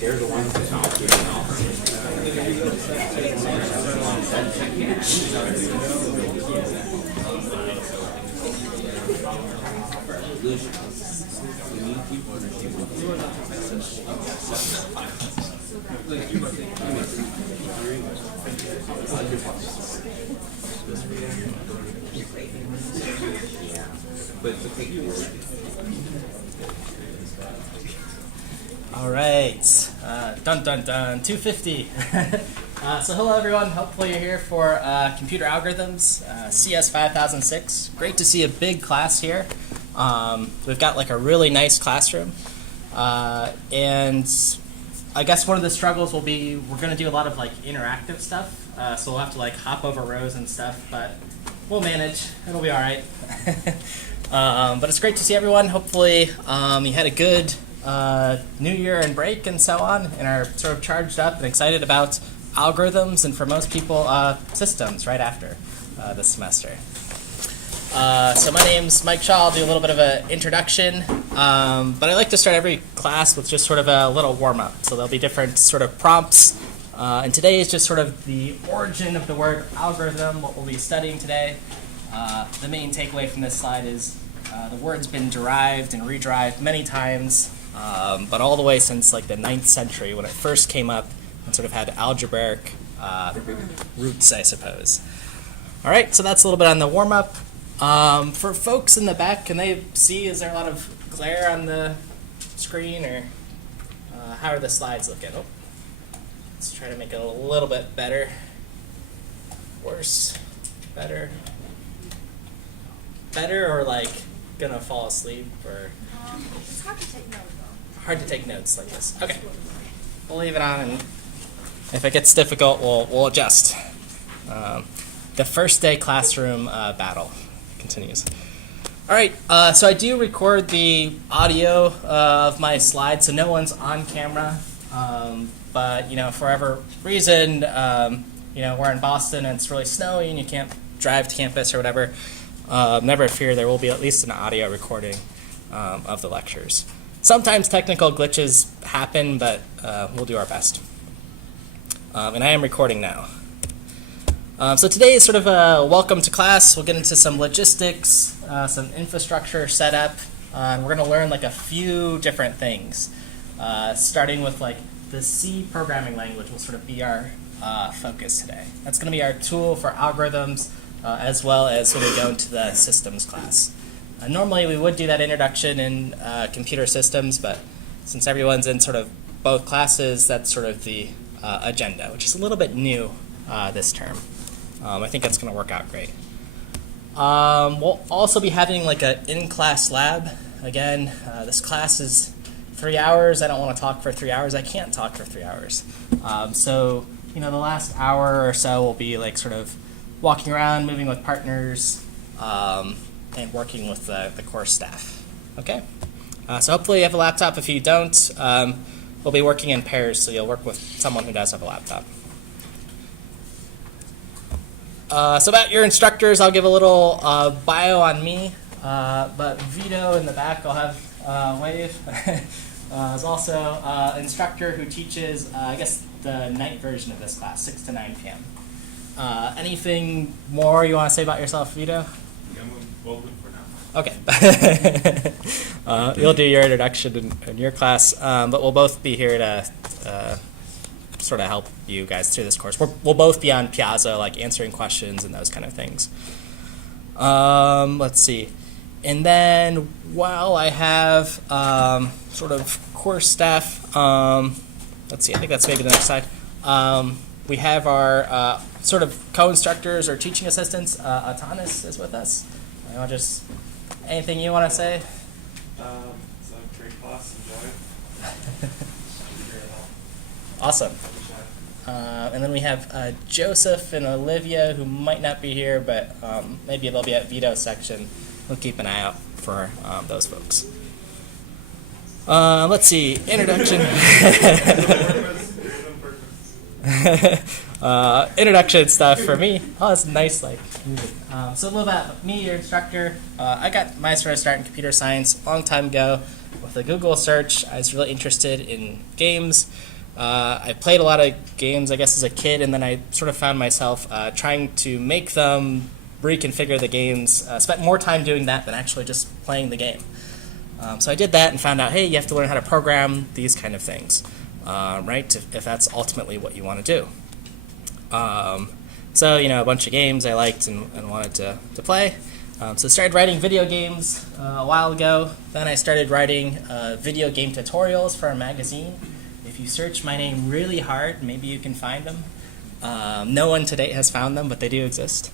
They're the ones that don't get All right, dun dun dun, 250. So hello everyone, hopefully you're here for computer algorithms, CS5006. Great to see a big class here. We've got like a really nice classroom. And I guess one of the struggles will be we're going to do a lot of like interactive stuff. So we'll have to like hop over rows and stuff, but we'll manage. It'll be all right. But it's great to see everyone. Hopefully you had a good New Year and break and so on, and are sort of charged up and excited about algorithms, and for most people, systems right after this semester. So my name's Mike Shaw. I'll do a little bit of an introduction, but I like to start every class with just sort of a little warm-up. So there'll be different sort of prompts, and today is just sort of the origin of the word algorithm, what we'll be studying today. The main takeaway from this slide is the word's been derived and rederived many times, but all the way since like the 9th century when it first came up and sort of had algebraic roots, I suppose. All right, so that's a little bit on the warm-up. For folks in the back, can they see, is there a lot of glare on the screen, or how are the slides looking? Oh, let's try to make it a little bit better. Worse, better, or like gonna fall asleep, or It's hard to take notes though. hard to take notes like this. Okay, we'll leave it on, and if it gets difficult, we'll adjust. The first day classroom battle continues. All right, so I do record the audio of my slides, so no one's on camera. But you know, for whatever reason, you know, we're in Boston and it's really snowy and you can't drive to campus or whatever. Never fear, there will be at least an audio recording of the lectures. Sometimes technical glitches happen, but we'll do our best. And I am recording now. So today is sort of a welcome to class. We'll get into some logistics, some infrastructure setup, and we're going to learn like a few different things. Starting with like the C programming language will sort of be our focus today. That's going to be our tool for algorithms, as well as sort of go into the systems class. Normally we would do that introduction in computer systems, but since everyone's in sort of both classes, that's sort of the agenda, which is a little bit new this term. I think that's going to work out great. We'll also be having like an in-class lab. Again, this class is 3 hours. I don't want to talk for 3 hours. I can't talk for 3 hours. So, you know, the last hour or so will be like sort of walking around, moving with partners, and working with the course staff. Okay? So hopefully you have a laptop. If you don't, we'll be working in pairs, so you'll work with someone who does have a laptop. So about your instructors, I'll give a little bio on me, but Vito in the back, I'll have wave, is also an instructor who teaches, I guess, the night version of this class, 6 to 9 p.m. Anything more you want to say about yourself, Vito? Yeah, I'm open for now. Okay. You'll do your introduction in your class, but we'll both be here to sort of help you guys through this course. We'll both be on Piazza, like answering questions and those kind of things. Let's see. And then while I have sort of course staff, let's see, I think that's maybe the next slide. We have our sort of co-instructors or teaching assistants. Atanas is with us. Anything you want to say? It's a great class, enjoy it. Awesome. And then we have Joseph and Olivia, who might not be here, but maybe they'll be at Vito's section. We'll keep an eye out for those folks. Let's see, introduction. Introduction stuff for me. Oh, that's nice, like music. So a little about me, your instructor. I got my sort of start in computer science a long time ago with a Google search. I was really interested in games. I played a lot of games, I guess, as a kid, and then I sort of found myself trying to make them, reconfigure the games, spent more time doing that than actually just playing the game. So I did that and found out, hey, you have to learn how to program these kind of things, right, if that's ultimately what you want to do. So, a bunch of games I liked and wanted to play. So I started writing video games a while ago. Then I started writing video game tutorials for a magazine. If you search my name really hard, maybe you can find them. No one to date has found them, but they do exist.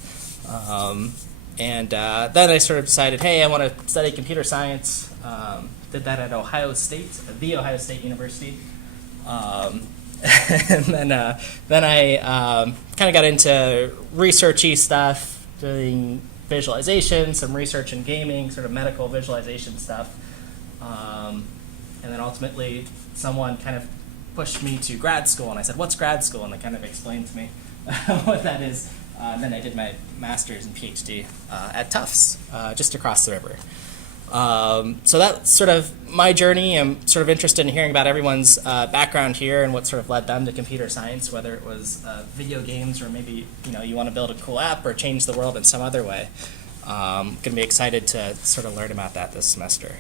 Then I sort of decided, hey, I want to study computer science. Did that at Ohio State, the Ohio State University. And then I kind of got into researchy stuff, doing visualization, some research in gaming, sort of medical visualization stuff. And then ultimately, someone kind of pushed me to grad school, and I said, what's grad school? And they kind of explained to me what that is. And then I did my master's and PhD at Tufts, just across the river. So that's sort of my journey. I'm sort of interested in hearing about everyone's background here and what sort of led them to computer science, whether it was video games or maybe you want to build a cool app or change the world in some other way. Going to be excited to sort of learn about that this semester.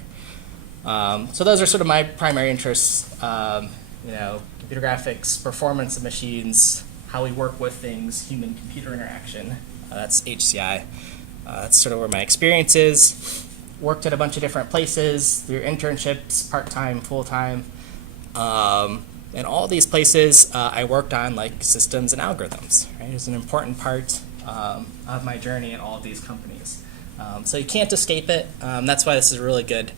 So those are sort of my primary interests. Computer graphics, performance of machines, how we work with things, human-computer interaction. That's HCI. That's sort of where my experience is. Worked at a bunch of different places through internships, part-time, full-time. And all these places I worked on like systems and algorithms. Right? It was an important part of my journey at all of these companies. So you can't escape it. That's why this is really good.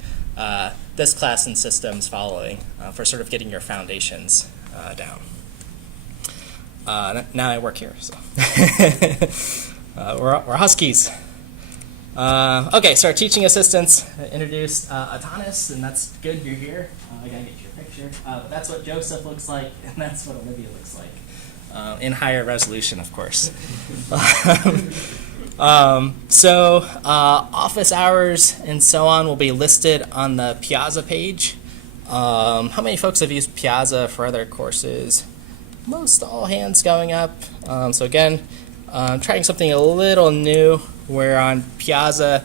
This class in systems following for sort of getting your foundations down. Now I work here, so we're Huskies. Okay, so our teaching assistants introduced Atanas, and that's good you're here. I gotta get your picture. That's what Joseph looks like, and that's what Olivia looks like. In higher resolution, of course. Office hours and so on will be listed on the Piazza page. How many folks have used Piazza for other courses? Most all hands going up. So again, trying something a little new where on Piazza,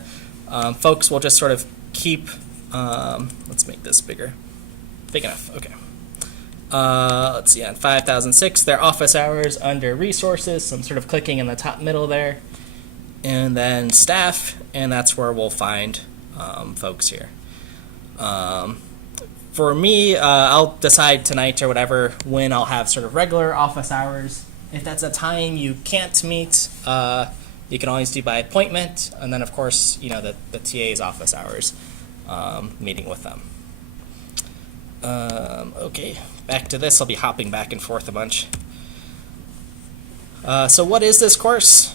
folks will just sort of keep, let's make this bigger. Big enough, okay. Let's see, on 5006, their office hours under resources, so I'm sort of clicking in the top middle there. And then staff, and that's where we'll find folks here. For me, I'll decide tonight or whatever when I'll have sort of regular office hours. If that's a time you can't meet, you can always do by appointment, and then of course, the TA's office hours, meeting with them. Okay, back to this. I'll be hopping back and forth a bunch. So what is this course?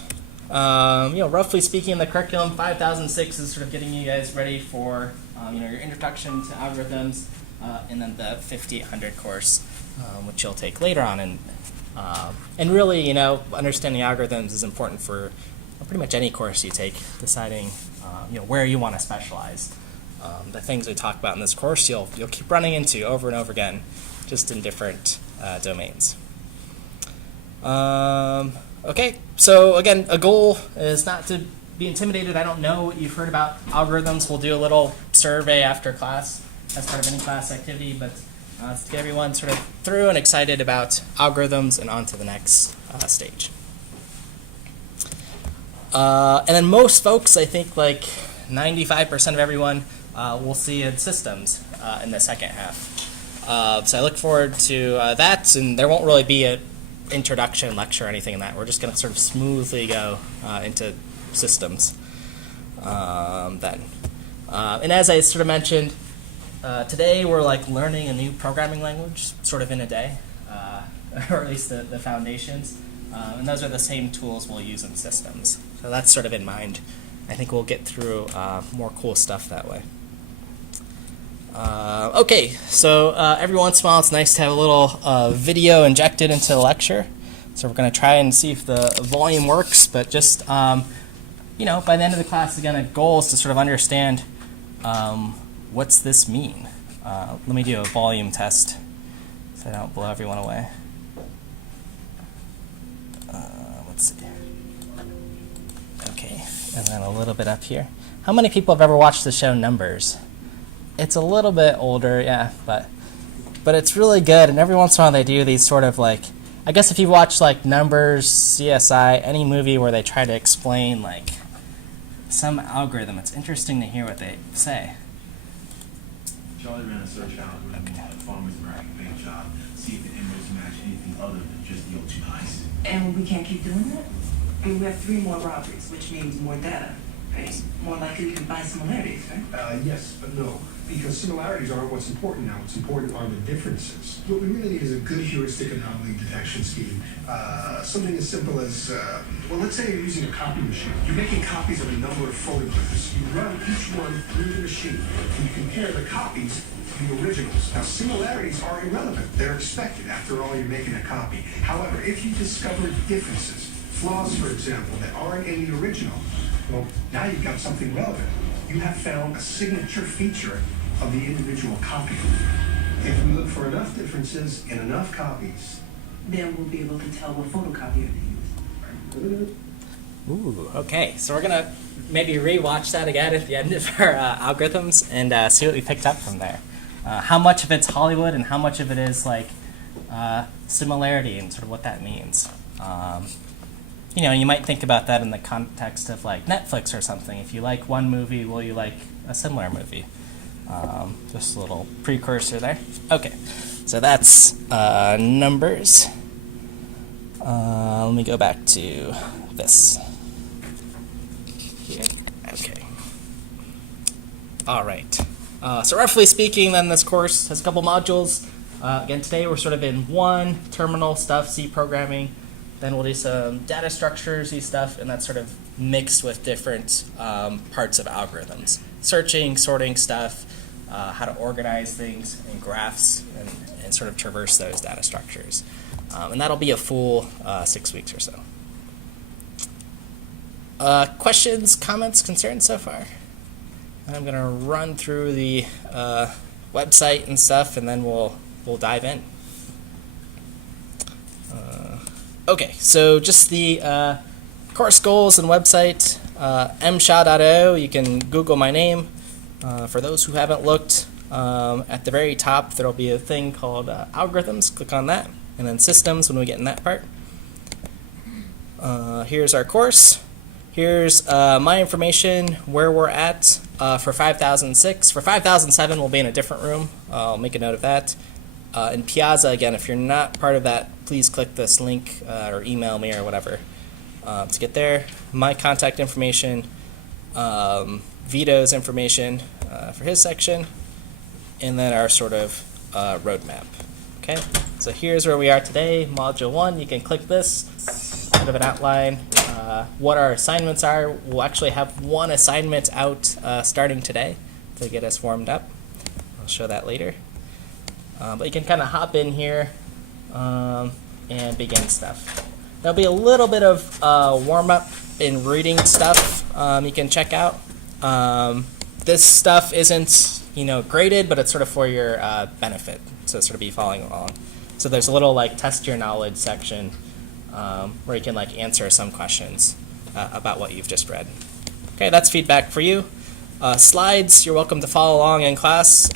Roughly speaking, the curriculum 5006 is sort of getting you guys ready for your introduction to algorithms, and then the 5800 course, which you'll take later on. And really, understanding algorithms is important for pretty much any course you take, deciding where you want to specialize. The things we talk about in this course, you'll keep running into over and over again, just in different domains. Okay, so again, a goal is not to be intimidated. I don't know what you've heard about algorithms. We'll do a little survey after class as part of any class activity, but to get everyone sort of through and excited about algorithms and on to the next stage. And then most folks, I think like 95% of everyone, will see in systems in the second half. So I look forward to that, and there won't really be an introduction lecture or anything in that. We're just going to sort of smoothly go into systems then. And as I sort of mentioned, today we're like learning a new programming language sort of in a day, or at least the foundations. And those are the same tools we'll use in systems. So that's sort of in mind. I think we'll get through more cool stuff that way. Okay, so every once in a while it's nice to have a little video injected into the lecture. So we're going to try and see if the volume works, but just, you know, by the end of the class, again, the goal is to sort of understand what's this mean. Let me do a volume test so I don't blow everyone away. Let's see. Okay, and then a little bit up here. How many people have ever watched the show Numbers? It's a little bit older, yeah, but it's really good. And every once in a while they do these sort of like, I guess if you watch like Numbers, CSI, any movie where they try to explain like some algorithm, it's interesting to hear what they say. Charlie ran a search algorithm on a farmer's market paint job, see if the images match anything other than just the ocean ice. And we can't keep doing that? I mean, we have 3 more robberies, which means more data, right? More likely we can find similarities, right? Yes, but no, because similarities aren't what's important now. What's important are the differences. What we really need is a good heuristic anomaly detection scheme. Something as simple as, well, let's say you're using a copy machine. You're making copies of a number of photographs. You run each one through the machine, and you compare the copies to the originals. Now, similarities are irrelevant. They're expected. After all, you're making a copy. However, if you discover differences, flaws, for example, that aren't in the original, well, now you've got something relevant. You have found a signature feature of the individual copy. If we look for enough differences in enough copies, Then we'll be able to tell what photocopier to use. Ooh, okay. So we're going to maybe re-watch that again at the end of our algorithms and see what we picked up from there. How much of it's Hollywood and how much of it is like similarity and sort of what that means. You know, you might think about that in the context of like Netflix or something. If you like one movie, will you like a similar movie? Just a little precursor there. Okay, so that's numbers. Let me go back to this. Here. Okay. All right. So roughly speaking, then this course has a couple modules. Again, today we're sort of in one, terminal stuff, C programming. Then we'll do some data structures-y stuff, and that's sort of mixed with different parts of algorithms. Searching, sorting stuff, how to organize things in graphs, and sort of traverse those data structures. And that'll be a full 6 weeks or so. Questions, comments, concerns so far? I'm going to run through the website and stuff, and then we'll dive in. Okay, so just the course goals and website, msha.io. You can Google my name. For those who haven't looked, at the very top there will be a thing called algorithms. Click on that, and then systems when we get in that part. Here's our course. Here's my information, where we're at for 5006. For 5007, we'll be in a different room. I'll make a note of that. In Piazza, again, if you're not part of that, please click this link or email me or whatever to get there. My contact information, Vito's information for his section, and then our sort of roadmap. Okay, so here's where we are today, Module 1. You can click this, sort of an outline. What our assignments are. We'll actually have one assignment out starting today to get us warmed up. I'll show that later. But you can kind of hop in here and begin stuff. There'll be a little bit of warm-up in reading stuff you can check out. This stuff isn't, graded, but it's sort of for your benefit, so sort of be following along. So there's a little like test your knowledge section where you can like answer some questions about what you've just read. Okay, that's feedback for you. Slides, you're welcome to follow along in class.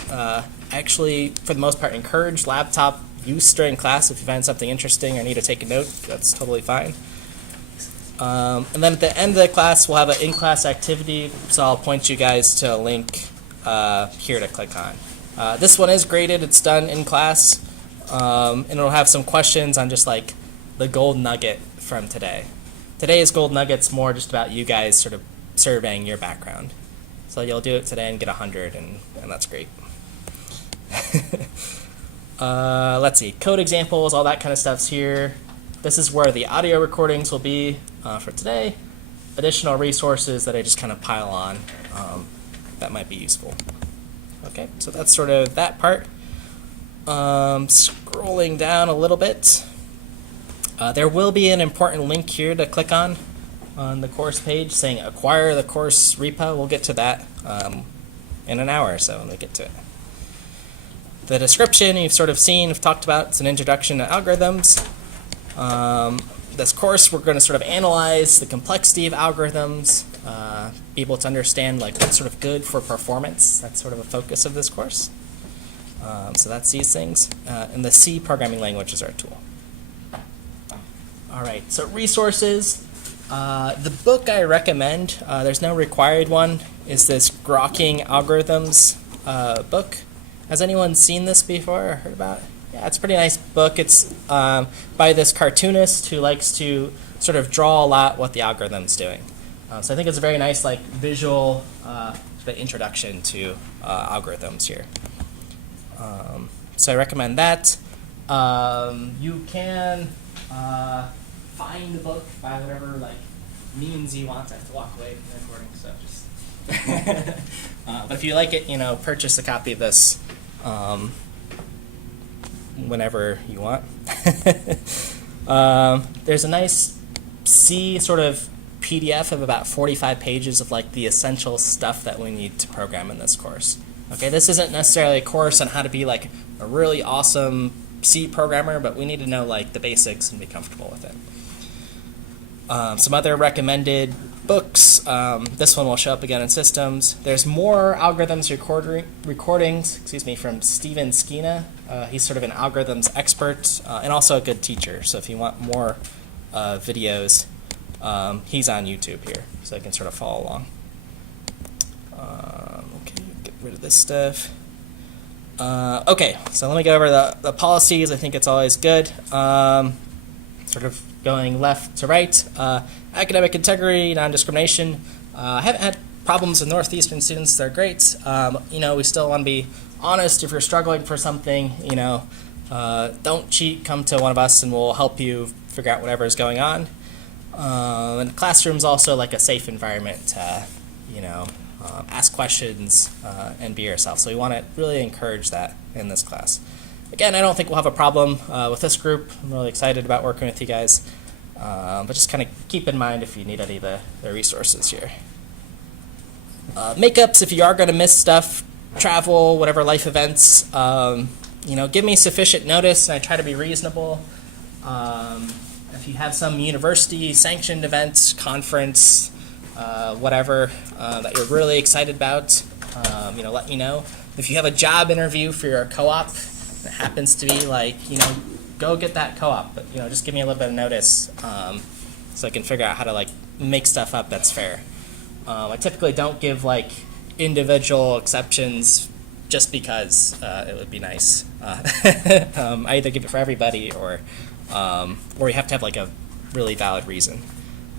Actually, for the most part, encourage laptop use during class. If you find something interesting or need to take a note, that's totally fine. And then at the end of the class, we'll have an in-class activity, so I'll point you guys to a link here to click on. This one is graded. It's done in class, and it'll have some questions on just like the gold nugget from today. Today's gold nugget's more just about you guys sort of surveying your background. So you'll do it today and get 100, and that's great. Let's see, code examples, all that kind of stuff's here. This is where the audio recordings will be for today. Additional resources that I just kind of pile on that might be useful. Okay, so that's sort of that part. Scrolling down a little bit, there will be an important link here to click on the course page saying acquire the course repo. We'll get to that in an hour or so when we get to it. The description you've sort of seen, we've talked about. It's an introduction to algorithms. This course, we're going to sort of analyze the complexity of algorithms, be able to understand like what's sort of good for performance. That's sort of a focus of this course. So that's these things. And the C programming language is our tool. All right, so resources. The book I recommend, there's no required one, is this Grokking Algorithms book. Has anyone seen this before or heard about it? Yeah, it's a pretty nice book. It's by this cartoonist who likes to sort of draw a lot what the algorithm's doing. So I think it's a very nice like visual sort of introduction to algorithms here. So I recommend that. You can find the book by whatever like means you want. I have to walk away from the recording, so just. But if you like it, purchase a copy of this whenever you want. There's a nice C sort of PDF of about 45 pages of like the essential stuff that we need to program in this course. Okay, this isn't necessarily a course on how to be like a really awesome C programmer, but we need to know like the basics and be comfortable with it. Some other recommended books. This one will show up again in systems. There's more algorithms recordings from Steven Skeena. He's sort of an algorithms expert and also a good teacher. So if you want more videos, he's on YouTube here, so you can sort of follow along. Okay, get rid of this stuff. Okay, so let me go over the policies. I think it's always good. Sort of going left to right. Academic integrity, non-discrimination. I haven't had problems with Northeastern students. They're great. We still want to be honest. If you're struggling for something, don't cheat. Come to one of us and we'll help you figure out whatever is going on. And the classroom's also like a safe environment to, ask questions and be yourself. So we want to really encourage that in this class. Again, I don't think we'll have a problem with this group. I'm really excited about working with you guys. But just kind of keep in mind if you need any of the resources here. Makeups, if you are going to miss stuff, travel, whatever life events, give me sufficient notice and I try to be reasonable. If you have some university sanctioned event, conference, whatever that you're really excited about, let me know. If you have a job interview for your co-op, it happens to be like, go get that co-op, but just give me a little bit of notice so I can figure out how to like make stuff up that's fair. I typically don't give like individual exceptions just because it would be nice. I either give it for everybody or you have to have like a really valid reason.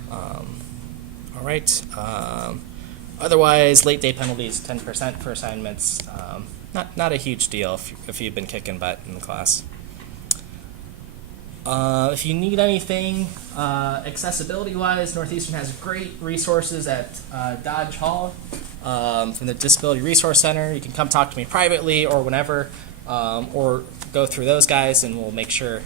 All right. Otherwise, late day penalties, 10% for assignments. Not a huge deal if you've been kicking butt in the class. If you need anything accessibility-wise, Northeastern has great resources at Dodge Hall from the Disability Resource Center. You can come talk to me privately or whenever, or go through those guys and we'll make sure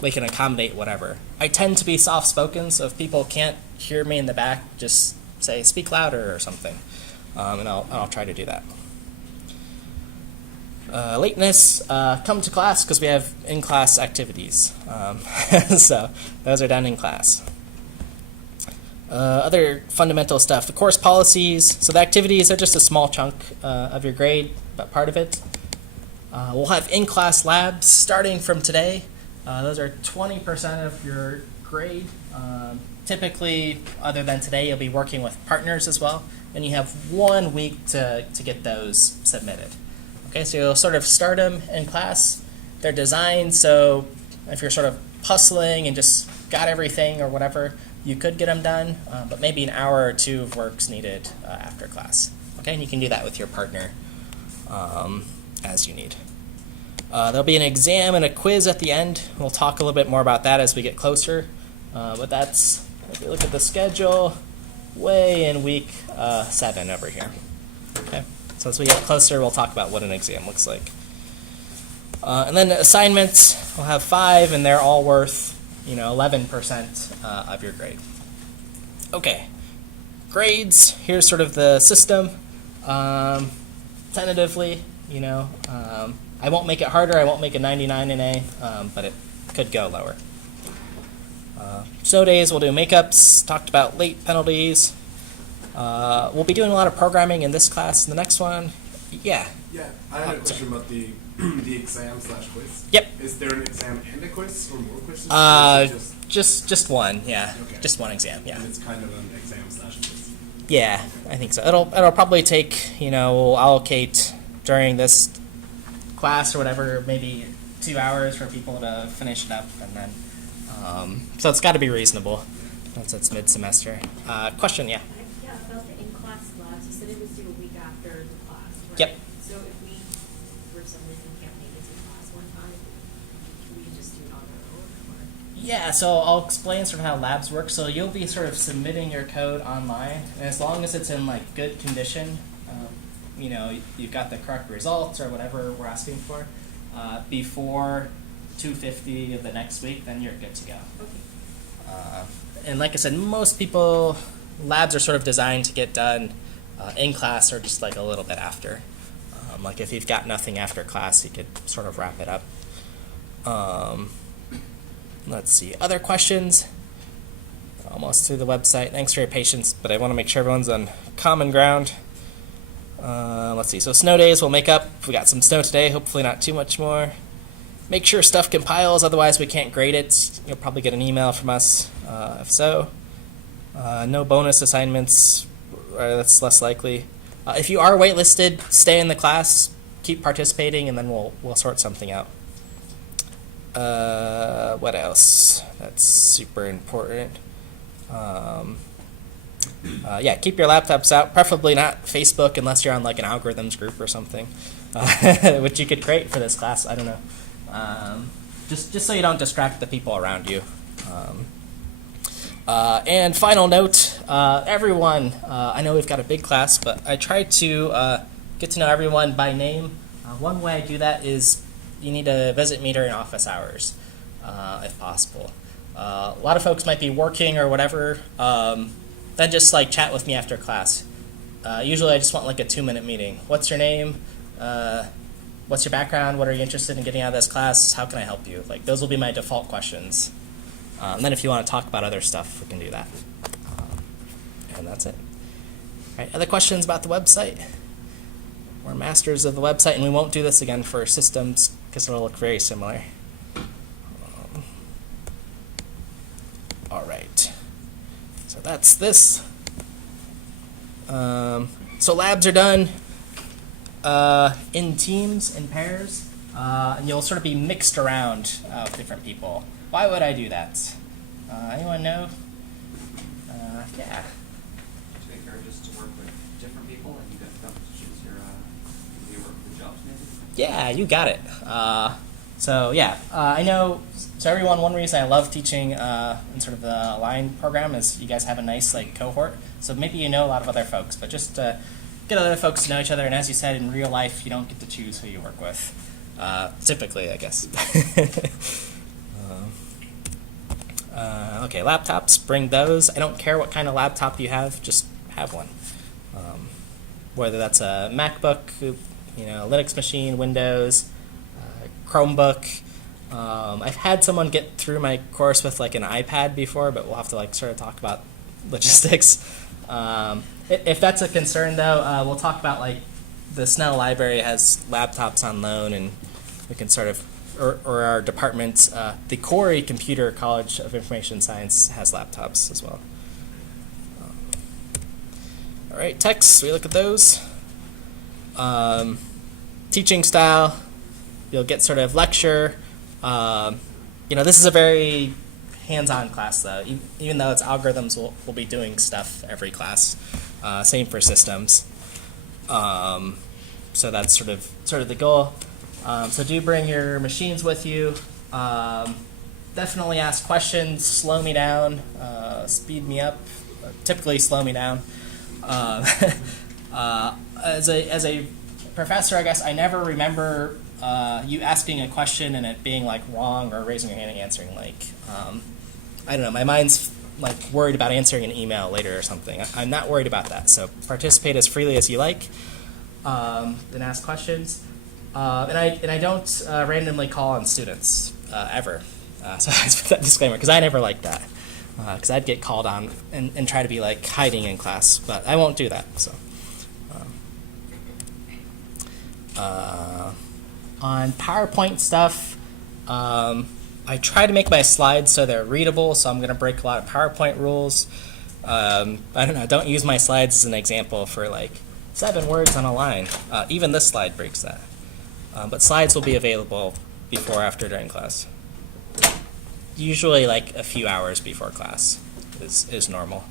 we can accommodate whatever. I tend to be soft-spoken, so if people can't hear me in the back, just say, speak louder or something, and I'll try to do that. Lateness, come to class because we have in-class activities. So those are done in class. Other fundamental stuff, the course policies. So the activities are just a small chunk of your grade, but part of it. We'll have in-class labs starting from today. Those are 20% of your grade. Typically, other than today, you'll be working with partners as well, and you have 1 week to get those submitted. Okay, so you'll sort of start them in class. They're designed so if you're sort of hustling and just got everything or whatever, you could get them done, but maybe an hour or two of work's needed after class. Okay, and you can do that with your partner as you need. There'll be an exam and a quiz at the end. We'll talk a little bit more about that as we get closer, but that's, if you look at the schedule, way in week 7 over here. Okay. So as we get closer, we'll talk about what an exam looks like. And then assignments, we'll have 5, and they're all worth 11% of your grade. Okay, grades. Here's sort of the system. Tentatively, I won't make it harder. I won't make a 99 in A, but it could go lower. Snow days, we'll do makeups. Talked about late penalties. We'll be doing a lot of programming in this class. In the next one, yeah. Yeah, I had a question about the the exam/quiz. Yep. Is there an exam and a quiz or more questions? Or is it Just one, yeah. Okay. Just one exam, yeah. and it's kind of an exam/quiz. Yeah, I think so. It'll probably take, we'll allocate during this class or whatever, maybe 2 hours for people to finish it up, and then so it's got to be reasonable once it's mid-semester. Question, yeah. Yeah, about the in-class labs, you said it was due a week after the class, right? Yep. So if we, for some reason, can't make it to class one time, can we just do it on our own? Or? Yeah, so I'll explain sort of how labs work. So you'll be sort of submitting your code online, and as long as it's in like good condition, you've got the correct results or whatever we're asking for, before 2:50 of the next week, then you're good to go. Okay. And like I said, most people, labs are sort of designed to get done in class or just like a little bit after. Like if you've got nothing after class, you could sort of wrap it up. Let's see, other questions? Almost through the website. Thanks for your patience, but I want to make sure everyone's on common ground. Let's see, so snow days we'll make up. We got some snow today, hopefully not too much more. Make sure stuff compiles, otherwise we can't grade it. You'll probably get an email from us if so. No bonus assignments, that's less likely. If you are waitlisted, stay in the class, keep participating, and then we'll sort something out. What else? That's super important. Yeah, keep your laptops out, preferably not Facebook unless you're on like an algorithms group or something, which you could create for this class, I don't know. Just so you don't distract the people around you. And final note, everyone, I know we've got a big class, but I try to get to know everyone by name. One way I do that is you need to visit me during office hours, if possible. A lot of folks might be working or whatever, then just like chat with me after class. Usually I just want like a 2-minute meeting. What's your name? What's your background? What are you interested in getting out of this class? How can I help you? Like those will be my default questions. And then if you want to talk about other stuff, we can do that. And that's it. All right, other questions about the website? We're masters of the website, and we won't do this again for systems because it'll look very similar. All right. So that's this. So labs are done in teams, in pairs, and you'll sort of be mixed around with different people. Why would I do that? Anyone know? Yeah. To encourage us to work with different people, and you don't choose your work with jobs, maybe? Yeah, you got it. So yeah, I know. So everyone, one reason I love teaching in sort of the Align program is you guys have a nice like cohort. So maybe you know a lot of other folks, but just get other folks to know each other. And as you said, in real life, you don't get to choose who you work with. Typically, I guess. Okay, laptops, bring those. I don't care what kind of laptop you have, just have one. Whether that's a MacBook, Linux machine, Windows, Chromebook. I've had someone get through my course with like an iPad before, but we'll have to like sort of talk about logistics. If that's a concern though, we'll talk about like the Snell Library has laptops on loan, and we can sort of, or our department, the Corey Computer College of Information Science has laptops as well. All right, texts, we look at those. Teaching style, you'll get sort of lecture. This is a very hands-on class though. Even though it's algorithms, we'll be doing stuff every class. Same for systems. So that's sort of the goal. So do bring your machines with you. Definitely ask questions. Slow me down. Speed me up. Typically slow me down. As a professor, I guess I never remember you asking a question and it being like wrong or raising your hand and answering. Like, I don't know, my mind's like worried about answering an email later or something. I'm not worried about that. So participate as freely as you like, and ask questions. And I don't randomly call on students ever. So I just put that disclaimer because I never liked that. Because I'd get called on and try to be like hiding in class, but I won't do that. So. On PowerPoint stuff, I try to make my slides so they're readable, so I'm going to break a lot of PowerPoint rules. I don't know, don't use my slides as an example for like 7 words on a line. Even this slide breaks that. But slides will be available before, after, during class. Usually like a few hours before class is normal.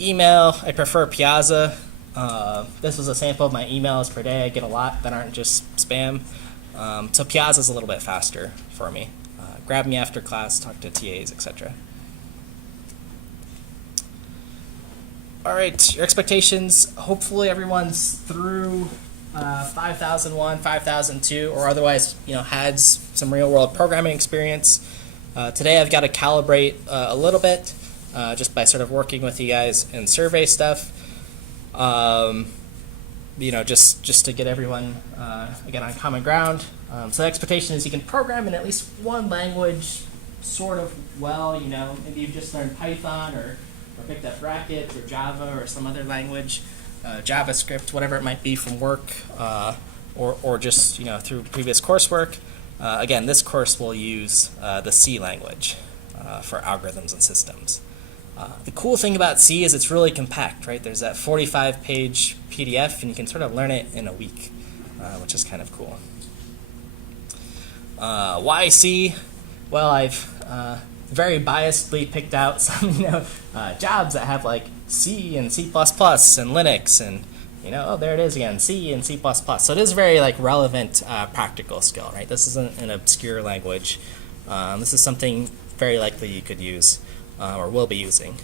Email, I prefer Piazza. This was a sample of my emails per day. I get a lot that aren't just spam. So Piazza is a little bit faster for me. Grab me after class, talk to TAs, etc. All right, your expectations. Hopefully everyone's through 5001, 5002, or otherwise, had some real-world programming experience. Today I've got to calibrate a little bit, just by sort of working with you guys in survey stuff. Just to get everyone again on common ground. So the expectation is you can program in at least one language sort of well. Maybe you've just learned Python or picked up Racket or Java or some other language, JavaScript, whatever it might be from work, or just through previous coursework. Again, this course will use the C language for algorithms and systems. The cool thing about C is it's really compact, right? There's that 45-page PDF, and you can sort of learn it in a week, which is kind of cool. Why C? Well, I've very biasedly picked out some, jobs that have like C and C++ and Linux, and there it is again, C and C++. So it is very like relevant practical skill, right? This isn't an obscure language. This is something very likely you could use. Or will be using.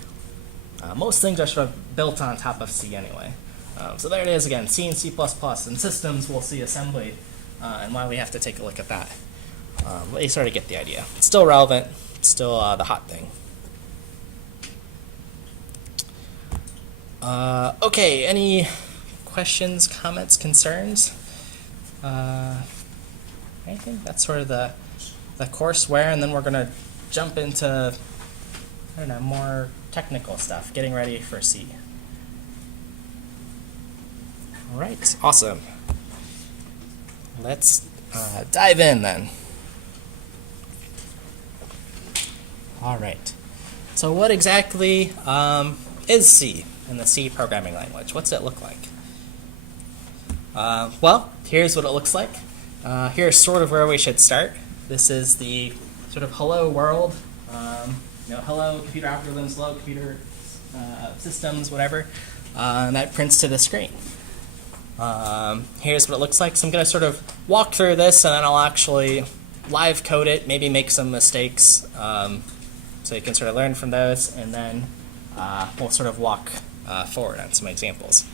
Most things are sort of built on top of C anyway. So there it is again, C and C++, and systems will see assembly, and why we have to take a look at that. But you sort of get the idea. It's still relevant, it's still the hot thing. Okay, any questions, comments, concerns? Anything? That's sort of the courseware, and then we're going to jump into more technical stuff, getting ready for C. All right, awesome. Let's dive in then. All right. So what exactly is C in the C programming language? What's it look like? Well, here's what it looks like. Here's sort of where we should start. This is the sort of hello world. Hello computer algorithms, hello computer systems, whatever, and that prints to the screen. Here's what it looks like. So I'm going to sort of walk through this, and then I'll actually live code it, maybe make some mistakes, so you can sort of learn from those, and then we'll sort of walk forward on some examples.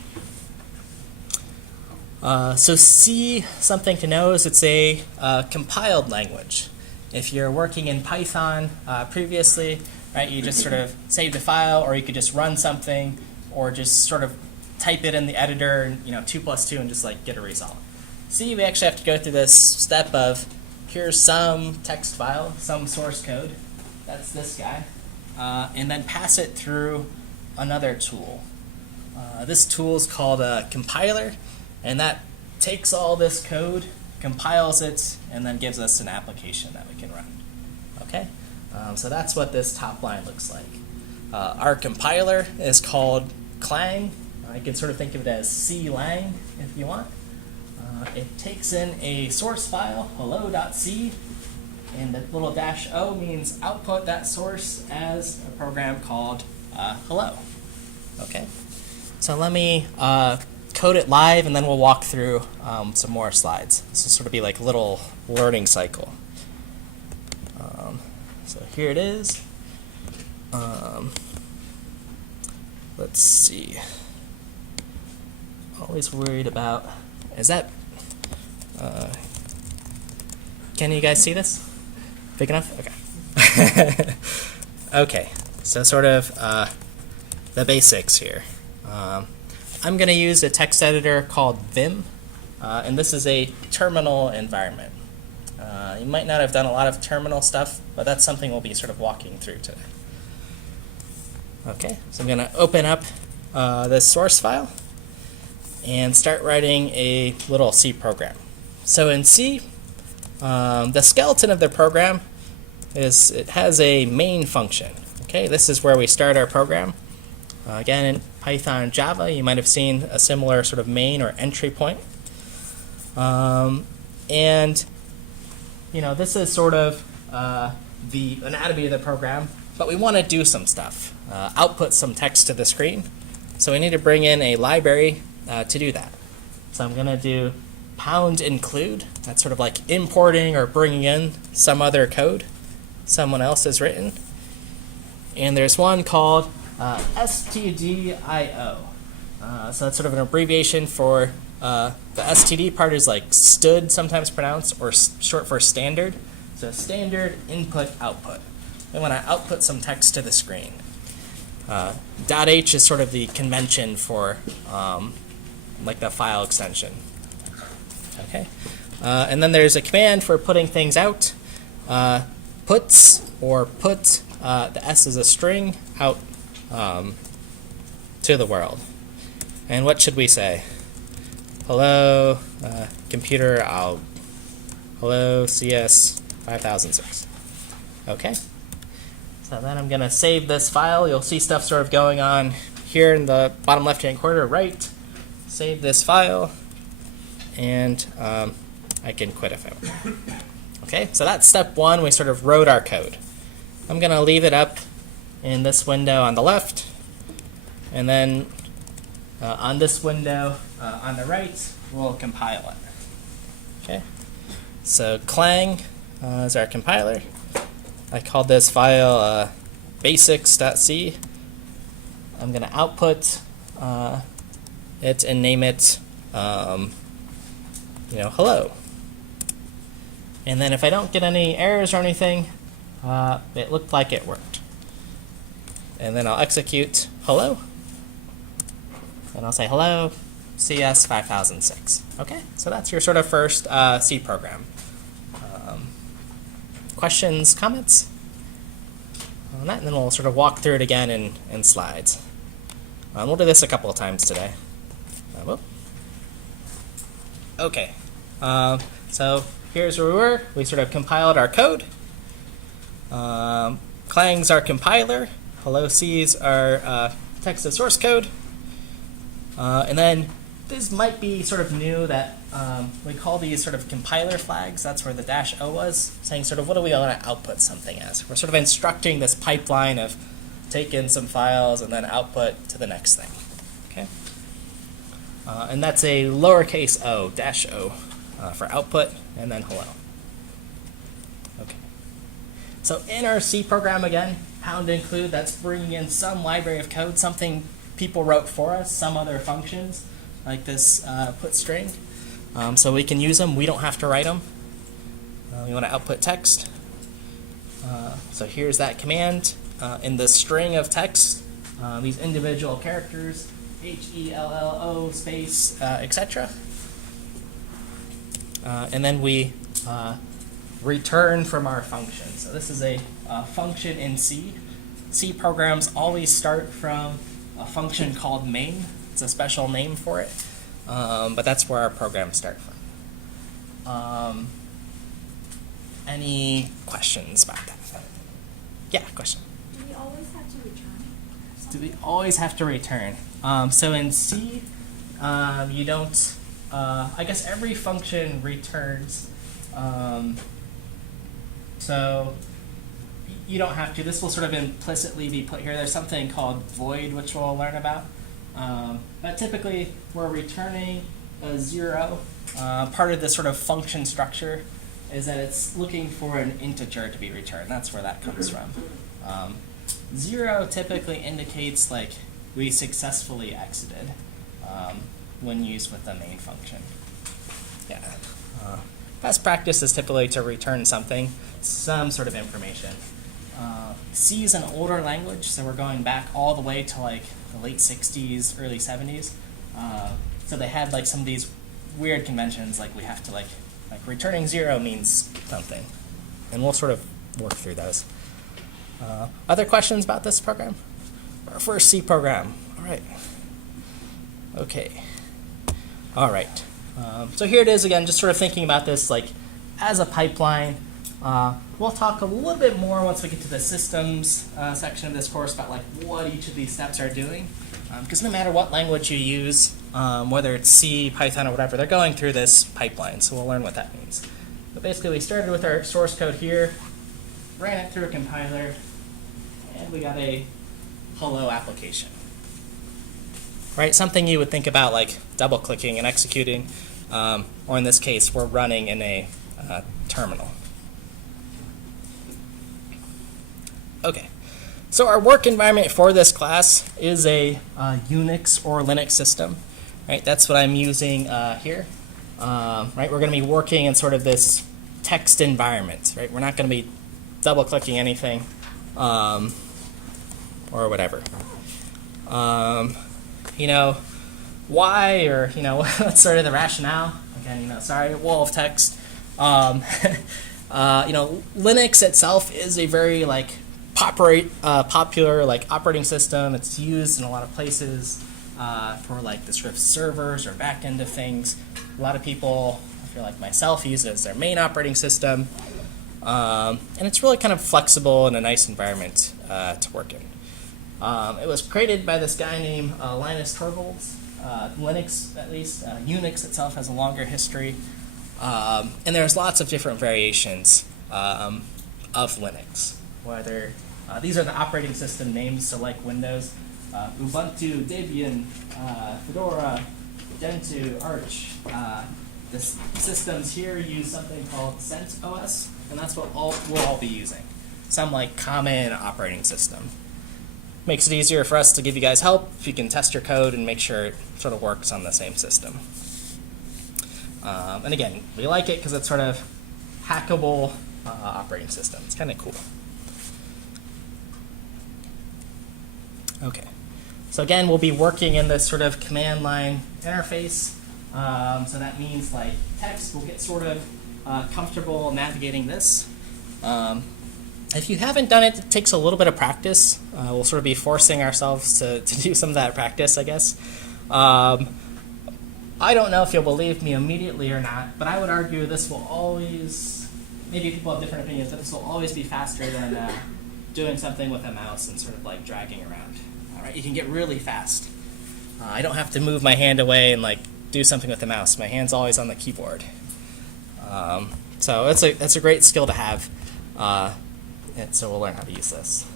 So C, something to know is it's a compiled language. If you're working in Python previously, right, you just sort of saved a file, or you could just run something, or just sort of type it in the editor, and 2 + 2, and just like get a result. C, we actually have to go through this step of here's some text file, some source code, that's this guy, and then pass it through another tool. This tool is called a compiler, and that takes all this code, compiles it, and then gives us an application that we can run. Okay, so that's what this top line looks like. Our compiler is called Clang. You can sort of think of it as C-lang if you want. It takes in a source file, hello.c, and the little -o means output that source as a program called hello. Okay, so let me code it live, and then we'll walk through some more slides. This will sort of be like a little learning cycle. So here it is. let's see. Always worried about, is that, can you guys see this? Big enough? Okay. Okay, so sort of the basics here. I'm going to use a text editor called Vim, and this is a terminal environment. You might not have done a lot of terminal stuff, but that's something we'll be sort of walking through today. Okay, so I'm going to open up this source file and start writing a little C program. So in C, the skeleton of the program is it has a main function. Okay, this is where we start our program. Again, in Python and Java, you might have seen a similar sort of main or entry point. And you know, this is sort of the anatomy of the program, but we want to do some stuff, output some text to the screen. So we need to bring in a library to do that. So I'm going to do #include. That's sort of like importing or bringing in some other code someone else has written. And there's one called stdio. So that's sort of an abbreviation for the std part is like stood, sometimes pronounced, or short for standard. So standard input output. We want to output some text to the screen. .h is sort of the convention for like the file extension. Okay, and then there's a command for putting things out. Puts or put the s is a string out to the world. And what should we say? Hello, computer. Hello, CS5006. Okay. So then I'm going to save this file. You'll see stuff sort of going on here in the bottom left-hand corner, right? Save this file, and I can quit if I want. Okay, so that's step one. We sort of wrote our code. I'm going to leave it up in this window on the left, and then on this window on the right, we'll compile it. Okay, so clang is our compiler. I called this file basics.c. I'm going to output it and name it, hello. And then if I don't get any errors or anything, it looked like it worked. And then I'll execute hello. And I'll say hello, CS5006. Okay, so that's your sort of first C program. Questions, comments on that? And then we'll sort of walk through it again in slides. We'll do this a couple of times today. Okay, so here's where we were. We sort of compiled our code. Clang's our compiler. Hello C's our text to source code. And then this might be sort of new that we call these sort of compiler flags. That's where the -o was, saying sort of what do we want to output something as. We're sort of instructing this pipeline of take in some files and then output to the next thing. Okay, and that's a lowercase o, -o, for output, and then hello. Okay, so in our C program again, #include, that's bringing in some library of code, something people wrote for us, some other functions, like this put string. So we can use them. We don't have to write them. We want to output text. So here's that command. In the string of text, these individual characters, HELLO space, etc. And then we return from our function. So this is a function in C. C programs always start from a function called main. It's a special name for it, but that's where our programs start from. Any questions about that? Yeah, question. Do we always have to return? Do we always have to return? So in C, you don't, I guess every function returns, so you don't have to. This will sort of implicitly be put here. There's something called void, which we'll learn about. But typically, we're returning a 0. Part of this sort of function structure is that it's looking for an integer to be returned. That's where that comes from. 0 typically indicates like we successfully exited when used with the main function. Yeah. Best practice is typically to return something, some sort of information. C is an older language, so we're going back all the way to like the late 60s, early 70s. So they had like some of these weird conventions, like we have to like returning 0 means something. And we'll sort of work through those. Other questions about this program? Our first C program. All right. Okay. All right. So here it is again, just sort of thinking about this like as a pipeline. We'll talk a little bit more once we get to the systems section of this course about like what each of these steps are doing. Because no matter what language you use, whether it's C, Python, or whatever, they're going through this pipeline, so we'll learn what that means. But basically, we started with our source code here, ran it through a compiler, and we got a hello application. Right, something you would think about like double-clicking and executing, or in this case, we're running in a terminal. Okay. So our work environment for this class is a Unix or Linux system, right? That's what I'm using here, right? We're going to be working in sort of this text environment, right? We're not going to be double-clicking anything or whatever. You know, why or, you know, what's sort of the rationale? Again, you know, sorry, wall of text. You know, Linux itself is a very, like, popular like operating system. It's used in a lot of places for like the sort of servers or back end of things. A lot of people, I feel like myself, use it as their main operating system. And it's really kind of flexible and a nice environment to work in. It was created by this guy named Linus Torvalds. Linux, at least, Unix itself has a longer history. And there's lots of different variations of Linux. Whether these are the operating system names, so like Windows, Ubuntu, Debian, Fedora, Gentoo, Arch. The systems here use something called CentOS, and that's what we'll all be using. Some like common operating system. Makes it easier for us to give you guys help if you can test your code and make sure it sort of works on the same system. And again, we like it because it's sort of hackable operating system. It's kind of cool. Okay, so again, we'll be working in this sort of command line interface. So that means like text will get sort of comfortable navigating this. If you haven't done it, it takes a little bit of practice. We'll sort of be forcing ourselves to do some of that practice, I guess. I don't know if you'll believe me immediately or not, but I would argue this will always, maybe people have different opinions, but this will always be faster than doing something with a mouse and sort of like dragging around. All right, you can get really fast. I don't have to move my hand away and like do something with the mouse. My hand's always on the keyboard. So it's a great skill to have. And so we'll learn how to use this.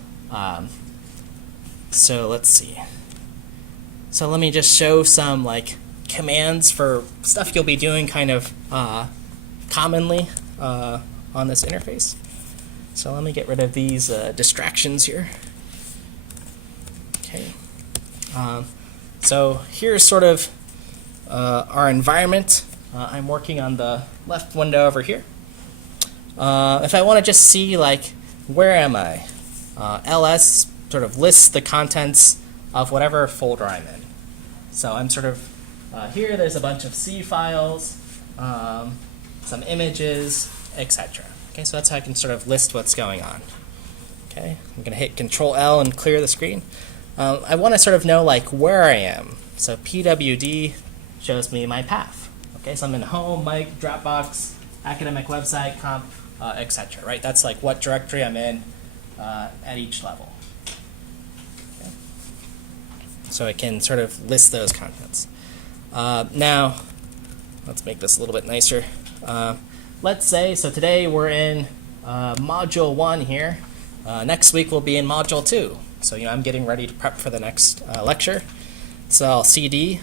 So let's see. So let me just show some like commands for stuff you'll be doing kind of commonly on this interface. So let me get rid of these distractions here. Okay. So here's sort of our environment. I'm working on the left window over here. If I want to just see like where am I, ls sort of lists the contents of whatever folder I'm in. So I'm sort of here. There's a bunch of C files, some images, etc. Okay, so that's how I can sort of list what's going on. Okay, I'm going to hit Control L and clear the screen. I want to sort of know like where I am. So PWD shows me my path. Okay, so I'm in Home, Mic, Dropbox, Academic Website, Comp, etc. Right? That's like what directory I'm in at each level. Okay. So I can sort of list those contents. Now, let's make this a little bit nicer. Let's say, so today we're in Module 1 here. Next week we'll be in Module 2. So I'm getting ready to prep for the next lecture. So I'll CD,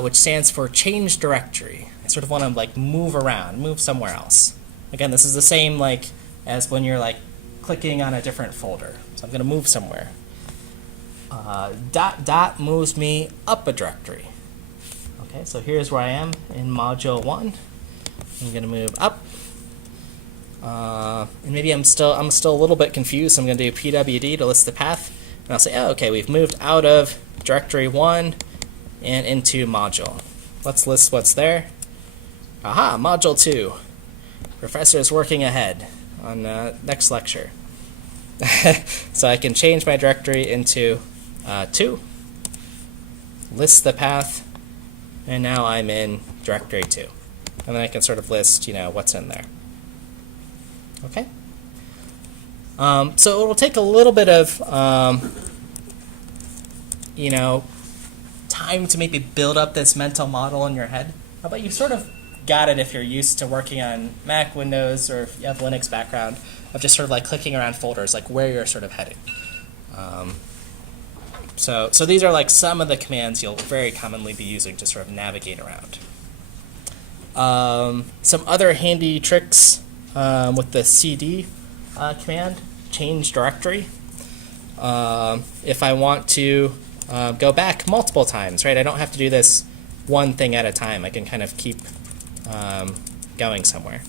which stands for Change Directory. I sort of want to like move around, move somewhere else. Again, this is the same like as when you're like clicking on a different folder. So I'm going to move somewhere. dot dot moves me up a directory. Okay, so here's where I am in module 1. I'm going to move up. And maybe I'm still a little bit confused, so I'm going to do pwd to list the path. And I'll say, oh, okay, we've moved out of directory 1 and into module. Let's list what's there. Aha, module 2. Professor is working ahead on next lecture. So I can change my directory into 2, list the path, and now I'm in directory 2. And then I can sort of list, what's in there. Okay. So it will take a little bit of, time to maybe build up this mental model in your head. But you sort of got it if you're used to working on Mac, Windows, or if you have Linux background, of just sort of like clicking around folders, like where you're sort of heading. So these are like some of the commands you'll very commonly be using to sort of navigate around. Some other handy tricks with the cd command, change directory. If I want to go back multiple times, right? I don't have to do this one thing at a time. I can kind of keep going somewhere.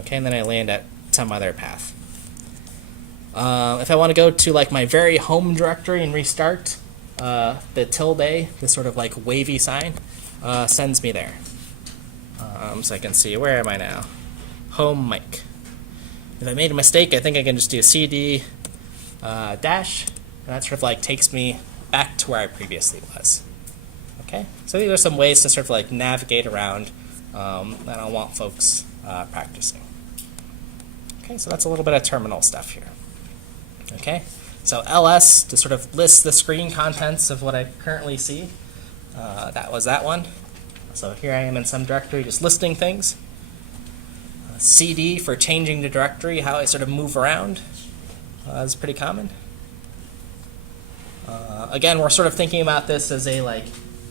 Okay, and then I land at some other path. If I want to go to like my very home directory and restart, the tilde, this sort of like wavy sign, sends me there. So I can see, where am I now? Home mic. If I made a mistake, I think I can just do cd dash, and that sort of like takes me back to where I previously was. Okay, so these are some ways to sort of like navigate around that I want folks practicing. Okay, so that's a little bit of terminal stuff here. Okay, so ls to sort of list the screen contents of what I currently see. That was that one. So here I am in some directory just listing things. CD for changing the directory, how I sort of move around is pretty common. Again, we're sort of thinking about this as a like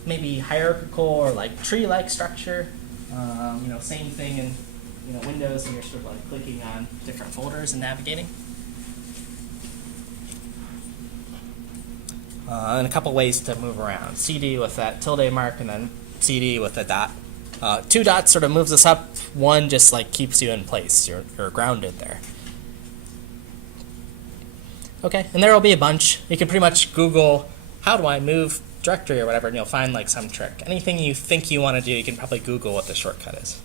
maybe hierarchical or like tree-like structure. Same thing in Windows, and you're sort of like clicking on different folders and navigating. And a couple ways to move around. CD with that tilde mark, and then CD with a dot. 2 dots sort of moves us up. 1 just like keeps you in place. You're grounded there. Okay, and there will be a bunch. You can pretty much Google, how do I move directory or whatever, and you'll find like some trick. Anything you think you want to do, you can probably Google what the shortcut is.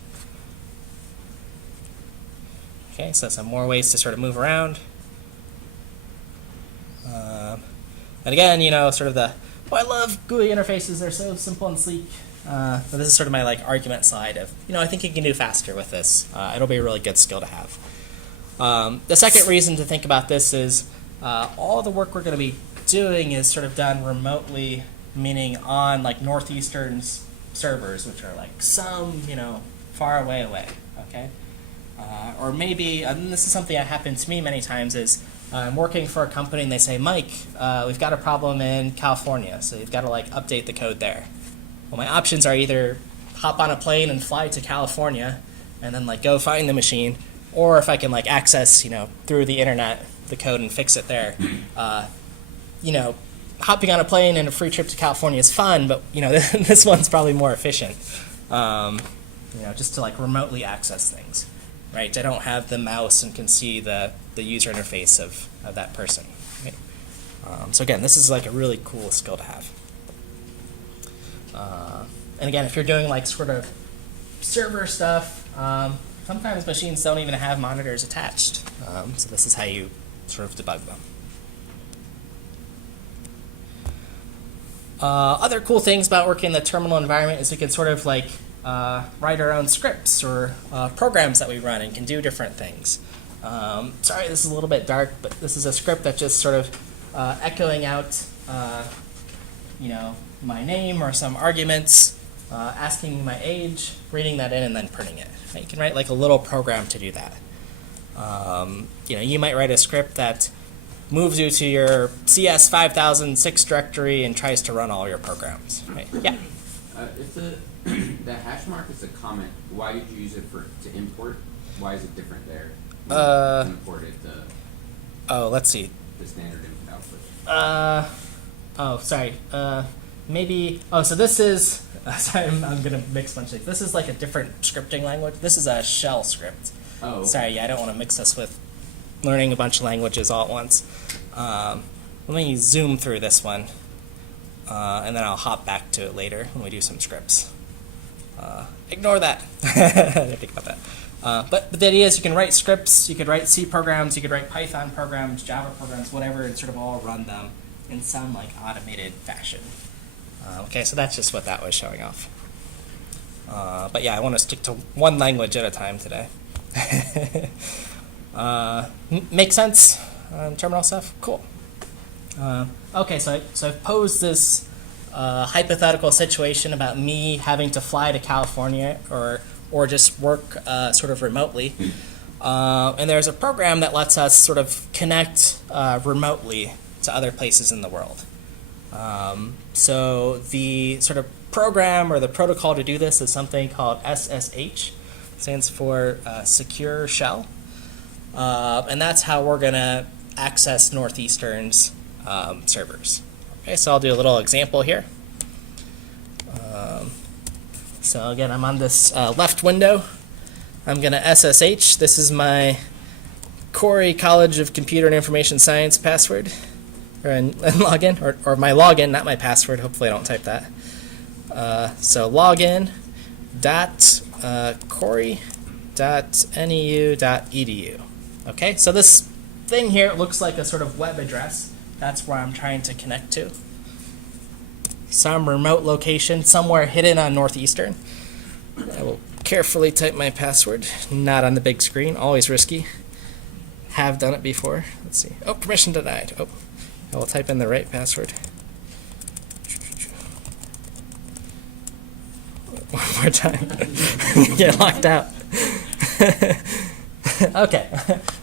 Okay, so some more ways to sort of move around. And again, sort of I love GUI interfaces. They're so simple and sleek. But this is sort of my like argument slide of, I think you can do faster with this. It'll be a really good skill to have. The second reason to think about this is all the work we're going to be doing is sort of done remotely, meaning on like northeastern servers, which are like some, far away, okay? Or maybe, and this is something that happened to me many times, is I'm working for a company and they say, Mike, we've got a problem in California, so you've got to like update the code there. Well, my options are either hop on a plane and fly to California and then like go find the machine, or if I can like access, through the internet the code and fix it there. Hopping on a plane and a free trip to California is fun, but this one's probably more efficient. Just to like remotely access things, right? I don't have the mouse and can see the user interface of that person. Right? So again, this is like a really cool skill to have. And again, if you're doing like sort of server stuff, sometimes machines don't even have monitors attached. So this is how you sort of debug them. Other cool things about working in the terminal environment is we can sort of like write our own scripts or programs that we run and can do different things. Sorry, this is a little bit dark, but this is a script that's just sort of echoing out, my name or some arguments, asking me my age, reading that in, and then printing it. You can write like a little program to do that. You might write a script that moves you to your CS5006 directory and tries to run all your programs. Right? Yeah. If the hash mark is a comment, why did you use it to import? Why is it different there? When you imported Oh, let's see. the standard input output. Oh, sorry. Maybe. Oh, so this is. Sorry, I'm gonna mix a bunch of things. This is like a different scripting language. This is a shell script. Oh. Sorry, yeah, I don't want to mix this with learning a bunch of languages all at once. Let me zoom through this one, and then I'll hop back to it later when we do some scripts. Ignore that. I didn't think about that. But the idea is you can write scripts, you could write C programs, you could write Python programs, Java programs, whatever, and sort of all run them in some like automated fashion. Okay, so that's just what that was showing off. But yeah, I want to stick to one language at a time today. Make sense? Terminal stuff? Cool. Okay, so I've posed this hypothetical situation about me having to fly to California or just work sort of remotely. And there's a program that lets us sort of connect remotely to other places in the world. So the sort of program or the protocol to do this is something called SSH. It stands for Secure Shell. And that's how we're going to access Northeastern's servers. Okay, so I'll do a little example here. So again, I'm on this left window. I'm going to SSH. This is my Corey College of Computer and Information Science password, and login, or my login, not my password. Hopefully I don't type that. So login dot corey.neu.edu. Okay, so this thing here looks like a sort of web address. That's where I'm trying to connect to. Some remote location, somewhere hidden on Northeastern. I will carefully type my password, not on the big screen, always risky. Have done it before. Let's see. Oh, permission denied. Oh, I will type in the right password. One more time. Get locked out. Okay,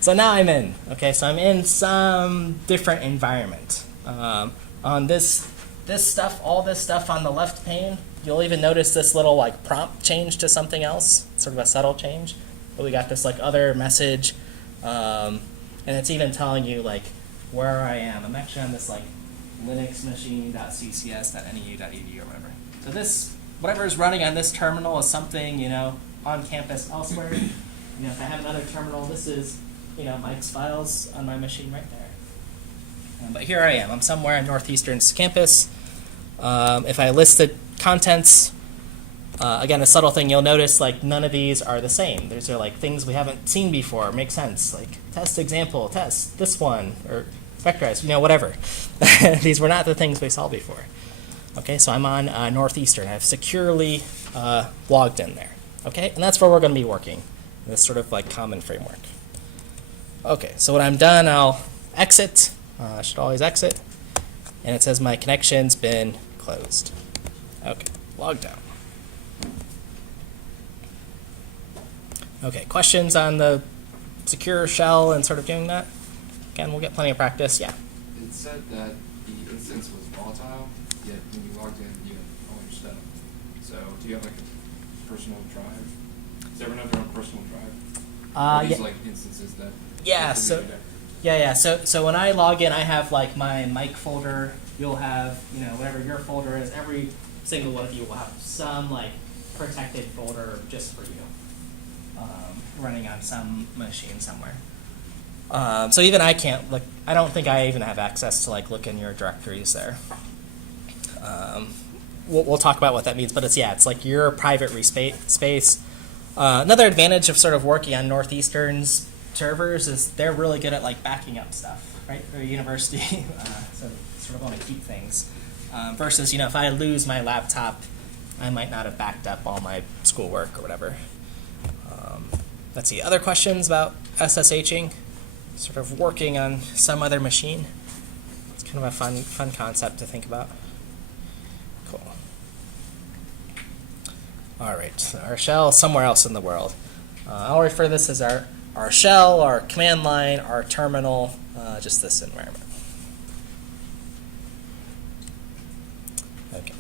so now I'm in. Okay, so I'm in some different environment. On this stuff, all this stuff on the left pane, you'll even notice this little like prompt change to something else, sort of a subtle change. But we got this like other message, and it's even telling you like where I am. I'm actually on this like Linux machine.ccs.neu.edu or whatever. So this, whatever is running on this terminal is something, on campus elsewhere. If I have another terminal, this is, Mike's files on my machine right there. But here I am. I'm somewhere on Northeastern's campus. If I list the contents, again, a subtle thing you'll notice, like none of these are the same. These are like things we haven't seen before. Make sense. Like test example, test this one, or vectorize, whatever. These were not the things we saw before. Okay, so I'm on Northeastern. I've securely logged in there. Okay, and that's where we're going to be working. This sort of like common framework. Okay, so when I'm done, I'll exit. I should always exit. And it says my connection's been closed. Okay, logged out. Okay, questions on the secure shell and sort of doing that? Again, we'll get plenty of practice. Yeah. It said that the instance was volatile, yet when you logged in, you had all your stuff. So do you have like a personal drive? Does everyone have their own personal drive? Or these like instances that? Yeah. So. Yeah. So when I log in, I have like my Mike folder. You'll have whatever your folder is. Every single one of you will have some like protected folder just for you, running on some machine somewhere. So even I can't look. I don't think I even have access to like look in your directories there. We'll talk about what that means, but it's like your private space. Another advantage of sort of working on Northeastern's servers is they're really good at like backing up stuff, right? They're a university, so sort of want to keep things. Versus, if I lose my laptop, I might not have backed up all my schoolwork or whatever. Let's see, other questions about SSHing? Sort of working on some other machine. It's kind of a fun concept to think about. Cool. All right, so our shell somewhere else in the world. I'll refer to this as our shell, our command line, our terminal, just this environment. Okay,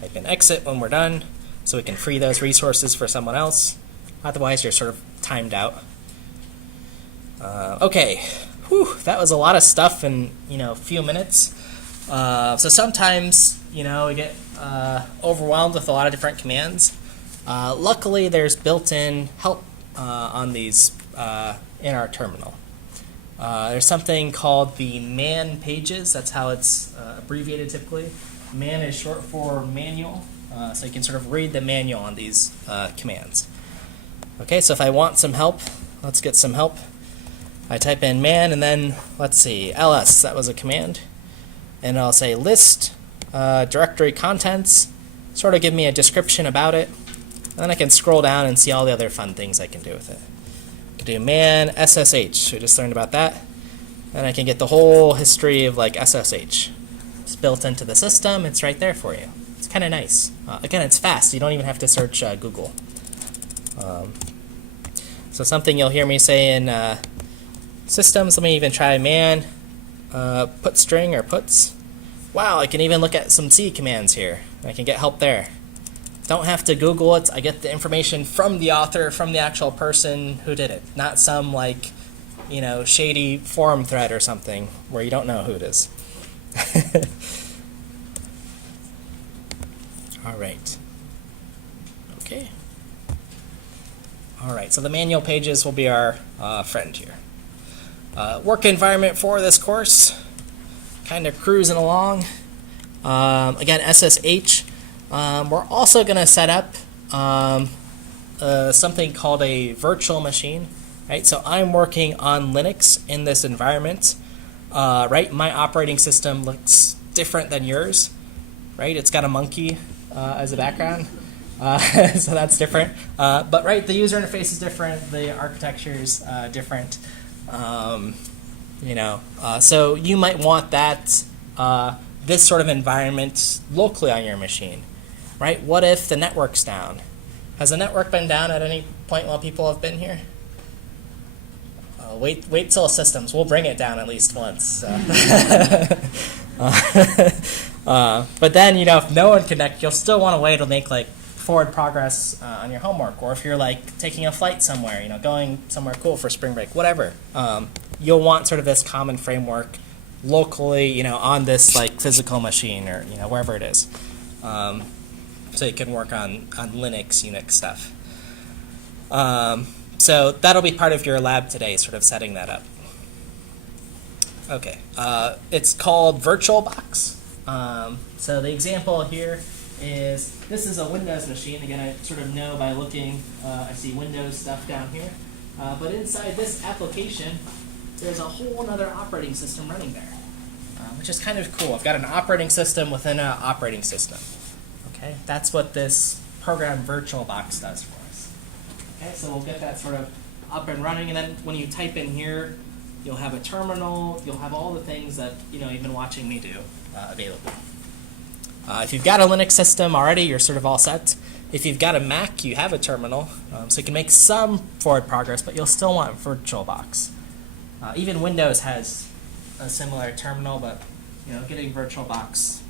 type in exit when we're done so we can free those resources for someone else. Otherwise, you're sort of timed out. Okay, whew, that was a lot of stuff in a few minutes. So sometimes, we get overwhelmed with a lot of different commands. Luckily, there's built-in help on these in our terminal. There's something called the man pages. That's how it's abbreviated typically. Man is short for manual, so you can sort of read the manual on these commands. Okay, so if I want some help, let's get some help. I type in man, and then, let's see, ls, that was a command. And I'll say list directory contents, sort of give me a description about it. And then I can scroll down and see all the other fun things I can do with it. I can do man SSH, we just learned about that. And I can get the whole history of like SSH. It's built into the system, it's right there for you. It's kind of nice. Again, it's fast, you don't even have to search Google. So something you'll hear me say in systems, let me even try man put string or puts. Wow, I can even look at some C commands here. I can get help there. Don't have to Google it. I get the information from the author, from the actual person who did it, not some like, shady forum thread or something where you don't know who it is. All right. Okay. All right, so the manual pages will be our friend here. Work environment for this course, kind of cruising along. Again, SSH. We're also going to set up something called a virtual machine. Right, so I'm working on Linux in this environment. Right, my operating system looks different than yours. Right, it's got a monkey as a background. So that's different. But right, the user interface is different. The architecture is different. So you might want that this sort of environment locally on your machine, right? What if the network's down? Has the network been down at any point while people have been here? Wait till systems. We'll bring it down at least once. So. But then, if no one connects, you'll still want a way to make like forward progress on your homework, or if you're like taking a flight somewhere, going somewhere cool for spring break, whatever. You'll want sort of this common framework locally, on this like physical machine or wherever it is, so you can work on Linux, Unix stuff. So that'll be part of your lab today, sort of setting that up. Okay, it's called VirtualBox. So the example here is, this is a Windows machine. Again, I sort of know by looking, I see Windows stuff down here. But inside this application, there's a whole other operating system running there, which is kind of cool. I've got an operating system within an operating system. Okay, that's what this program VirtualBox does for us. Okay, so we'll get that sort of up and running, and then when you type in here, you'll have a terminal, you'll have all the things that you've been watching me do available. If you've got a Linux system already, you're sort of all set. If you've got a Mac, you have a terminal, so you can make some forward progress, but you'll still want VirtualBox. Even Windows has a similar terminal, but getting VirtualBox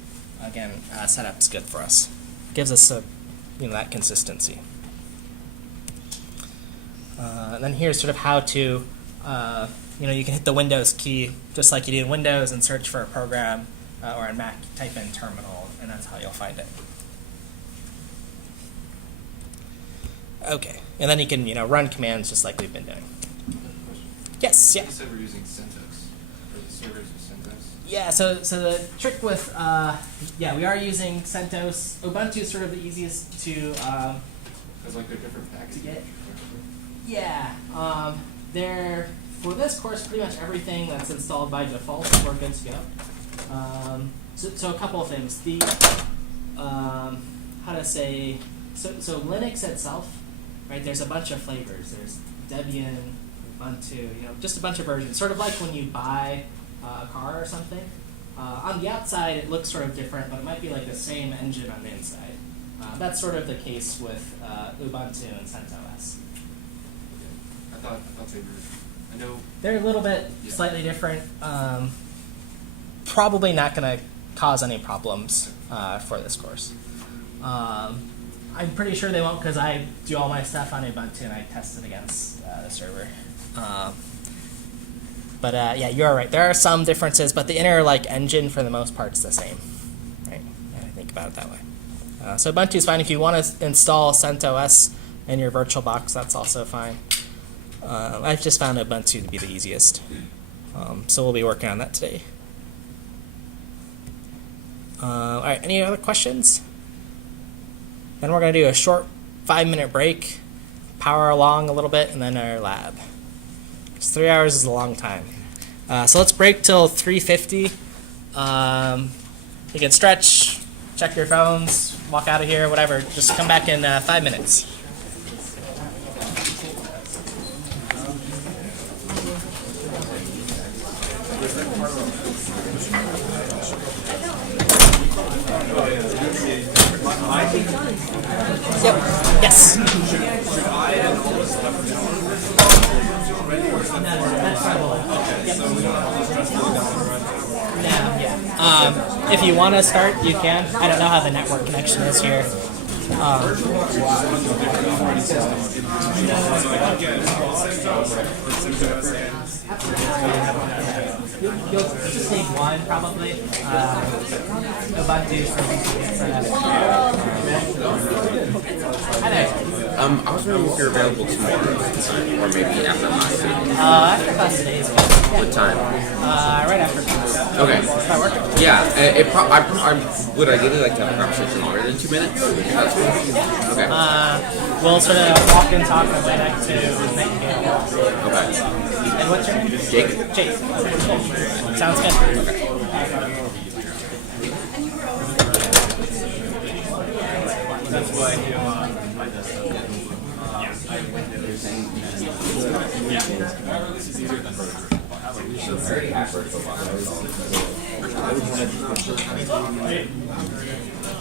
again set up is good for us. Gives us that consistency. And then here's sort of how to, you can hit the Windows key just like you do in Windows and search for a program, or in Mac, type in terminal, and that's how you'll find it. Okay, and then you can run commands just like we've been doing. Yes, yeah. You said we're using CentOS, or the servers of CentOS. Yeah, so the trick with, we are using CentOS. Ubuntu is sort of the easiest to Because like they're different packages. to get. Yeah, they're, for this course, pretty much everything that's installed by default, we're good to go. So a couple of things. The, so Linux itself, right, there's a bunch of flavors. There's Debian, Ubuntu, just a bunch of versions. Sort of like when you buy a car or something. On the outside, it looks sort of different, but it might be like the same engine on the inside. That's sort of the case with Ubuntu and CentOS. I thought they were. I know They're a little bit slightly different. Probably not going to cause any problems for this course. I'm pretty sure they won't, because I do all my stuff on Ubuntu and I test it against the server. But yeah, you're right. There are some differences, but the inner engine for the most part is the same, right? I think about it that way. So Ubuntu is fine. If you want to install CentOS in your VirtualBox, that's also fine. I've just found Ubuntu to be the easiest. So we'll be working on that today. All right, any other questions? Then we're going to do a short 5-minute break, power along a little bit, and then our lab. 'Cause 3 hours is a long time. So let's break till 3:50. You can stretch, check your phones, walk out of here, whatever. Just come back in 5 minutes. Yep. Yes. If you want to start, you can. I don't know how the network connection is here. You'll just need one, probably. Ubuntu for Hi there. I was wondering if you're available tomorrow, or maybe after class. After class today is good. What time? Right after class. Okay. Does that work? Yeah, I would ideally like to have a conversation longer than 2 minutes. That's cool. Okay. We'll sort of walk and talk and back to Nightingale. Okay. And what's your name? Jake. Jake. Cool. Sounds good. Okay. That's why this is easier than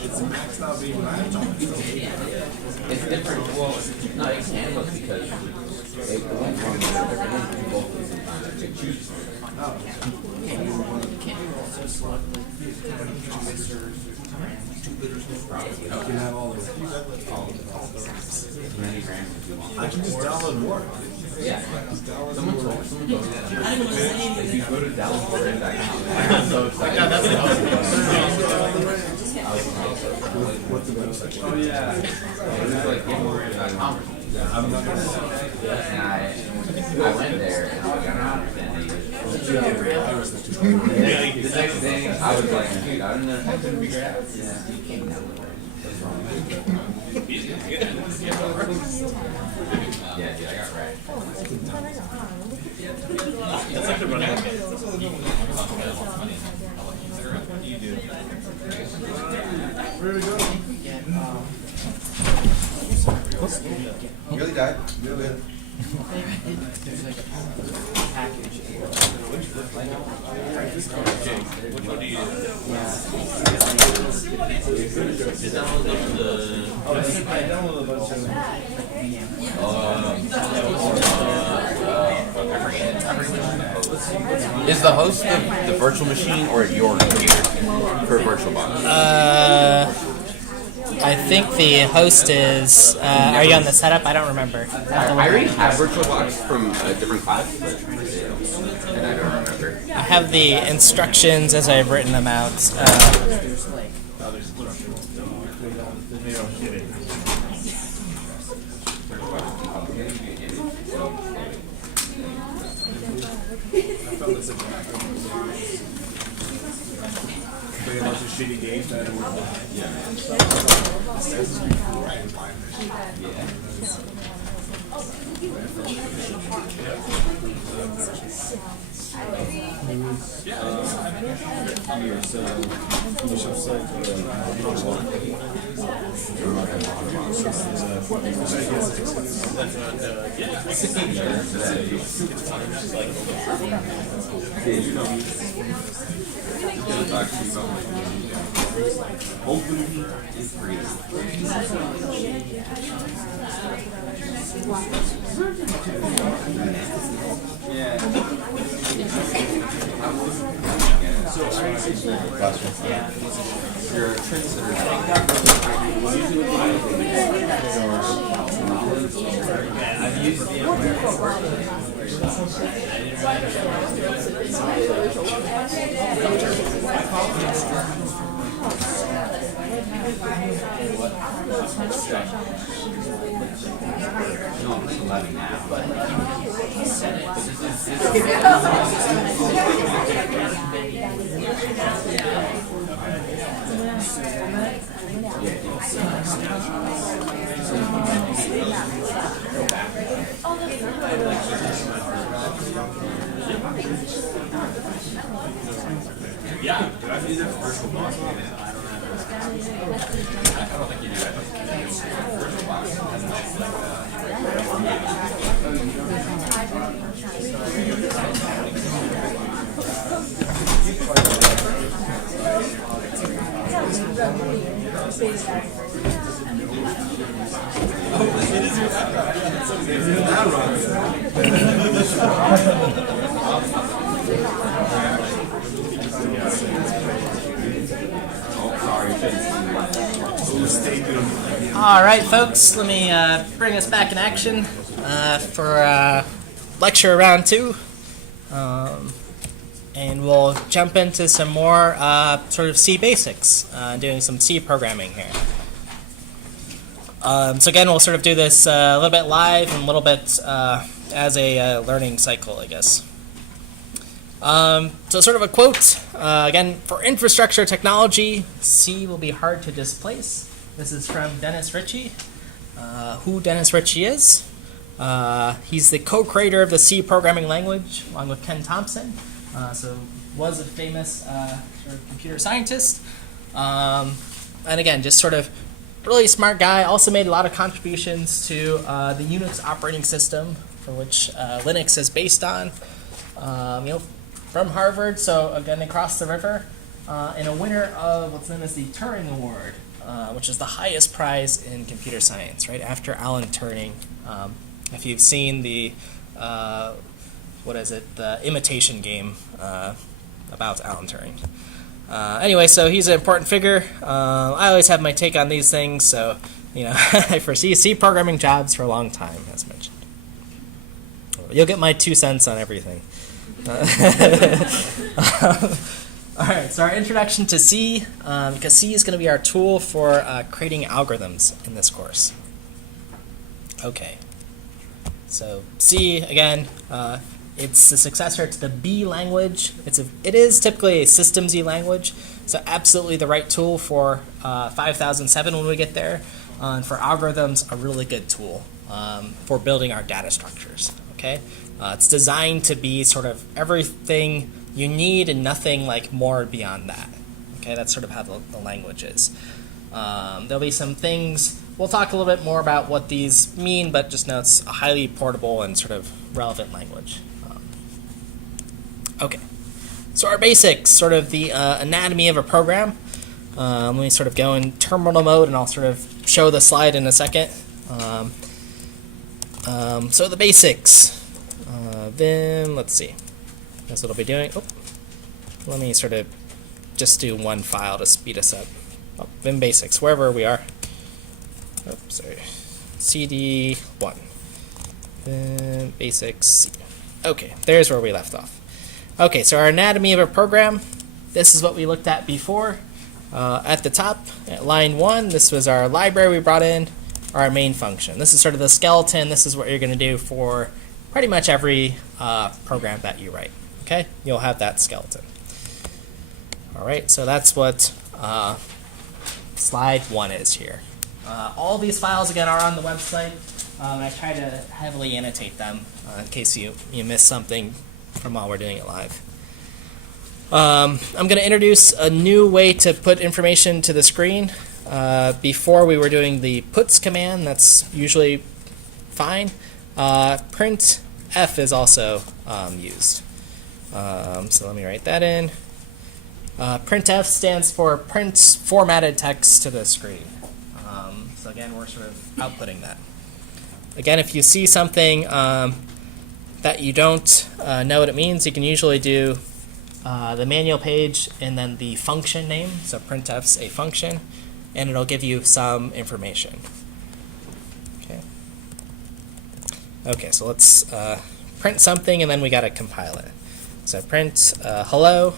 it's maxed out being It's different. Well, no, it can look because it went from different both at the same time. They choose. I can have all the Many grams if you want. I can just download more. Yeah. Someone told me. If you go to download.com, so it's like. Yeah, that's it. What's the website? Oh yeah. It's like gameover.com. I'm not gonna. And I went there and I got an understanding. The next day I was like, dude, I don't know if I could be grabbed. Yeah. Yeah, dude, I got right. That's like the running. Where to go? You really died? Really? There's like a package. Which one do you use? I downloaded a bunch of Is the host the virtual machine or your computer for VirtualBox? I think the host is. Are you on the setup? I don't remember. I already have VirtualBox from a different class, but and I don't remember. I have the instructions as I've written them out. Bring a bunch of shitty games that are Hopefully, it's free. You're a trendsetter. I've used No, it's 11 now, but Yeah, do I have to do that for virtual boss? I don't think you do. I think virtual boss. All right, folks, let me bring us back in action for lecture round 2. And we'll jump into some more sort of C basics, doing some C programming here. So again, we'll sort of do this a little bit live and a little bit as a learning cycle, I guess. So sort of a quote, again, for infrastructure technology, C will be hard to displace. This is from Dennis Ritchie. Who Dennis Ritchie is? He's the co-creator of the C programming language, along with Ken Thompson. So was a famous sort of computer scientist. And again, just sort of really smart guy. Also made a lot of contributions to the Unix operating system, for which Linux is based on. From Harvard, so again across the river, and a winner of what's known as the Turing Award, which is the highest prize in computer science, right after Alan Turing. If you've seen the the Imitation Game about Alan Turing. Anyway, so he's an important figure. I always have my take on these things, so I foresee C programming jobs for a long time, as mentioned. You'll get my 2 cents on everything. All right, so our introduction to C, because C is going to be our tool for creating algorithms in this course. Okay, so C, again, it's the successor to the B language. It is typically a systemsy language, so absolutely the right tool for 5007 when we get there. And for algorithms, a really good tool for building our data structures. Okay, it's designed to be sort of everything you need and nothing like more beyond that. Okay, that's sort of how the language is. There'll be some things, we'll talk a little bit more about what these mean, but just know it's a highly portable and sort of relevant language. Okay, so our basics, sort of the anatomy of a program. Let me sort of go in terminal mode and I'll sort of show the slide in a second. So the basics. Vim, let's see. That's what I'll be doing. Oh, let me sort of just do one file to speed us up. Oh, Vim basics, wherever we are. Oh, sorry. CD1. Vim basics C. Okay, there's where we left off. Okay, so our anatomy of a program. This is what we looked at before. At the top, at line 1, this was our library we brought in, our main function. This is sort of the skeleton. This is what you're going to do for pretty much every program that you write. Okay, you'll have that skeleton. All right, so that's what slide 1 is here. All these files, again, are on the website. I try to heavily annotate them in case you miss something from while we're doing it live. I'm going to introduce a new way to put information to the screen. Before we were doing the puts command, that's usually fine. Print F is also used. So let me write that in. Printf stands for print formatted text to the screen. So again, we're sort of outputting that. Again, if you see something that you don't know what it means, you can usually do the manual page and then the function name. So printf's a function, and it'll give you some information. Okay. Okay, so let's print something, and then we got to compile it. So print hello.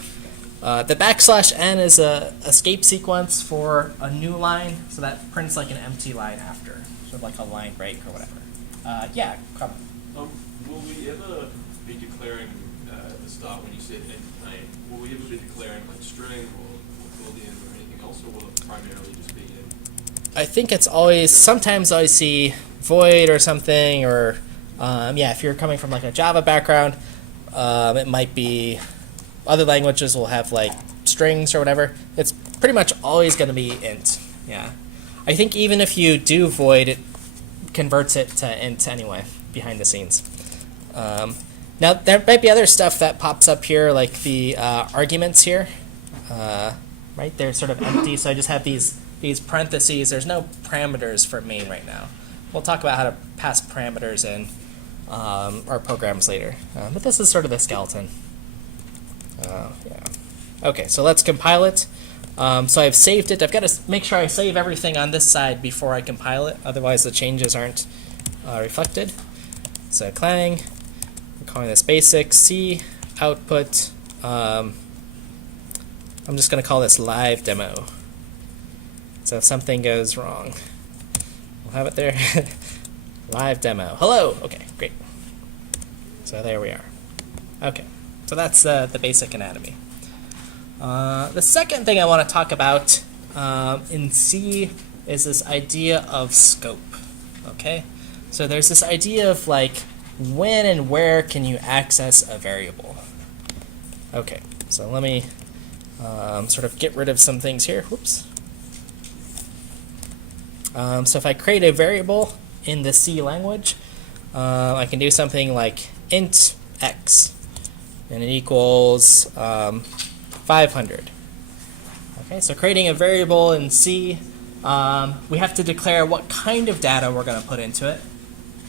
The \n is a escape sequence for a new line, so that prints like an empty line after, sort of like a line break or whatever. Yeah, comment. Will we ever be declaring at the start when you said int name? Will we ever be declaring like string or boolean or anything else, or will it primarily just be int? I think it's always, sometimes I see void or something, or yeah, if you're coming from like a Java background, it might be, other languages will have like strings or whatever. It's pretty much always going to be int. Yeah, I think even if you do void, it converts it to int anyway behind the scenes. Now there might be other stuff that pops up here, like the arguments here. Right, they're sort of empty, so I just have these parentheses. There's no parameters for main right now. We'll talk about how to pass parameters in our programs later. But this is sort of the skeleton. Yeah. Okay, so let's compile it. So I've saved it. I've got to make sure I save everything on this side before I compile it. Otherwise, the changes aren't reflected. So Clang, I'm calling this basic C output. I'm just going to call this live demo. So if something goes wrong, we'll have it there. Live demo. Hello. Okay, great. So there we are. Okay, so that's the basic anatomy. The second thing I want to talk about in C is this idea of scope. Okay, so there's this idea of like when and where can you access a variable. Okay, so let me sort of get rid of some things here. Whoops. So if I create a variable in the C language, I can do something like int x, and it equals 500. Okay, so creating a variable in C, we have to declare what kind of data we're going to put into it.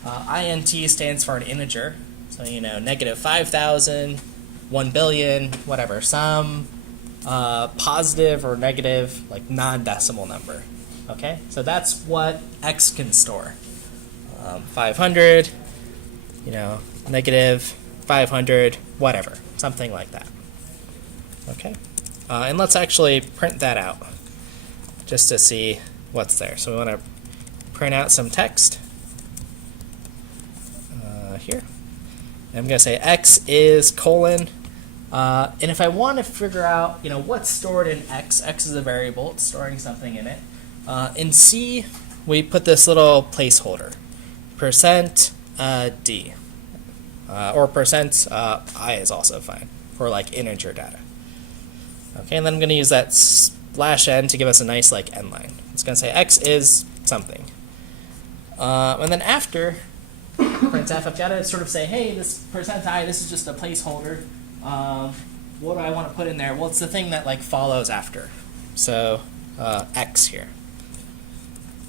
int stands for an integer, so you know, -5,000, 1 billion, whatever, some positive or negative, like non-decimal number. Okay, so that's what x can store. 500, you know, -500, whatever, something like that. Okay, and let's actually print that out just to see what's there. So we want to print out some text here. And I'm going to say x is colon. And if I want to figure out, you know, what's stored in x is a variable. It's storing something in it. In C, we put this little placeholder, %d, or %i is also fine for like integer data. Okay, and then I'm going to use that /n to give us a nice like end line. It's going to say x is something, and then after printf, I've got to sort of say, hey, this %i, this is just a placeholder. What do I want to put in there? Well, it's the thing that like follows after. So x here.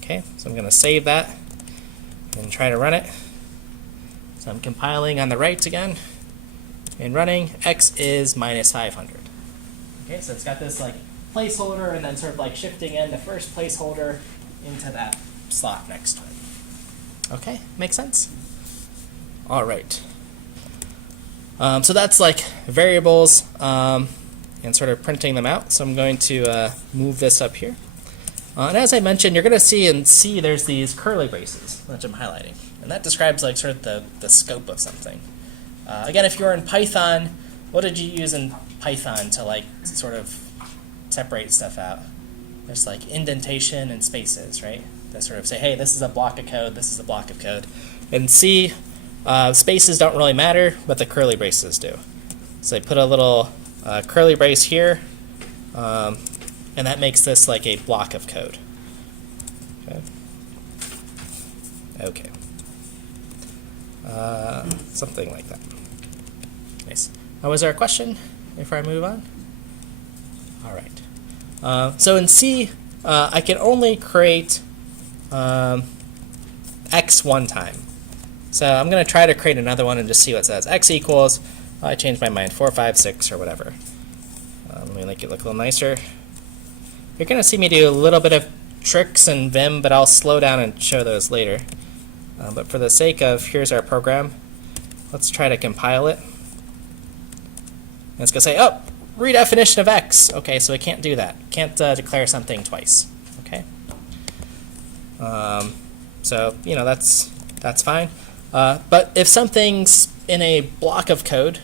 Okay, so I'm going to save that and try to run it. So I'm compiling on the right again and running. X is -500. Okay, so it's got this like placeholder and then sort of like shifting in the first placeholder into that slot next to it. Okay, makes sense? All right. So that's like variables and sort of printing them out. So I'm going to move this up here. And as I mentioned, you're going to see in C there's these curly braces, which I'm highlighting. And that describes like sort of the scope of something. Again, if you're in Python, what did you use in Python to like sort of separate stuff out? There's like indentation and spaces, right? That sort of say, hey, this is a block of code, this is a block of code. In C, spaces don't really matter, but the curly braces do. So I put a little curly brace here, and that makes this like a block of code. Okay. Okay. Something like that. Nice. Was there a question before I move on? All right. So in C, I can only create x one time. So I'm going to try to create another one and just see what it says. X equals, I changed my mind, 4, 5, 6, or whatever. Let me make it look a little nicer. You're going to see me do a little bit of tricks in Vim, but I'll slow down and show those later. But for the sake of, here's our program. let's try to compile it. And it's going to say, oh, redefinition of x. Okay, so it can't do that. Can't declare something twice. Okay. So that's fine. But if something's in a block of code,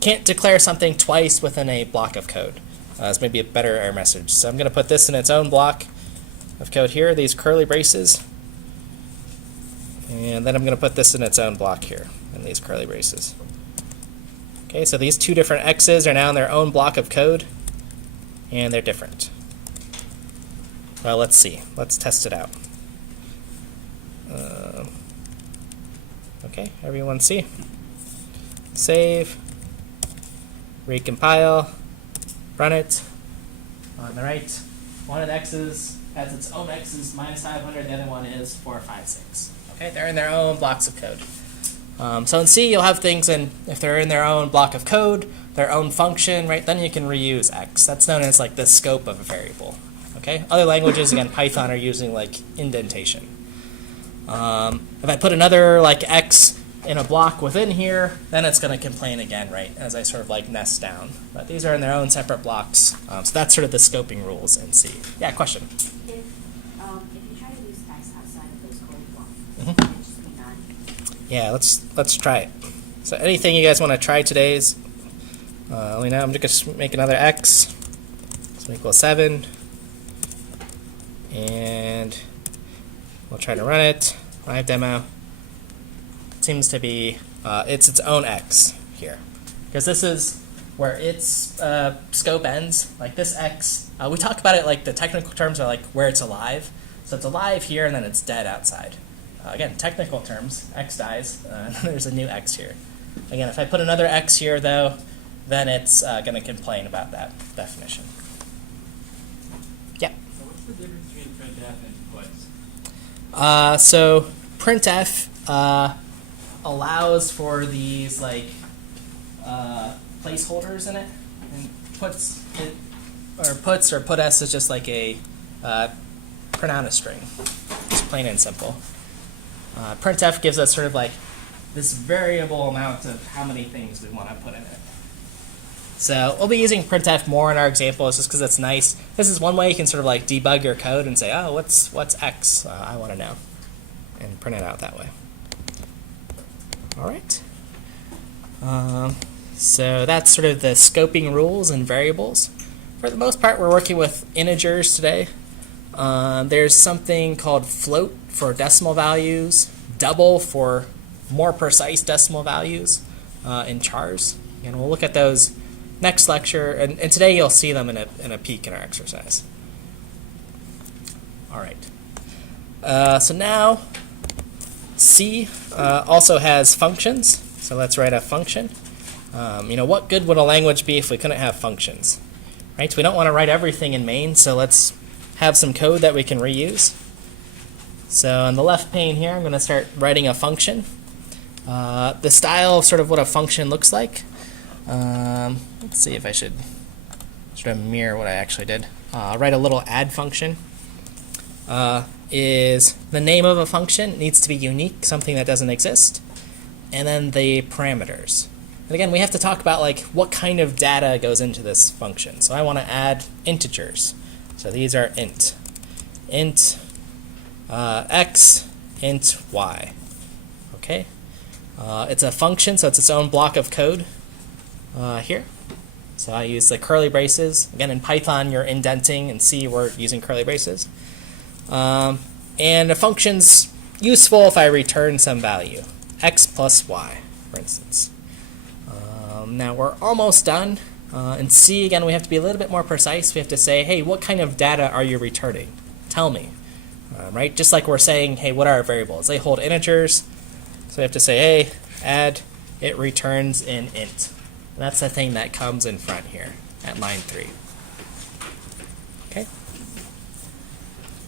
can't declare something twice within a block of code. It's maybe a better error message. So I'm going to put this in its own block of code here, these curly braces. And then I'm going to put this in its own block here, in these curly braces. Okay, so these two different x's are now in their own block of code, and they're different. Well, let's see. Let's test it out. Okay, everyone see? Save, recompile, run it. On the right, one of the x's has its own x's minus 500, the other one is 456. Okay, they're in their own blocks of code. So in C, you'll have things, if they're in their own block of code, their own function, right, then you can reuse x. That's known as like the scope of a variable. Okay, other languages, again, Python, are using like indentation. If I put another like x in a block within here, then it's going to complain again, right, as I sort of like nest down. But these are in their own separate blocks. So that's sort of the scoping rules in C. Yeah, question? If you try to use x outside of those code blocks, Mhm. can it just be done? Yeah, let's try it. So anything you guys want to try today is, let me know. I'm just going to make another x. So equals 7. And we'll try to run it. Live demo. It seems to be, it's its own x here. Because this is where its scope ends. Like this x, we talk about it like the technical terms are like where it's alive. So it's alive here and then it's dead outside. Again, technical terms, x dies, and there's a new x here. Again, if I put another x here though, then it's going to complain about that definition. Yeah? So what's the difference between printf and puts? So printf allows for these like placeholders in it, and puts or put-s is just like a print out a string, just plain and simple. Printf gives us sort of like this variable amount of how many things we want to put in it. So we'll be using printf more in our examples just because it's nice. This is one way you can sort of like debug your code and say, oh, what's x? I want to know, and print it out that way. All right. So that's sort of the scoping rules and variables. For the most part, we're working with integers today. There's something called float for decimal values, double for more precise decimal values, and chars. And we'll look at those next lecture, and today you'll see them in a peek in our exercise. All right. So now C also has functions. So let's write a function. What good would a language be if we couldn't have functions? Right? We don't want to write everything in main, so let's have some code that we can reuse. So on the left pane here, I'm going to start writing a function. The style of sort of what a function looks like. Let's see if I should sort of mirror what I actually did. I'll write a little add function. Is the name of a function needs to be unique, something that doesn't exist, and then the parameters. And again, we have to talk about like what kind of data goes into this function. So I want to add integers. So these are int x, int y. Okay, it's a function, so it's its own block of code here. So I use the curly braces. Again, in Python, you're indenting, and C, we're using curly braces. And a function's useful if I return some value, x plus y, for instance. Now we're almost done. In C, again, we have to be a little bit more precise. We have to say, hey, what kind of data are you returning? Tell me. Right? Just like we're saying, hey, what are our variables? They hold integers. So we have to say, hey, add, it returns an int. And that's the thing that comes in front here at line 3. Okay.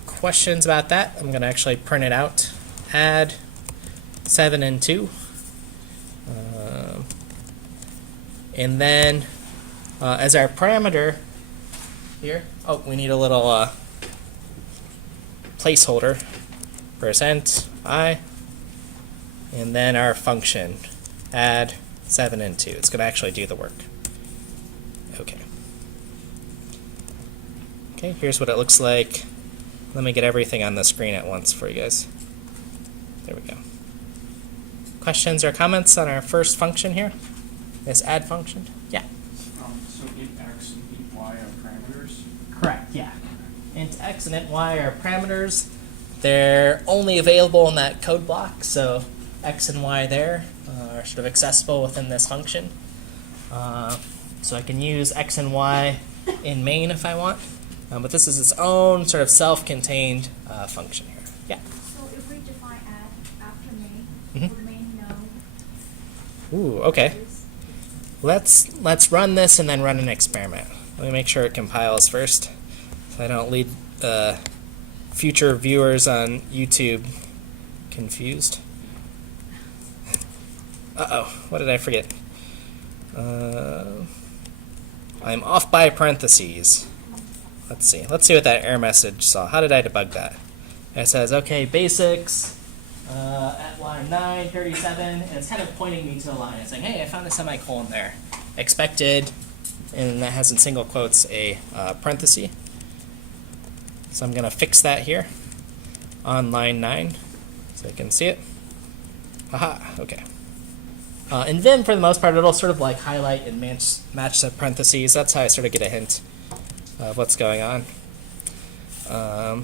Questions about that? I'm going to actually print it out. Add 7 and 2. And then as our parameter here, we need a little placeholder, %i, and then our function add 7 and 2. It's going to actually do the work. Okay. Okay, here's what it looks like. Let me get everything on the screen at once for you guys. There we go. Questions or comments on our first function here? This add function? Yeah. So int x and int y are parameters? Correct, yeah. Int x and int y are parameters. They're only available in that code block, so x and y there are sort of accessible within this function. So I can use x and y in main if I want, but this is its own sort of self-contained function here. Yeah? So if we define add after main, Mhm. would main know? Ooh, okay. Let's run this and then run an experiment. Let me make sure it compiles first, so I don't lead future viewers on YouTube confused. Uh-oh, what did I forget? I'm off by parentheses. Let's see what that error message saw. How did I debug that? It says, okay, basics at line 937, and it's kind of pointing me to a line. It's saying, hey, I found a semicolon there. Expected, and that has in single quotes a parenthesis. So I'm going to fix that here on line 9 so you can see it. Aha, okay. In Vim, for the most part, it'll sort of like highlight and match the parentheses. That's how I sort of get a hint of what's going on.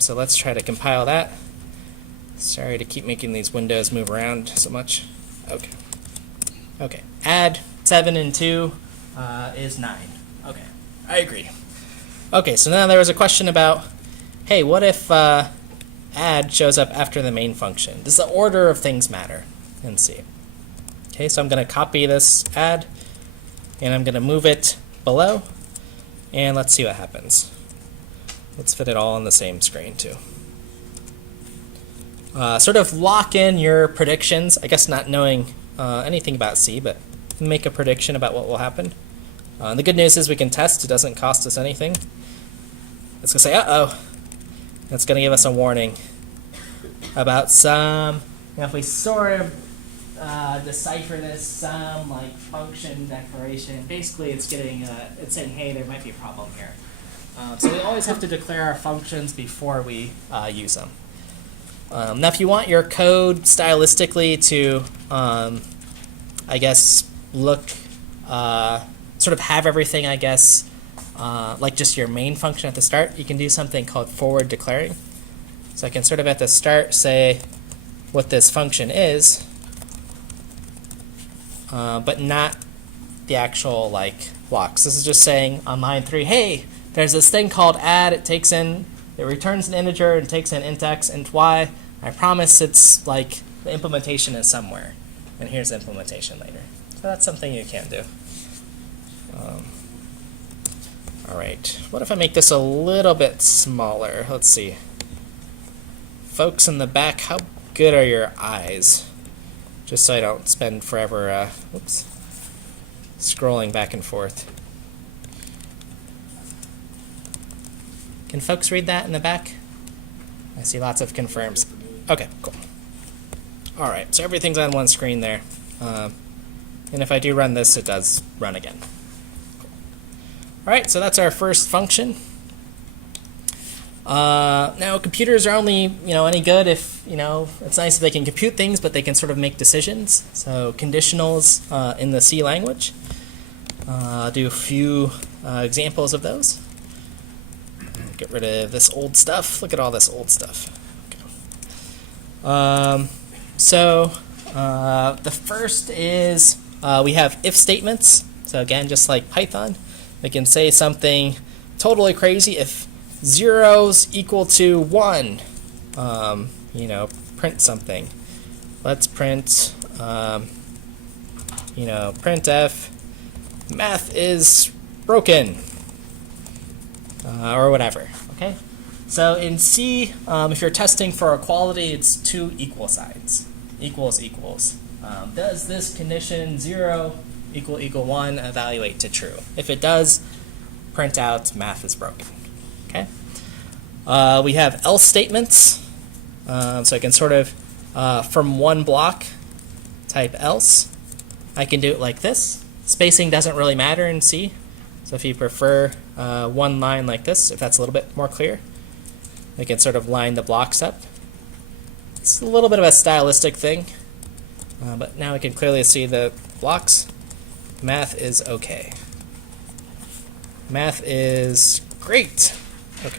So let's try to compile that. Sorry to keep making these windows move around so much. Okay. Okay. Add 7 and 2 is 9. Okay. I agree. Okay, so now there was a question about, hey, what if add shows up after the main function? Does the order of things matter in C? Okay, so I'm going to copy this add, and I'm going to move it below, and let's see what happens. Let's fit it all on the same screen, too. Sort of lock in your predictions, I guess not knowing anything about C, but make a prediction about what will happen. The good news is we can test. It doesn't cost us anything. It's going to say, uh-oh. It's going to give us a warning about some, if we sort of decipher this, some like function declaration. Basically, it's getting, it's saying, hey, there might be a problem here. So we always have to declare our functions before we use them. Now, if you want your code stylistically to, I guess, look, sort of have everything, I guess, like just your main function at the start, you can do something called forward declaring. So I can sort of at the start say what this function is, but not the actual like blocks. This is just saying on line 3, hey, there's this thing called add. It returns an integer and takes in int x, int y. I promise it's like the implementation is somewhere, and here's the implementation later. So that's something you can do. All right, what if I make this a little bit smaller? Let's see. Folks in the back, how good are your eyes? Just so I don't spend forever scrolling back and forth. Can folks read that in the back? I see lots of confirms. Okay, cool. All right, so everything's on one screen there. And if I do run this, it does run again. All right, so that's our first function. Now, computers are only any good if it's nice that they can compute things, but they can sort of make decisions. So conditionals in the C language. I'll do a few examples of those. Get rid of this old stuff. Look at all this old stuff. Okay. The first is we have if statements. So again, just like Python, we can say something totally crazy. If 0's equal to 1, print something. Let's print, printf, math is broken, or whatever, okay? So in C, if you're testing for equality, it's 2 equal signs, equals, equals. Does this condition 0 equal 1 evaluate to true? If it does, print out math is broken. Okay. We have else statements, so I can sort of from one block type else. I can do it like this. Spacing doesn't really matter in C. So if you prefer one line like this, if that's a little bit more clear, we can sort of line the blocks up. It's a little bit of a stylistic thing, but now we can clearly see the blocks. Math is okay. Math is great. Okay.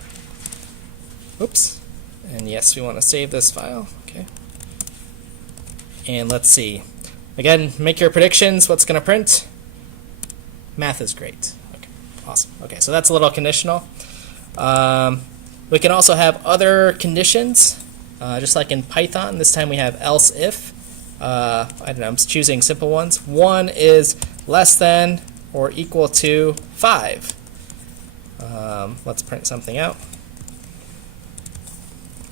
Oops. And yes, we want to save this file. Okay. And let's see. Again, make your predictions. What's going to print? Math is great. Okay. Awesome. Okay, so that's a little conditional. We can also have other conditions, just like in Python. This time we have else if. I don't know, I'm just choosing simple ones. One is less than or equal to 5. Let's print something out.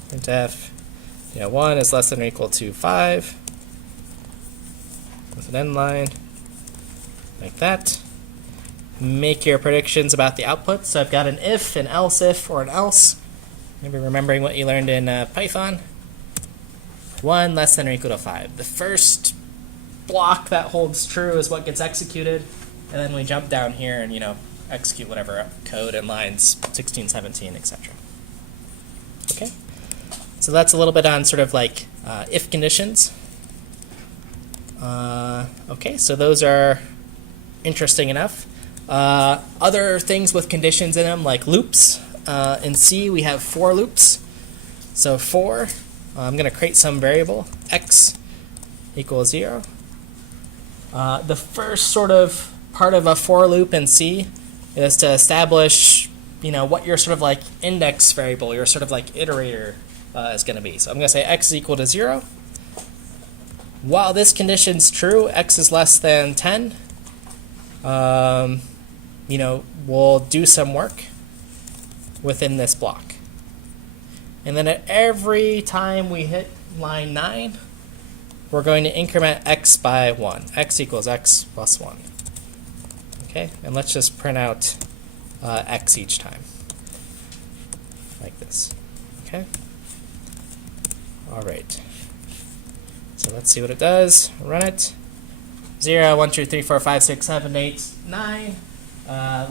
Printf, 1 is less than or equal to 5 with an end line, like that. Make your predictions about the output. So I've got an if, an else if, or an else. Maybe remembering what you learned in Python. 1 less than or equal to 5. The first block that holds true is what gets executed, and then we jump down here and execute whatever code in lines 16, 17, etc. Okay, so that's a little bit on sort of like if conditions. Okay, so those are interesting enough. Other things with conditions in them, like loops. In C, we have for loops. So for, I'm going to create some variable, x equals 0. The first sort of part of a for loop in C is to establish, what your sort of like index variable, your sort of like iterator is going to be. So I'm going to say x is equal to 0. While this condition's true, x is less than 10, we'll do some work within this block. And then at every time we hit line 9, we're going to increment x by 1. X equals x plus 1. Okay, and let's just print out x each time, like this. Okay. All right. So let's see what it does. Run it. 0, 1, 2, 3, 4, 5, 6, 7, 8, 9.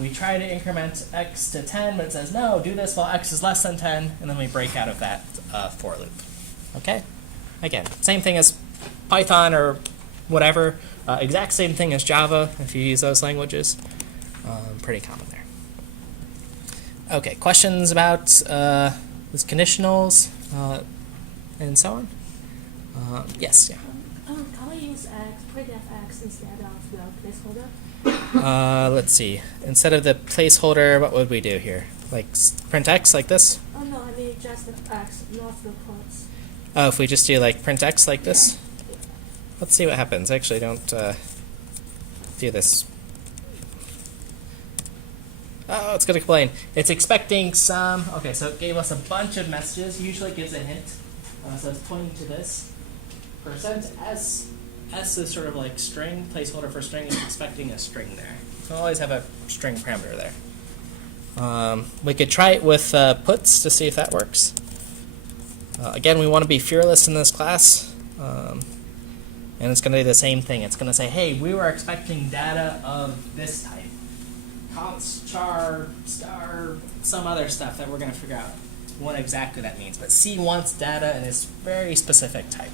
We try to increment x to 10, but it says no, do this while x is less than 10, and then we break out of that for loop. Okay? Again, same thing as Python or whatever. Exact same thing as Java if you use those languages. Pretty common there. Okay, questions about these conditionals and so on? Yes, yeah. Can we use printf x instead of the placeholder? Let's see. Instead of the placeholder, what would we do here? Like print x like this? Oh no, I mean just the x, not the quotes. Oh, if we just do like print x like this? Let's see what happens. Actually, don't do this. Oh, it's going to complain. It's expecting some. Okay, so it gave us a bunch of messages. Usually it gives a hint. So it's pointing to this. %s. S is sort of like string, placeholder for string. It's expecting a string there. So we'll always have a string parameter there. We could try it with puts to see if that works. Again, we want to be fearless in this class. And it's going to do the same thing. It's going to say, hey, we were expecting data of this type. Const, char, star, some other stuff that we're going to figure out what exactly that means. But C wants data in this very specific type.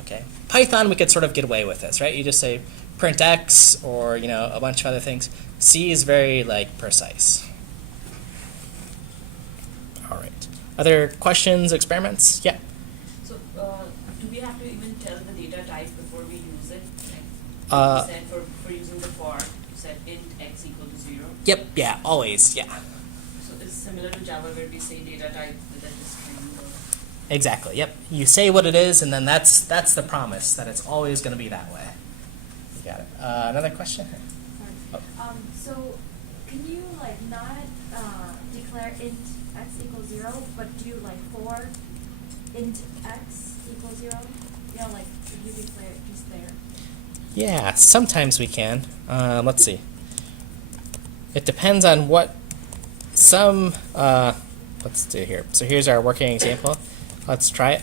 Okay. Python, we could sort of get away with this, right? You just say print x or, a bunch of other things. C is very, precise. All right. Other questions, experiments? Yeah. So, do we have to even tell the data type before we use it? Like, you said for using the for, you said int x equal to 0. Yep. Yeah. Always. Yeah. So it's similar to Java where we say data type within the string. Exactly. Yep. You say what it is, and then that's the promise that it's always going to be that way. You got it. Another question? Sorry. Oh. So can you not declare int x equals 0, but do for int x equals 0? Can you declare it just there? Yeah, sometimes we can. Let's see. It depends on what let's do here. So here's our working example. Let's try it.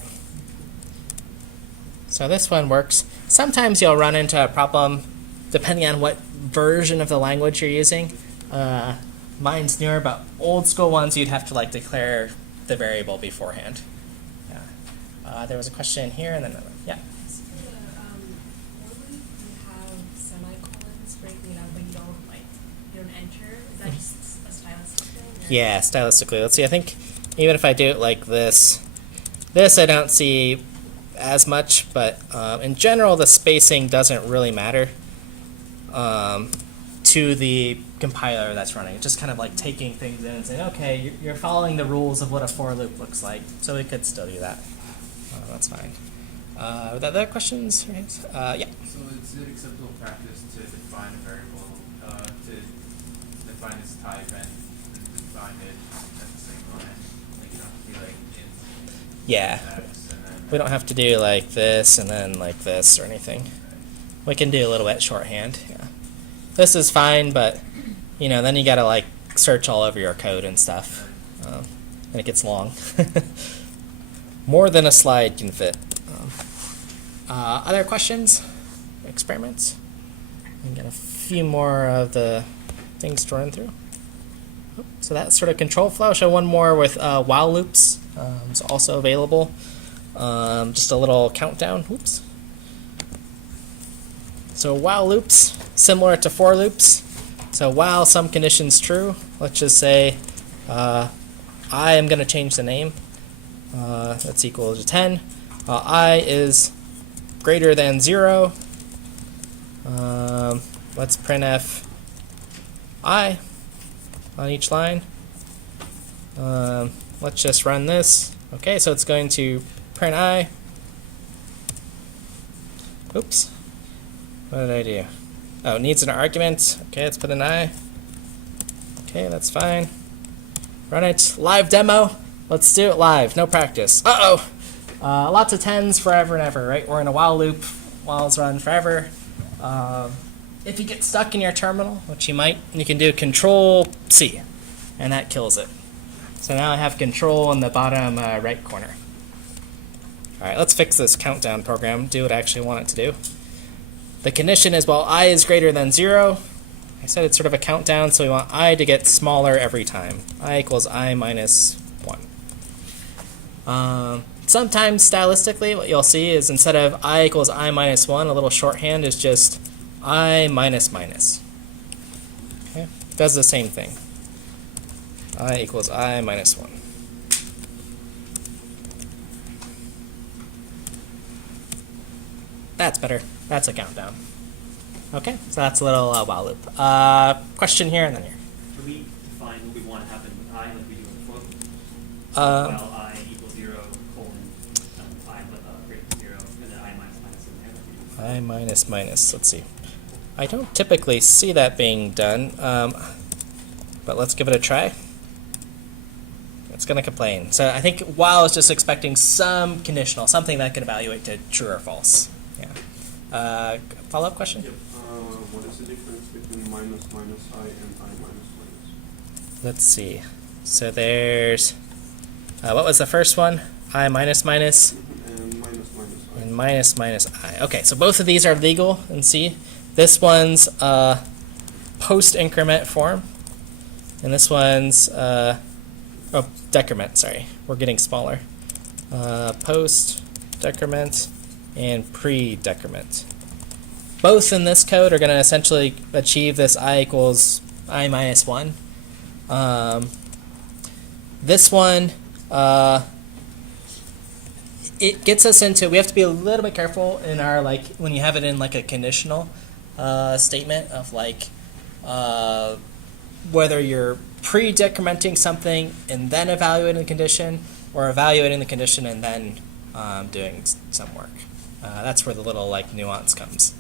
So this one works. sometimes you'll run into a problem depending on what version of the language you're using. Mine's newer, but old school ones you'd have to like declare the variable beforehand. Yeah. There was a question here and then another. Yeah. So for the normally you have semicolons breaking it up, but you don't enter. Is that just a stylistic thing? Or? Yeah, stylistically. Let's see. I think even if I do it like this I don't see as much, but in general the spacing doesn't really matter to the compiler that's running. It's just kind of like taking things in and saying, okay, you're following the rules of what a for loop looks like, so we could still do that. That's fine. Are there other questions? Yeah. So is it acceptable practice to define a variable, to define its type and define it at the same line? Like you don't have to be like int Yeah. X and then We don't have to do like this and then like this or anything. We can do a little bit shorthand. Yeah. This is fine, but then you gotta like search all over your code and stuff, and it gets long. More than a slide can fit. Other questions? Experiments? We got a few more of the things to run through. So that's sort of control flow. I'll show one more with while loops. It's also available. Just a little countdown. Oops. So while loops, similar to for loops. So while some condition's true, let's just say I am going to change the name. That's equal to 10. I is greater than 0. Let's printf I on each line. Let's just run this. Okay, so it's going to print I. Oops. What did I do? Oh, it needs an argument. Okay, let's put an I. Okay, that's fine. Run it. Live demo. Let's do it live. No practice. Uh-oh. Lots of 10s forever and ever, right? We're in a while loop. Whiles run forever. If you get stuck in your terminal, which you might, you can do Control-C, and that kills it. So now I have control in the bottom right corner. All right, let's fix this countdown program, do what I actually want it to do. The condition is while I is greater than 0. I said it's sort of a countdown, so we want I to get smaller every time. I equals I minus 1. Sometimes stylistically what you'll see is instead of I equals I minus 1, a little shorthand is just I minus minus. Okay, does the same thing. I equals I minus 1. That's better. That's a countdown. Okay, so that's a little while loop. Question here and then here. Can we define what we want to happen with I like we do in the for loop? While I equals 0, colon, I greater than 0, and then I minus minus in there. Like we do. I minus minus. Let's see. I don't typically see that being done, but let's give it a try. It's going to complain. So I think while is just expecting some conditional, something that can evaluate to true or false. Yeah. Follow-up question? Yep. What is the difference between minus minus I and I minus minus? Let's see. So there's, what was the first one? I minus minus? And minus minus I. And minus minus I. Okay, so both of these are legal in C. This one's post-increment form. And this one's, decrement, sorry. We're getting smaller. Post, decrement, and pre-decrement. Both in this code are going to essentially achieve this I equals I minus 1. This one, it gets us into, we have to be a little bit careful in our, like, when you have it in like a conditional statement of like whether you're pre-decrementing something and then evaluating the condition, or evaluating the condition and then doing some work. That's where the little like nuance comes.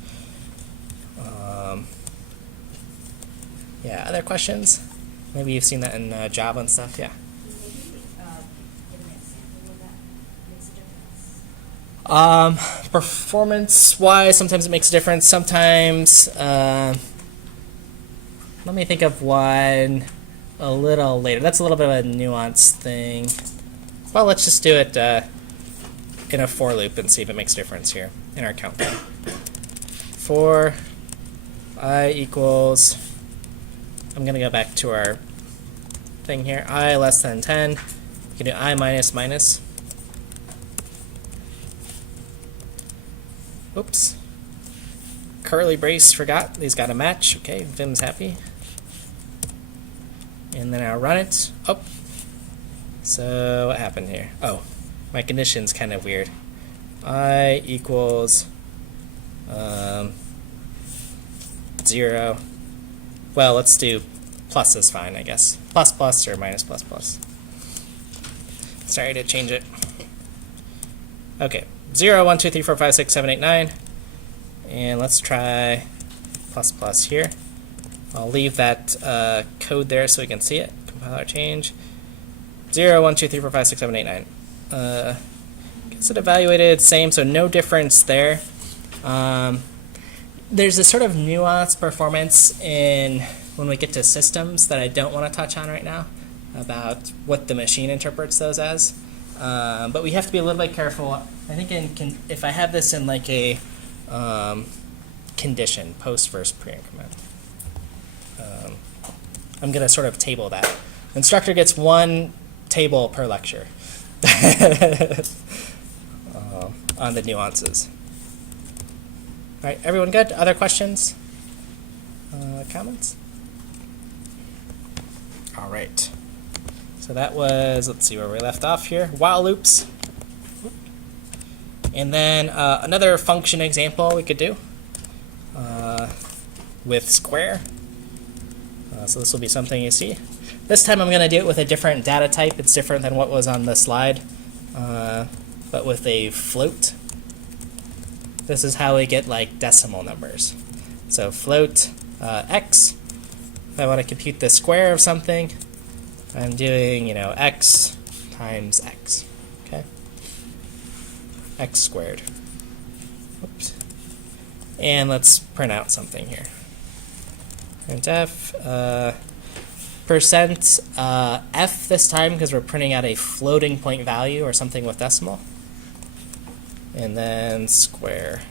Yeah, other questions? Maybe you've seen that in Java and stuff. Yeah. Maybe give an example of that makes a difference. Performance-wise, sometimes it makes a difference. Sometimes, let me think of one a little later. That's a little bit of a nuanced thing. Well, let's just do it in a for loop and see if it makes a difference here in our count. For I equals, I'm going to go back to our thing here, I less than 10. You can do I minus minus. Oops. Curly brace forgot. These got to match. Okay, Vim's happy. And then I'll run it. Oh. So what happened here? Oh, my condition's kind of weird. I equals 0. Well, let's do plus is fine, I guess. Plus plus or minus plus plus. Sorry to change it. Okay, 0, 1, 2, 3, 4, 5, 6, 7, 8, 9. And let's try plus plus here. I'll leave that code there so we can see it. Compiler change. 0, 1, 2, 3, 4, 5, 6, 7, 8, 9. Gets it evaluated, same, so no difference there. There's a sort of nuanced performance in when we get to systems that I don't want to touch on right now about what the machine interprets those as. But we have to be a little bit careful. I think if I have this in like a condition, post versus pre-increment, I'm going to sort of table that. Instructor gets 1 table per lecture on the nuances. All right, everyone good? Other questions? Comments? All right. So that was, let's see where we left off here, while loops. And then another function example we could do with square. So this will be something you see. This time I'm going to do it with a different data type. It's different than what was on the slide, but with a float. This is how we get like decimal numbers. So float x. If I want to compute the square of something, I'm doing, x times x. Okay. X squared. Oops. And let's print out something here. Printf percent f this time because we're printing out a floating point value or something with decimal. And then square.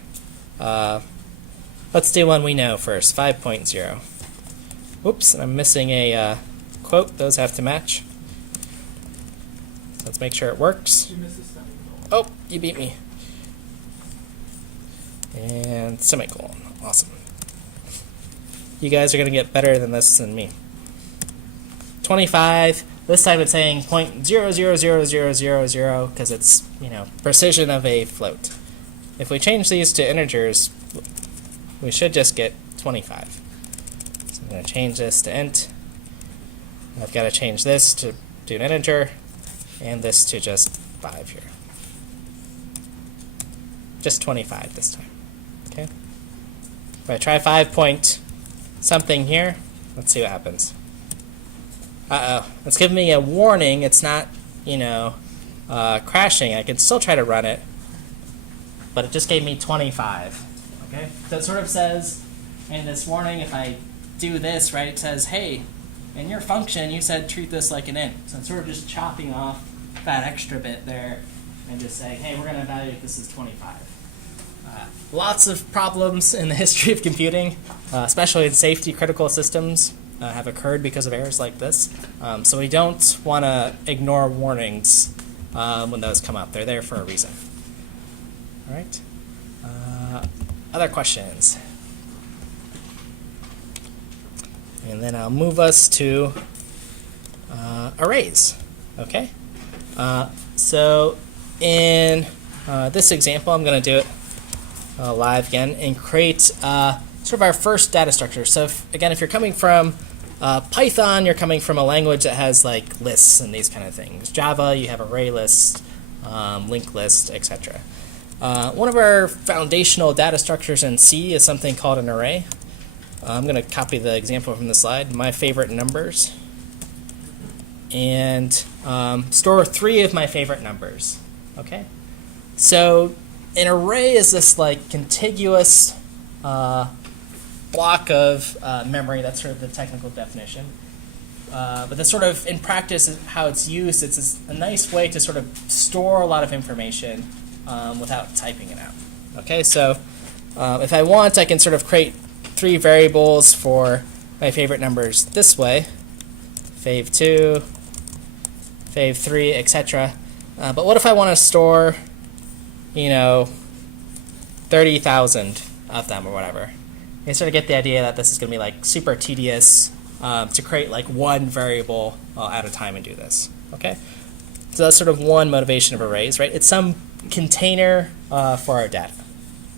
Let's do one we know first, 5.0. Oops, and I'm missing a quote. Those have to match. Let's make sure it works. Oh, you beat me. And semicolon. Awesome. You guys are going to get better than this than me. 25. This time it's saying 0.000000 because it's, precision of a float. If we change these to integers, we should just get 25. So I'm going to change this to int. I've got to change this to do an integer, and this to just 5 here. Just 25 this time. Okay. If I try 5 point something here, let's see what happens. Uh-oh, it's giving me a warning. It's not, crashing. I can still try to run it, but it just gave me 25. Okay, so it sort of says in this warning, if I do this, right, it says, hey, in your function, you said treat this like an int. So it's sort of just chopping off that extra bit there and just saying, hey, we're going to evaluate this as 25. Lots of problems in the history of computing, especially in safety critical systems, have occurred because of errors like this. So we don't want to ignore warnings when those come up. They're there for a reason. All right. Other questions? And then I'll move us to arrays. Okay. So in this example, I'm going to do it live again and create sort of our first data structure. So if you're coming from Python, you're coming from a language that has like lists and these kind of things. Java, you have array lists, linked list, etc. One of our foundational data structures in C is something called an array. I'm going to copy the example from the slide, my favorite numbers, and store 3 of my favorite numbers. Okay, so an array is this like contiguous block of memory. That's sort of the technical definition. But this sort of, in practice, is how it's used. It's a nice way to sort of store a lot of information without typing it out. Okay, so if I want, I can sort of create 3 variables for my favorite numbers this way, fav2, fav3, etc. But what if I want to store, 30,000 of them or whatever? You sort of get the idea that this is going to be like super tedious to create like one variable at a time and do this. Okay, so that's sort of one motivation of arrays, right? It's some container for our data.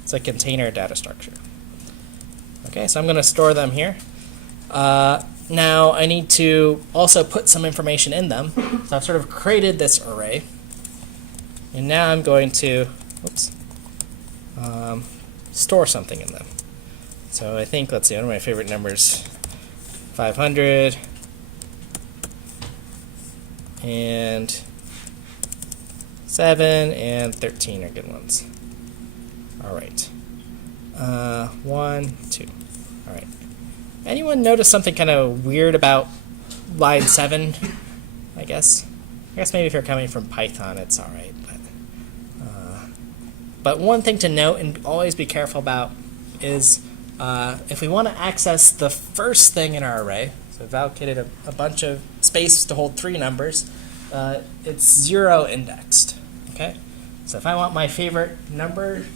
It's a container data structure. Okay, so I'm going to store them here. Now I need to also put some information in them. So I've sort of created this array, and now I'm going to store something in them. So I think, let's see, one of my favorite numbers, 500, and 7 and 13 are good ones. All right. 1, 2. All right. Anyone notice something kind of weird about line 7? I guess maybe if you're coming from Python, it's all right. But one thing to note and always be careful about is if we want to access the first thing in our array, so I've allocated a bunch of space to hold 3 numbers, it's 0 indexed. Okay, so if I want my favorite numbers,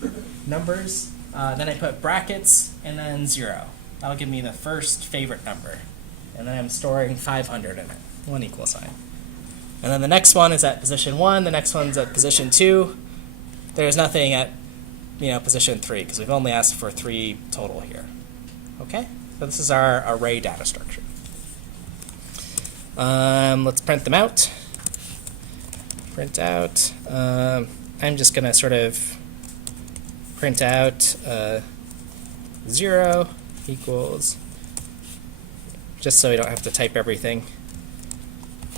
then I put brackets and then 0. That'll give me the first favorite number, and then I'm storing 500 in it, 1 equal sign. And then the next one is at position 1. The next one's at position 2. There's nothing at position 3 because we've only asked for 3 total here. Okay, so this is our array data structure. Let's print them out. Print out. I'm just going to sort of print out 0 equals, just so we don't have to type everything.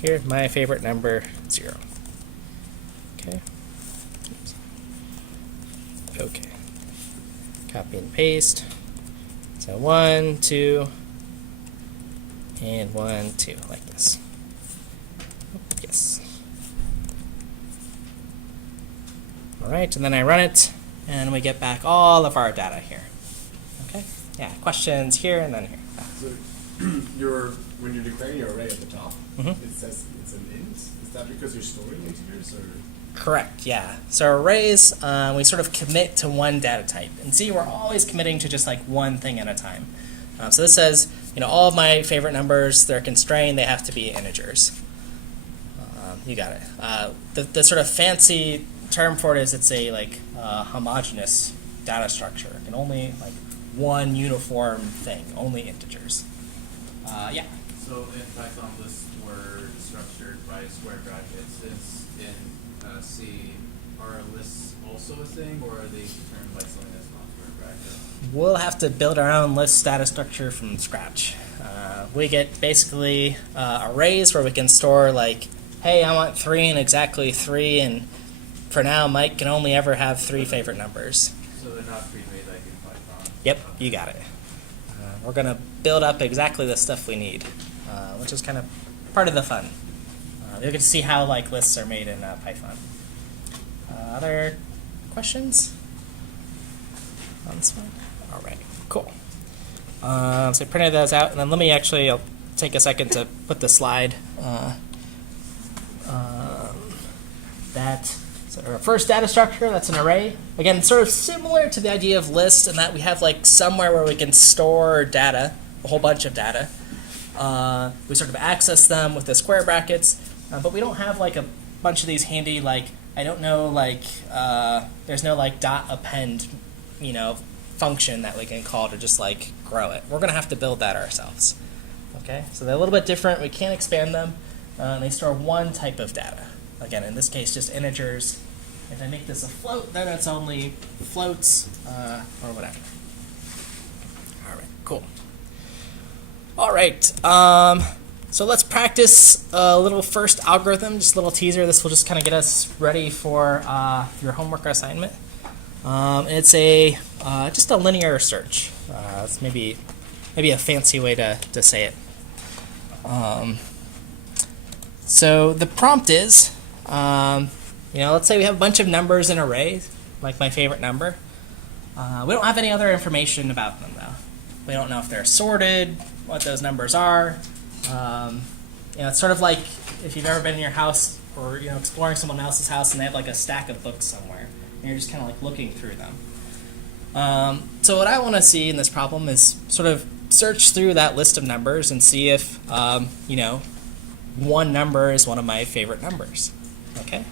Here's my favorite number, 0. Okay. Oops. Okay. Copy and paste. So 1, 2, and 1, 2, like this. Yes. All right, and then I run it, and we get back all of our data here. Okay? Yeah, questions here and then here. So when you're declaring your array at the top, it says it's an int. Is that because you're storing integers, or? Correct, yeah. So arrays, we sort of commit to one data type. And see, we're always committing to just like one thing at a time. So this says, all of my favorite numbers, they're constrained, they have to be integers. You got it. The sort of fancy term for it is it's a homogeneous data structure. It can only one uniform thing, only integers. Yeah. So in Python, lists were structured by square brackets. Since in C, are lists also a thing, or are they determined by something that's not square brackets? We'll have to build our own list data structure from scratch. We get basically arrays where we can store hey, I want 3 and exactly 3, and for now, Mike can only ever have 3 favorite numbers. So they're not pre-made like in Python? Yep, you got it. We're going to build up exactly the stuff we need, which is kind of part of the fun. You can see how lists are made in Python. Other questions on this one? All right, cool. So I printed those out, and then let me I'll take a second to put the slide. So our first data structure, that's an array. Again, sort of similar to the idea of lists in that we have somewhere where we can store data, a whole bunch of data. We sort of access them with the square brackets, but we don't have a bunch of these handy I don't know there's no dot append function that we can call to just grow it. We're gonna have to build that ourselves. Okay, so they're a little bit different. We can't expand them. They store one type of data. Again, in this case, just integers. If I make this a float, then it's only floats or whatever. All right, cool. All right, so let's practice a little first algorithm, just a little teaser. This will just kind of get us ready for your homework or assignment. It's just a linear search. It's maybe a fancy way to say it. So the prompt is, let's say we have a bunch of numbers in arrays, like my favorite number. We don't have any other information about them, though. We don't know if they're sorted, what those numbers are. It's sort of like if you've ever been in your house or exploring someone else's house and they have like a stack of books somewhere, and you're just kind of like looking through them. So what I want to see in this problem is sort of search through that list of numbers and see if one number is one of my favorite numbers. Okay.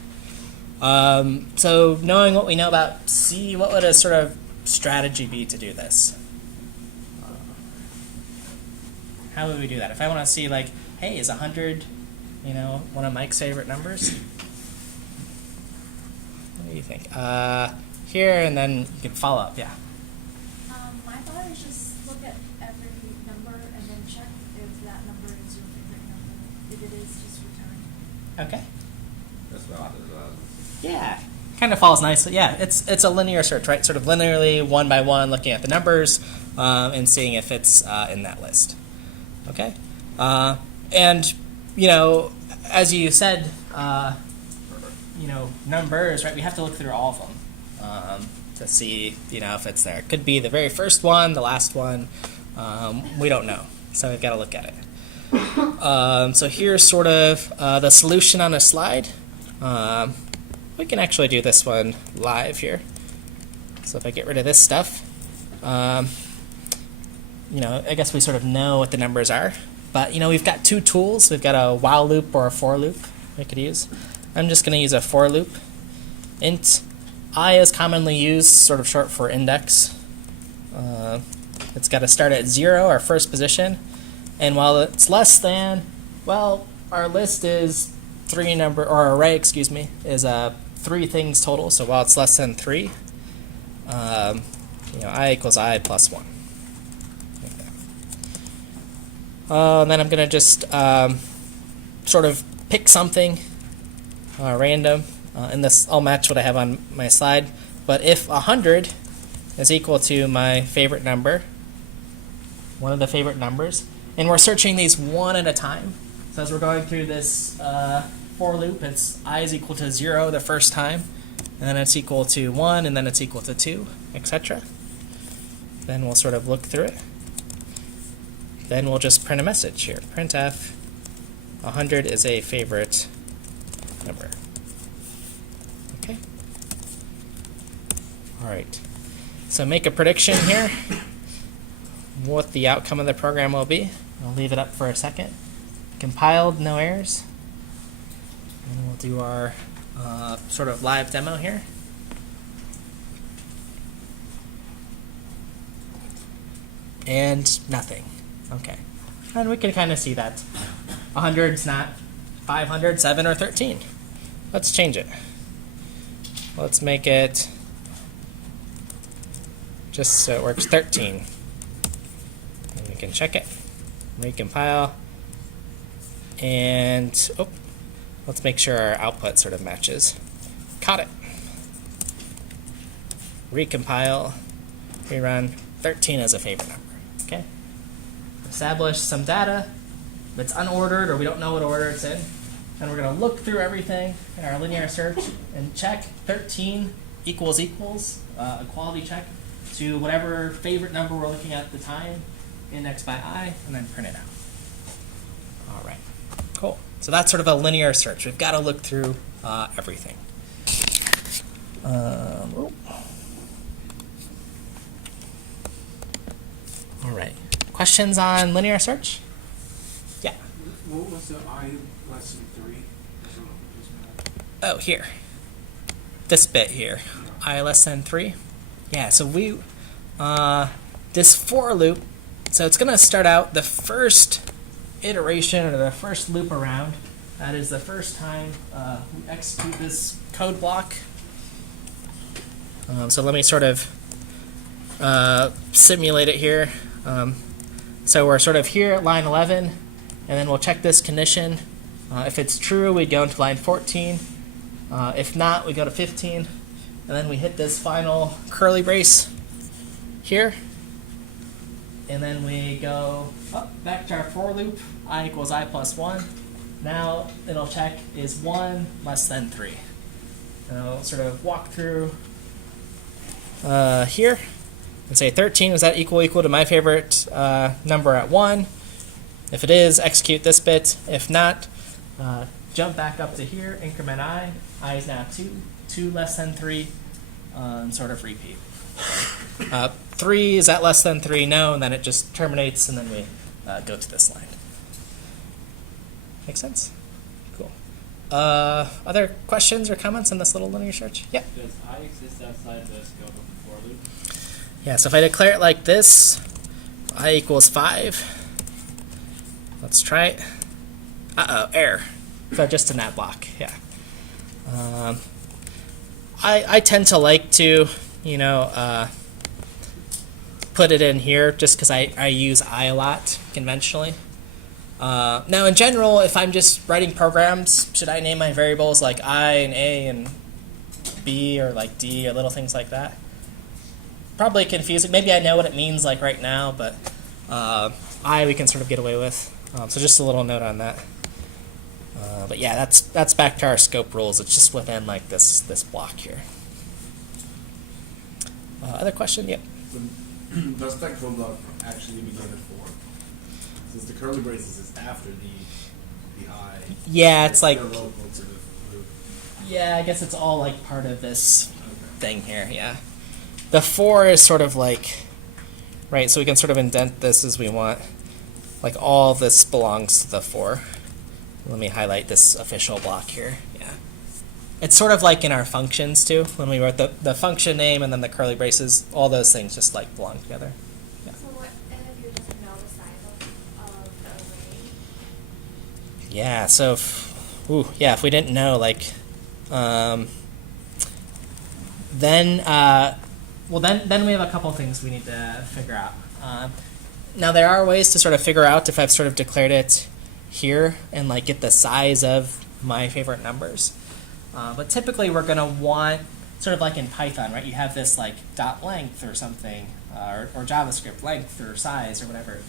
So knowing what we know about C, what would a sort of strategy be to do this? How would we do that? If I want to see like, hey, is 100, one of Mike's favorite numbers? What do you think? Here, and then you can follow up. Yeah. My thought is just look at every number and then check if that number is your favorite number. If it is, just return. Okay. That's what I thought as well. Yeah. Kind of follows nicely. Yeah, it's a linear search, right? Sort of linearly, one by one, looking at the numbers and seeing if it's in that list. Okay. And as you said, numbers, right? We have to look through all of them to see, if it's there. It could be the very first one, the last one. We don't know, so we've got to look at it. So here's sort of the solution on a slide. We can actually do this one live here. So if I get rid of this stuff, I guess we sort of know what the numbers are. But, we've got two tools. We've got a while loop or a for loop we could use. I'm just going to use a for loop. Int I is commonly used, sort of short for index. It's got to start at 0, our first position. And while it's less than, well, our list is our array, is 3 things total. So while it's less than 3, I equals I plus 1. Like that. And then I'm going to just sort of pick something random. And this, I'll match what I have on my slide. But if 100 is equal to my favorite number, one of the favorite numbers, and we're searching these one at a time. So as we're going through this for loop, it's I is equal to 0 the first time, and then it's equal to 1, and then it's equal to 2, etc. Then we'll sort of look through it. Then we'll just print a message here. Printf, 100 is a favorite number. Okay. All right. So make a prediction here. What the outcome of the program will be. I'll leave it up for a second. Compiled, no errors. And we'll do our sort of live demo here. And nothing. Okay. And we can kind of see that 100's not 500, 7, or 13. Let's change it. Let's make it just so it works 13. And we can check it. Recompile. And let's make sure our output sort of matches. Caught it. Recompile. Rerun. 13 is a favorite number. Okay. Establish some data that's unordered or we don't know what order it's in. And we're going to look through everything in our linear search and check 13 equals, a quality check to whatever favorite number we're looking at the time, index by I, and then print it out. All right. Cool. So that's sort of a linear search. We've got to look through everything. All right. Questions on linear search? Yeah. What was the I less than 3? Oh, here. This bit here. I less than 3. Yeah, so we, this for loop, so it's going to start out the first iteration or the first loop around. That is the first time we execute this code block. So let me sort of simulate it here. So we're sort of here at line 11, and then we'll check this condition. If it's true, we go into line 14. If not, we go to 15. And then we hit this final curly brace here. And then we go up back to our for loop, I equals I plus 1. Now it'll check is 1 less than 3. And I'll sort of walk through here and say 13, is that equal to my favorite number at 1? If it is, execute this bit. If not, jump back up to here, increment I. I is now 2, 2 less than 3, and sort of repeat. 3, is that less than 3? No, and then it just terminates, and then we go to this line. Make sense? Cool. Other questions or comments on this little linear search? Yeah? Does I exist outside the scope of the for loop? Yeah, so if I declare it like this, I equals 5. Let's try it. Uh-oh, error. So just in that block, yeah. I tend to like to, put it in here just because I use I a lot conventionally. Now, in general, if I'm just writing programs, should I name my variables like I and A and B or like D or little things like that? Probably confusing. Maybe I know what it means like right now, but I we can sort of get away with. So just a little note on that. But yeah, that's back to our scope rules. It's just within like this block here. Other question? Yep. So does that code block actually begin at 4? Since the curly braces is after the I. Yeah, it's like. They're local to the loop. Yeah, I guess it's all like part of this thing here. Yeah. The 4 is sort of like, right? So we can sort of indent this as we want. Like all this belongs to the 4. Let me highlight this official block here. Yeah. It's sort of like in our functions too, when we wrote the function name and then the curly braces, all those things just like belong together. Yeah. So what if you just know the size of the array? Yeah, so if we didn't know, like, then we have a couple things we need to figure out. Now there are ways to sort of figure out if I've sort of declared it here and like get the size of my favorite numbers. But typically we're going to want, sort of like in Python, right? You have this like dot length or something, or JavaScript length or size or whatever.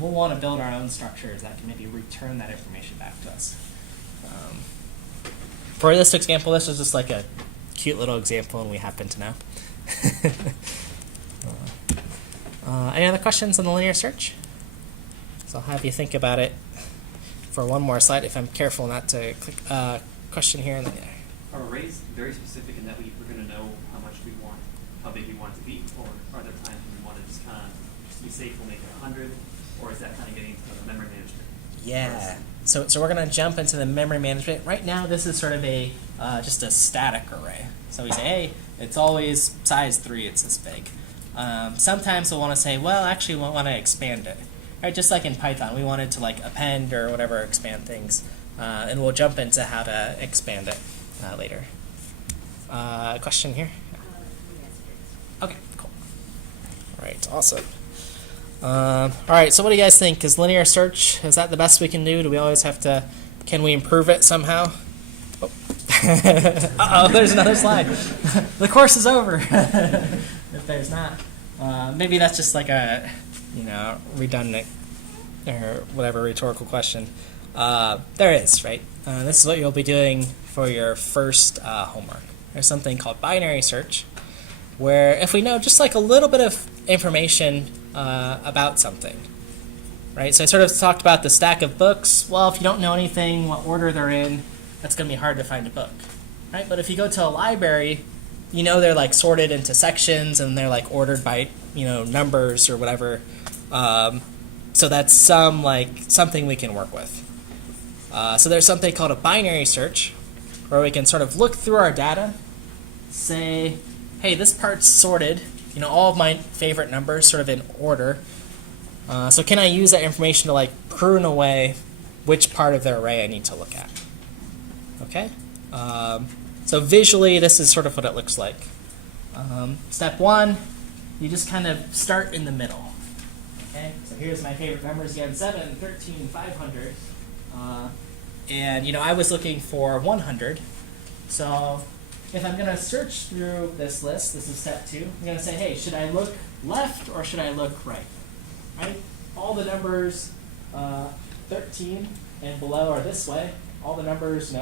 We'll want to build our own structures that can maybe return that information back to us. For this example, this is just like a cute little example and we happen to know. Any other questions on the linear search? So I'll have you think about it for one more slide if I'm careful not to click question here and then there. Are arrays very specific in that we're going to know how much we want, how big we want it to be, or are there times when we want to just kind of, just to be safe, we'll make it 100, or is that kind of getting into the memory management? Yeah. So we're going to jump into the memory management. Right now, this is sort of a just a static array. So we say, hey, it's always size 3. It's this big. Sometimes we'll want to say, well, actually, we want to expand it. Right? Just like in Python, we wanted to like append or whatever, expand things, and we'll jump into how to expand it later. Question here? Okay, cool. All right, awesome. All right, so what do you guys think? Is linear search, is that the best we can do? Do we always have to, can we improve it somehow? Oh. Uh-oh, there's another slide. The course is over. If there's not. Maybe that's just like a, redundant or whatever rhetorical question. There is, right? This is what you'll be doing for your first homework. There's something called binary search, where if we know just like a little bit of information about something, right? So I sort of talked about the stack of books. Well, if you don't know anything, what order they're in, that's going to be hard to find a book, right? But if you go to a library, they're like sorted into sections and they're like ordered by, numbers or whatever. So that's something we can work with. So there's something called a binary search, where we can sort of look through our data, say, hey, this part's sorted, all of my favorite numbers sort of in order. So can I use that information to like prune away which part of the array I need to look at? Okay? So visually, this is sort of what it looks like. Step 1, you just kind of start in the middle. Okay? So here's my favorite numbers again, 7, 13, 500. And I was looking for 100. So if I'm going to search through this list, this is step 2, I'm going to say, hey, should I look left or should I look right? Right? All the numbers 13 and below are this way. All the numbers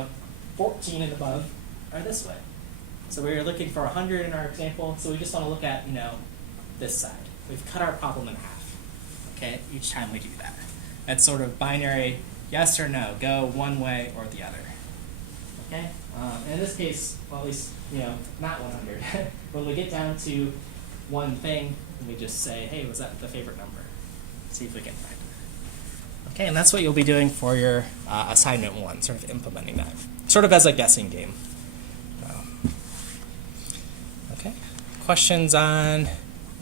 14 and above are this way. So we were looking for 100 in our example, so we just want to look at, this side. We've cut our problem in half, okay, each time we do that. That's sort of binary, yes or no, go one way or the other, okay? And in this case, well, at least, not 100. When we get down to one thing, we just say, hey, was that the favorite number? See if we can find it. Okay, and that's what you'll be doing for your assignment 1, sort of implementing that, sort of as a guessing game. Okay, questions on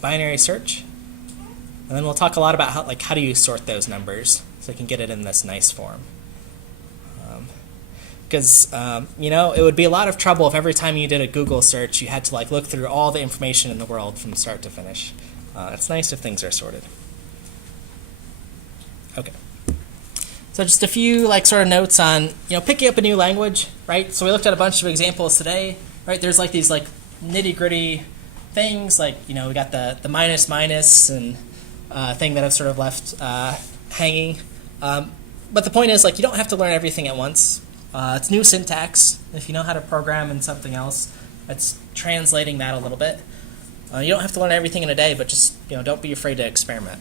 binary search? And then we'll talk a lot about how do you sort those numbers so you can get it in this nice form. Because it would be a lot of trouble if every time you did a Google search you had to look through all the information in the world from start to finish. It's nice if things are sorted. Okay. So just a few sort of notes on picking up a new language, right? So we looked at a bunch of examples today, right? There's these nitty-gritty things we got the minus and thing that I've sort of left hanging. But the point is you don't have to learn everything at once. It's new syntax. If you know how to program in something else, it's translating that a little bit. You don't have to learn everything in a day, but just don't be afraid to experiment.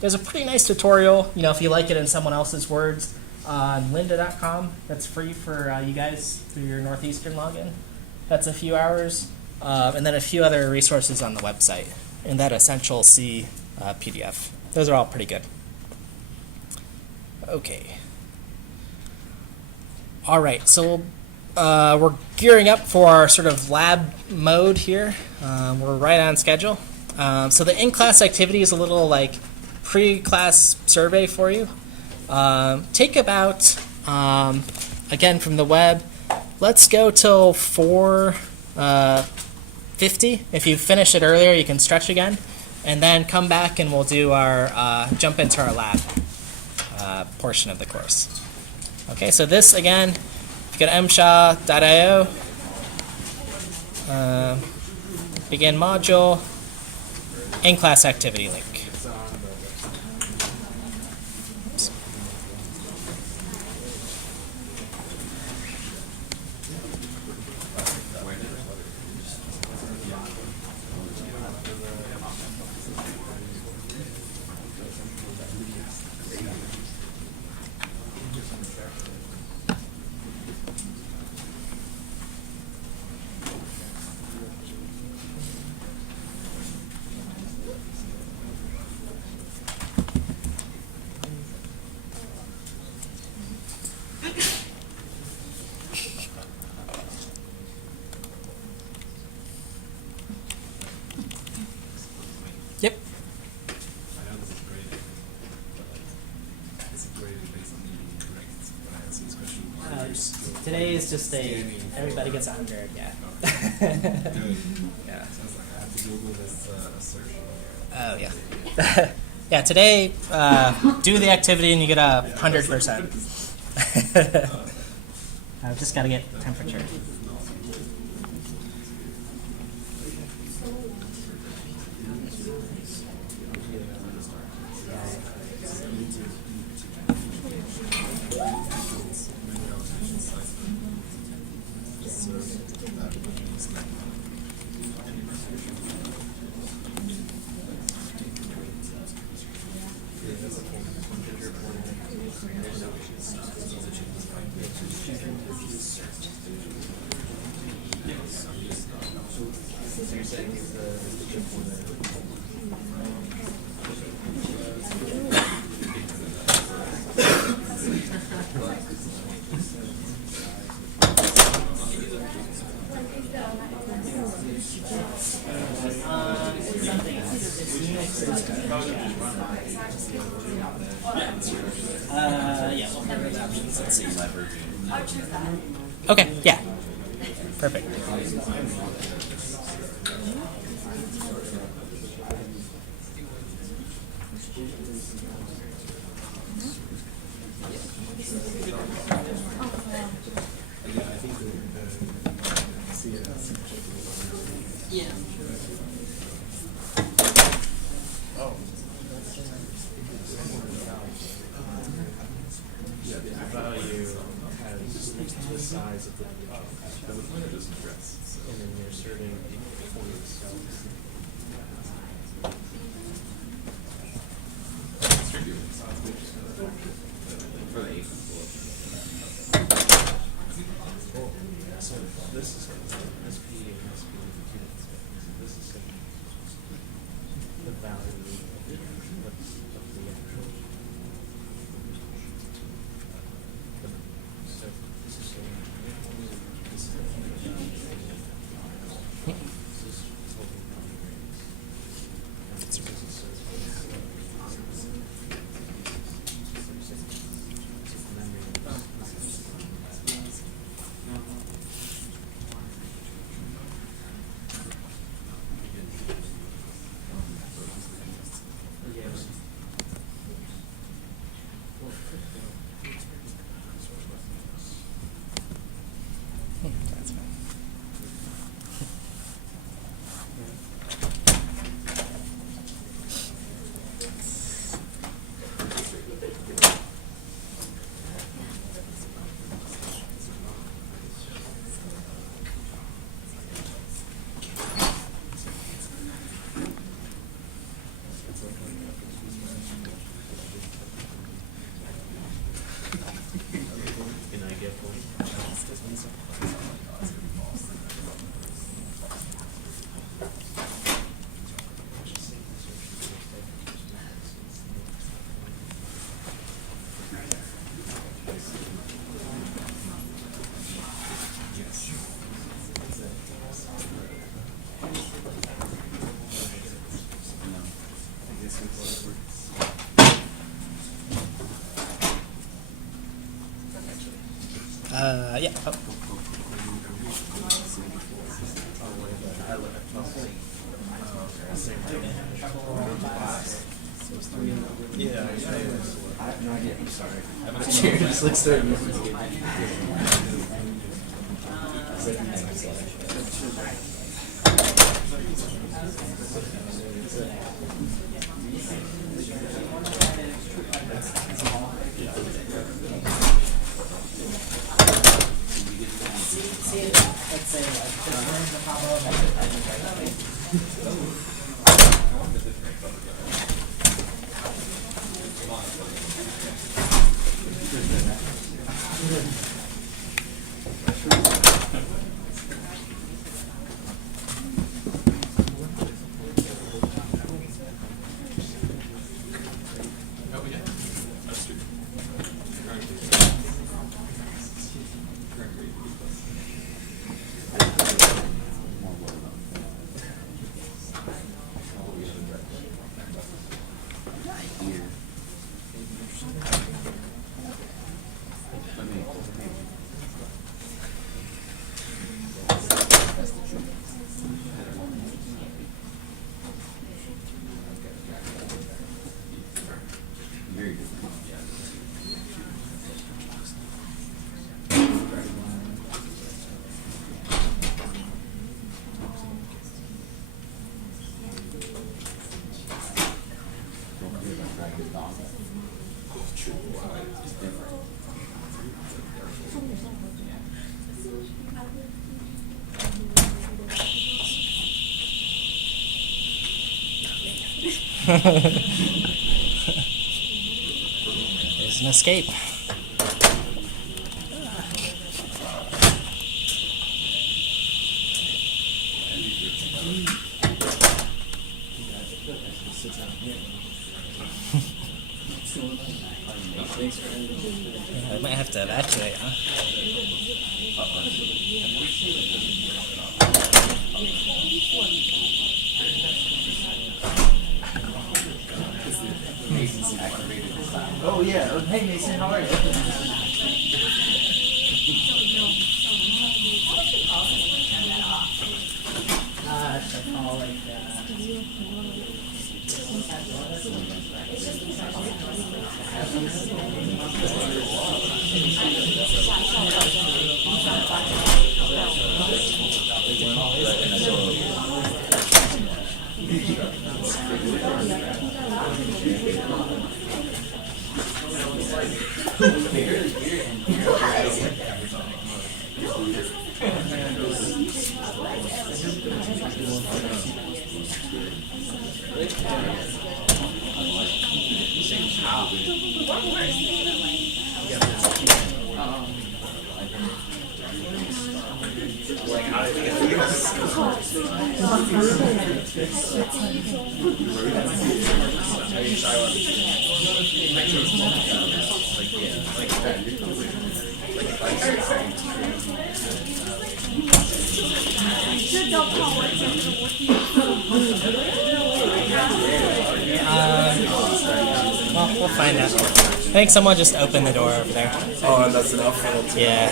There's a pretty nice tutorial, if you like it in someone else's words, on lynda.com. That's free for you guys through your Northeastern login. That's a few hours, and then a few other resources on the website in that Essential C PDF. Those are all pretty good. Okay. All right, so we're gearing up for our sort of lab mode here. We're right on schedule. So the in-class activity is a little pre-class survey for you. Take about, again from the web, let's go till 4:50. If you finish it earlier, you can stretch again. And then come back and we'll do our, jump into our lab portion of the course. Okay, so this again, if you go to msha.io, begin module, in-class activity link. Yep. I know this is graded, but is it graded based on the correct when I answer this question? Today is just everybody gets 100, yeah. Good. Yeah. Sounds like I have to Google this assertion. Oh, yeah. Yeah, today, do the activity and you get 100%. I've just got to get temperature. Yeah, we'll cover that. Let's see. Okay, yeah. Perfect. Yeah. Oh. Yeah, the value has as the size of the Because the pointer doesn't address. So. and then you're asserting the points. For the eighth. So this is SP and SP units. So this is the value of the actual. So this is showing this is the value. This is total value variance. And this is That's fine. Can I get one? Yeah. Oh. Yeah, I have no idea. I'm sorry. Cheers. Looks so Oh yeah, that's true. Very different. Don't forget about dragging it down. True. It's different. There's an escape. Yeah, I might have to evacuate, huh? Oh yeah. Oh, hey Mason, how are you? Well, we'll find out. I think someone just opened the door over there. Oh, and that's enough? Yeah.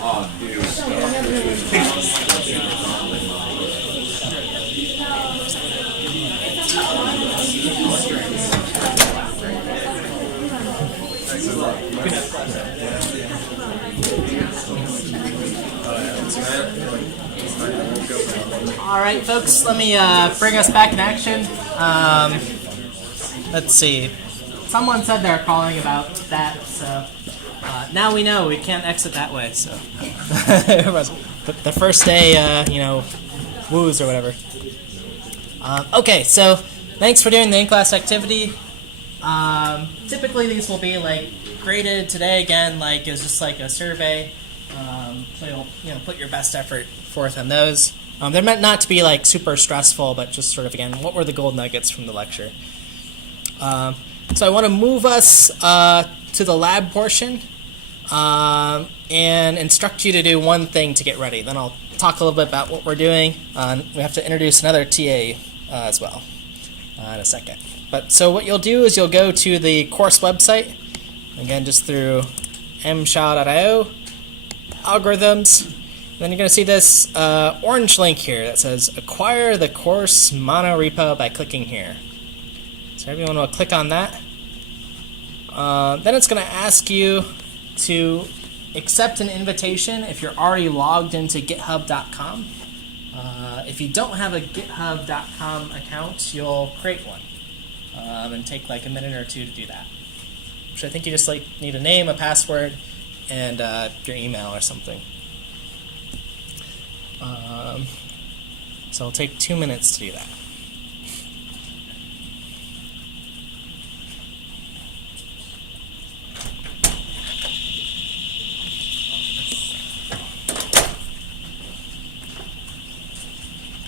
Oh, dude. All right, folks, let me bring us back in action. Let's see. Someone said they're calling about that, so now we know we can't exit that way. So the first day, woos or whatever. Okay, so thanks for doing the in-class activity. Typically, these will be like graded today. Again, like it's just like a survey. So you'll put your best effort forth on those. They're meant not to be like super stressful, but just sort of again, what were the gold nuggets from the lecture? So I want to move us to the lab portion and instruct you to do one thing to get ready. Then I'll talk a little bit about what we're doing. We have to introduce another TA as well in a second. But so what you'll do is you'll go to the course website, again just through msha.io, algorithms. Then you're going to see this orange link here that says acquire the course monorepo by clicking here. So everyone will click on that. Then it's going to ask you to accept an invitation if you're already logged into github.com. If you don't have a github.com account, you'll create one and take like a minute or two to do that. Which I think you just like need a name, a password, and your email or something. So it'll take 2 minutes to do that.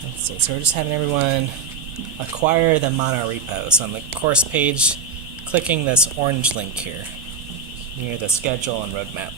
Let's see, so we're just having everyone acquire the monorepo. So on the course page, clicking this orange link here near the schedule and roadmap.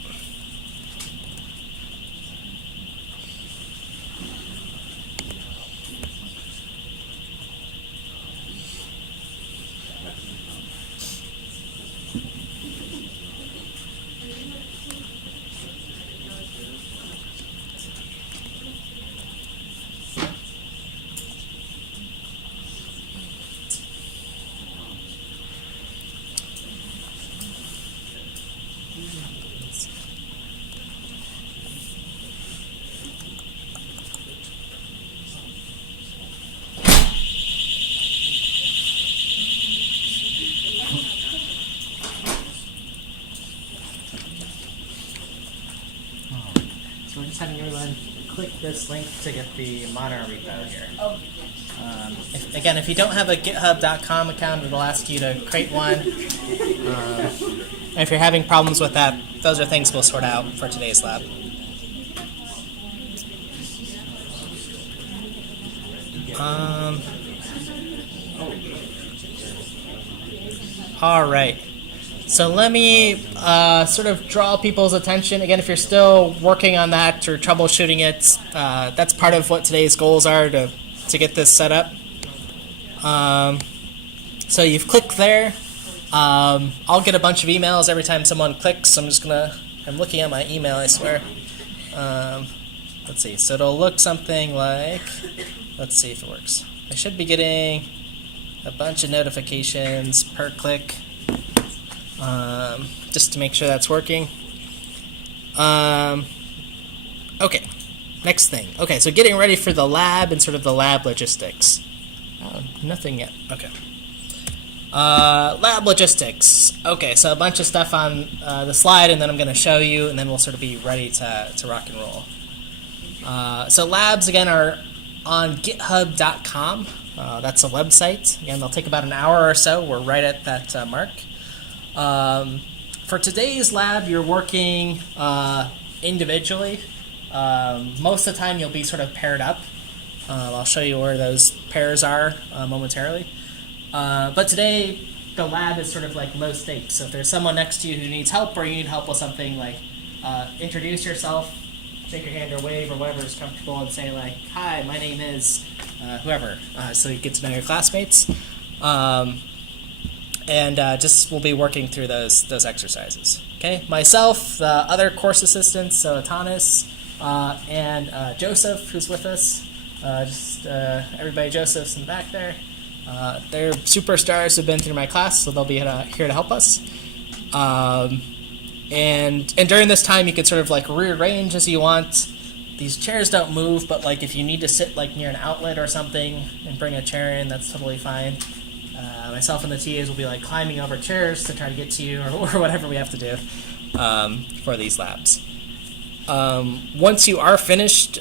So we're just having everyone click this link to get the monorepo here. If you don't have a github.com account, it'll ask you to create one. And if you're having problems with that, those are things we'll sort out for today's lab. All right. So let me sort of draw people's attention. Again, if you're still working on that or troubleshooting it, that's part of what today's goals are to get this set up. So you've clicked there. I'll get a bunch of emails every time someone clicks. I'm looking at my email, I swear. Let's see. So it'll look something like, let's see if it works. I should be getting a bunch of notifications per click. Just to make sure that's working. Okay, next thing. Okay, so getting ready for the lab and sort of the lab logistics. Nothing yet. Okay. Lab logistics. Okay, so a bunch of stuff on the slide, and then I'm going to show you, and then we'll sort of be ready to rock and roll. So labs, again, are on github.com. That's a website. Again, they'll take about an hour or so. We're right at that mark. For today's lab, you're working individually. Most of the time, you'll be sort of paired up. I'll show you where those pairs are momentarily. But today, the lab is sort of like low stakes. So if there's someone next to you who needs help, or you need help with something, like introduce yourself, shake your hand or wave or whatever is comfortable, and say like, "Hi, my name is whoever," so you get to know your classmates. And just we'll be working through those exercises. Okay, myself, the other course assistants, so Atanas and Joseph, who's with us. Everybody, Joseph's in the back there. They're superstars who've been through my class, so they'll be here to help us. And during this time, you can sort of like rearrange as you want. These chairs don't move, but like if you need to sit like near an outlet or something and bring a chair in, that's totally fine. Myself and the TAs will be like climbing over chairs to try to get to you, or whatever we have to do for these labs. Once you are finished,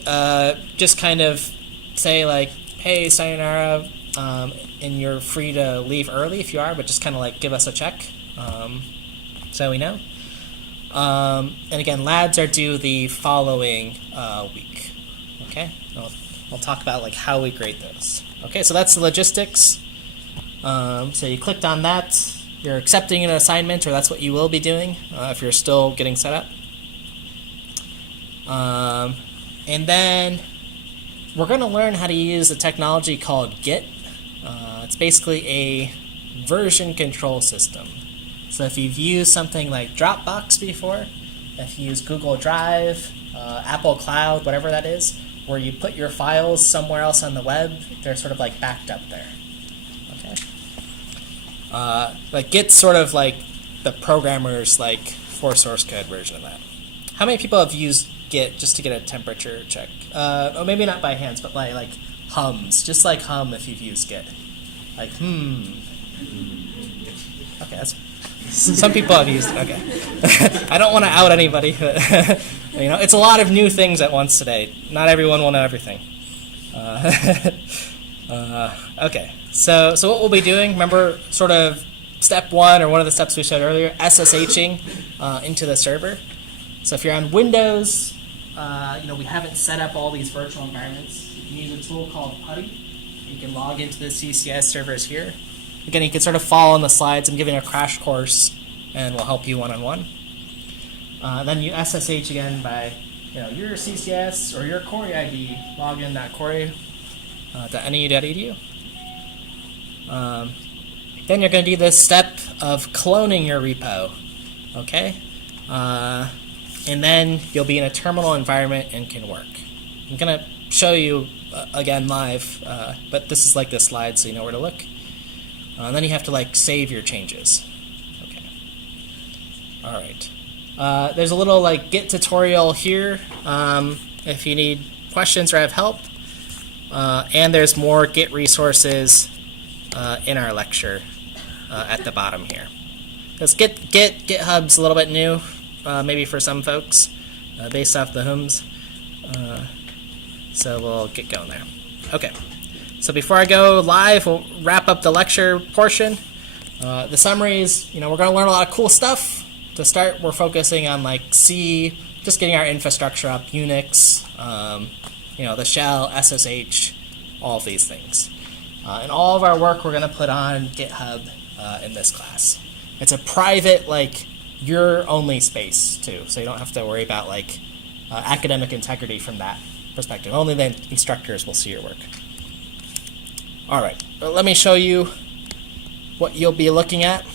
just kind of say like, "Hey, sayonara," and you're free to leave early if you are, but just kind of like give us a check so we know. And again, labs are due the following week. Okay, I'll talk about like how we grade those. Okay, so that's the logistics. So you clicked on that. You're accepting an assignment, or that's what you will be doing if you're still getting set up. And then we're going to learn how to use a technology called Git. It's basically a version control system. So if you've used something like Dropbox before, if you use Google Drive, Apple Cloud, whatever that is, where you put your files somewhere else on the web, they're sort of like backed up there. Okay. Like Git's sort of like the programmer's like for source code version of that. How many people have used Git just to get a temperature check? Or maybe not by hands, but like hums. Just like hum if you've used Git. Like Okay, that's some people have used it. Okay. I don't want to out anybody, but it's a lot of new things at once today. Not everyone will know everything. Okay. So what we'll be doing, remember sort of step one, or one of the steps we showed earlier, SSHing into the server. So if you're on Windows, we haven't set up all these virtual environments. You can use a tool called PuTTY. You can log into the CCS servers here. Again, you can sort of follow on the slides. I'm giving a crash course, and we'll help you one-on-one. Then you SSH again by your CCS or your Corey ID, login.corey.nu.edu. Then you're going to do this step of cloning your repo. Okay? And then you'll be in a terminal environment and can work. I'm going to show you again live, but this is like the slide so you know where to look. Then you have to like save your changes. Okay. All right. There's a little like Git tutorial here if you need questions or have help. And there's more Git resources in our lecture at the bottom here. Because GitHub's a little bit new, maybe for some folks, based off the hums. So we'll get going there. Okay. So before I go live, we'll wrap up the lecture portion. The summary is, we're going to learn a lot of cool stuff. To start, we're focusing on like C, just getting our infrastructure up, Unix, the shell, SSH, all of these things. And all of our work we're going to put on GitHub in this class. It's a private, like, your only space too, so you don't have to worry about like academic integrity from that perspective. Only the instructors will see your work. All right, let me show you what you'll be looking at.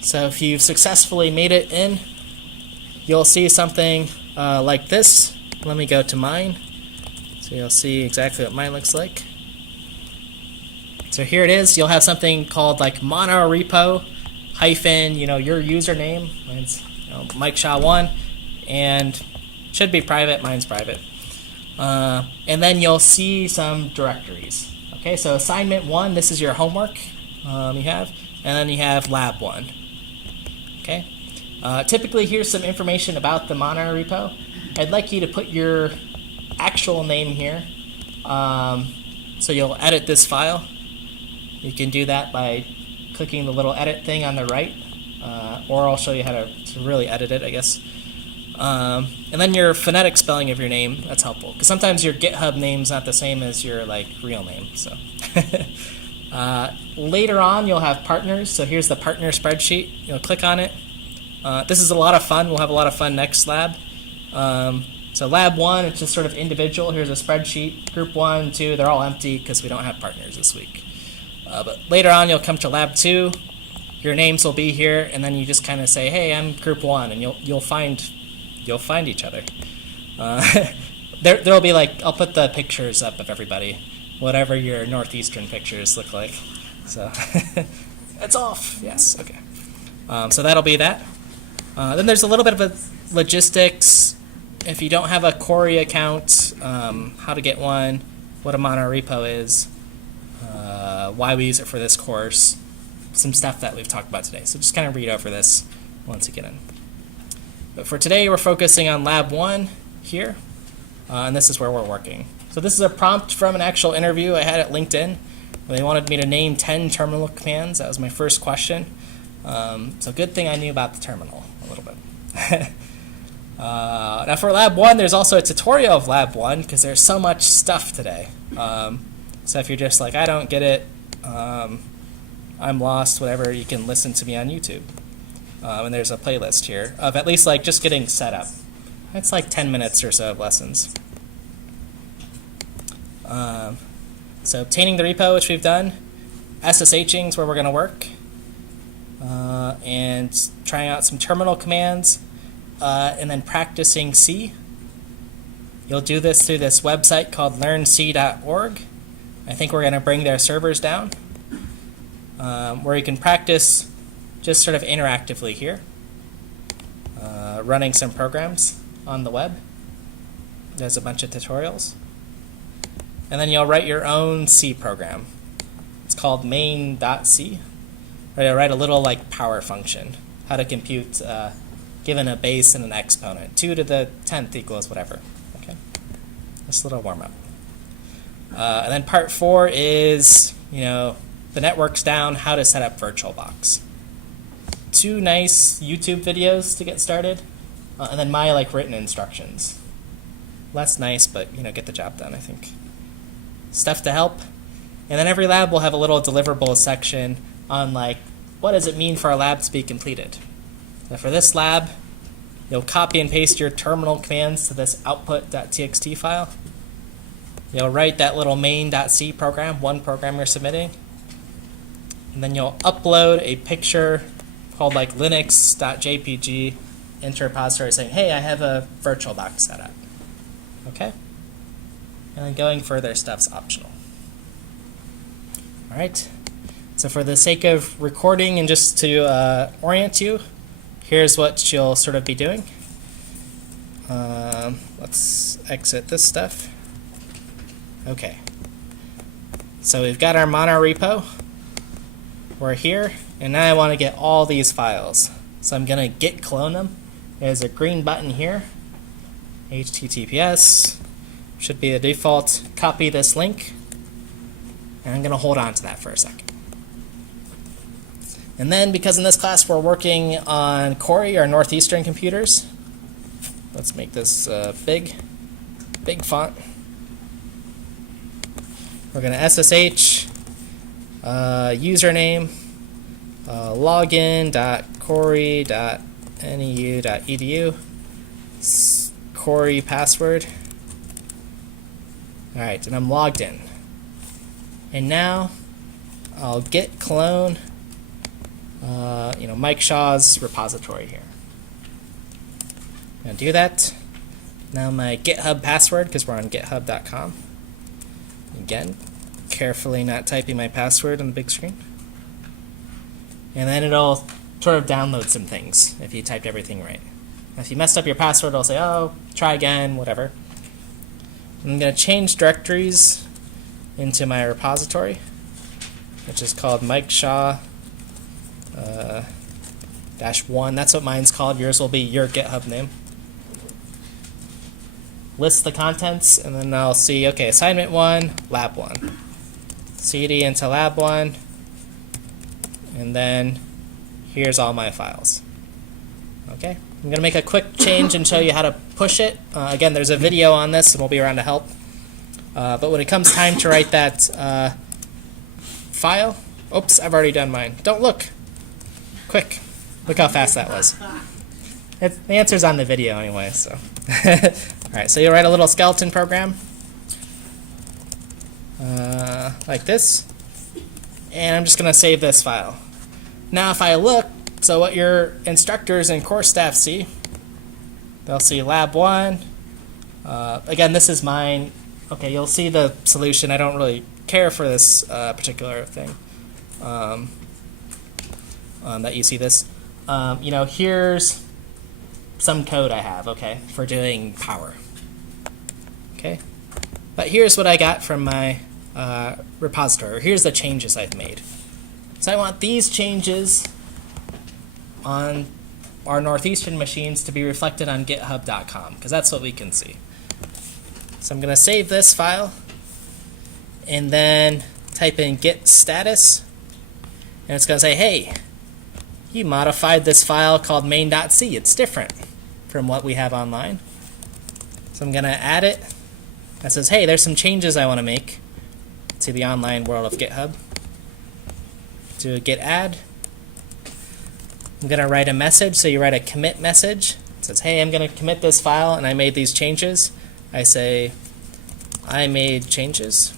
So if you've successfully made it in, you'll see something like this. Let me go to mine, so you'll see exactly what mine looks like. So here it is. You'll have something called like monorepo hyphen, your username. Mine's Mike Shaw1, and should be private. Mine's private. And then you'll see some directories. Okay, so assignment 1, this is your homework you have, and then you have lab 1. Okay, typically here's some information about the monorepo. I'd like you to put your actual name here. So you'll edit this file. You can do that by clicking the little edit thing on the right, or I'll show you how to really edit it, I guess. And then your phonetic spelling of your name, that's helpful. Because sometimes your GitHub name's not the same as your real name. So later on, you'll have partners. So here's the partner spreadsheet. You'll click on it. This is a lot of fun. We'll have a lot of fun next lab. So lab 1, it's just sort of individual. Here's a spreadsheet. Group 1, 2, they're all empty because we don't have partners this week. But later on, you'll come to lab 2. Your names will be here, and then you just kind of say, "Hey, I'm group 1," and you'll find each other. There'll be I'll put the pictures up of everybody, whatever your Northeastern pictures look like. So it's off. Yes. Okay. So that'll be that. Then there's a little bit of a logistics. If you don't have a Cori account, how to get one, what a monorepo is, why we use it for this course, some stuff that we've talked about today. So just kind of read over this once you get in. But for today, we're focusing on lab 1 here, and this is where we're working. So this is a prompt from an actual interview I had at LinkedIn, where they wanted me to name 10 terminal commands. That was my first question. So good thing I knew about the terminal a little bit. Now for lab 1, there's also a tutorial of lab 1 because there's so much stuff today. So if you're just like, I don't get it, I'm lost, whatever, you can listen to me on YouTube. And there's a playlist here of at least just getting set up. It's 10 minutes or so of lessons. So obtaining the repo, which we've done. SSHing is where we're going to work. And trying out some terminal commands. And then practicing C. You'll do this through this website called learnc.org. I think we're going to bring their servers down, where you can practice just sort of interactively here, running some programs on the web. There's a bunch of tutorials. And then you'll write your own C program. It's called main.c. Or you'll write a little power function, how to compute given a base and an exponent. 2 to the 10th equals whatever. Okay, just a little warm up. And then part 4 is, the network's down, how to set up VirtualBox. 2 nice YouTube videos to get started, and then my written instructions. Less nice, but get the job done, I think. Stuff to help. And then every lab will have a little deliverable section on what does it mean for our lab to be completed. Now for this lab, you'll copy and paste your terminal commands to this output.txt file. You'll write that little main.c program, one program you're submitting. And then you'll upload a picture called linux.jpg into a repository saying, hey, I have a VirtualBox set up. Okay? And then going further stuff's optional. All right. So for the sake of recording and just to orient you, here's what you'll sort of be doing. Let's exit this stuff. Okay. So we've got our monorepo. We're here, and now I want to get all these files. So I'm going to git clone them. There's a green button here. HTTPS. Should be the default. Copy this link. And I'm going to hold on to that for a second. And then, because in this class we're working on Cori, or Northeastern computers, let's make this big font. We're going to SSH username login.cori.neu.edu Cori password. All right, and I'm logged in. And now I'll git clone Mike Shaw's repository here. I'm going to do that. Now my GitHub password, because we're on github.com. Again, carefully not typing my password on the big screen. And then it'll sort of download some things if you typed everything right. Now, if you messed up your password, it'll say, oh, try again, whatever. I'm going to change directories into my repository, which is called Mike Shaw -1. That's what mine's called. Yours will be your GitHub name. List the contents, and then I'll see, okay, assignment 1, lab 1. CD into lab 1, and then here's all my files. Okay, I'm going to make a quick change and show you how to push it. Again, there's a video on this, and we'll be around to help. But when it comes time to write that file, oops, I've already done mine. Don't look. Quick. Look how fast that was. The answer's on the video anyway. So, all right. So you'll write a little skeleton program like this, and I'm just going to save this file. Now, if I look, so what your instructors and course staff see, they'll see lab 1. Again, this is mine. Okay, you'll see the solution. I don't really care for this particular thing that you see this. You know, here's some code I have, okay, for doing power. Okay, but here's what I got from my repository. Here's the changes I've made. So I want these changes on our Northeastern machines to be reflected on github.com, because that's what we can see. So I'm going to save this file and then type in git status, and it's going to say, hey, you modified this file called main.c. It's different from what we have online. So I'm going to add it. That says, hey, there's some changes I want to make to the online world of GitHub. Do a git add. I'm going to write a message. So you write a commit message. It says, hey, I'm going to commit this file, and I made these changes. I say, I made changes.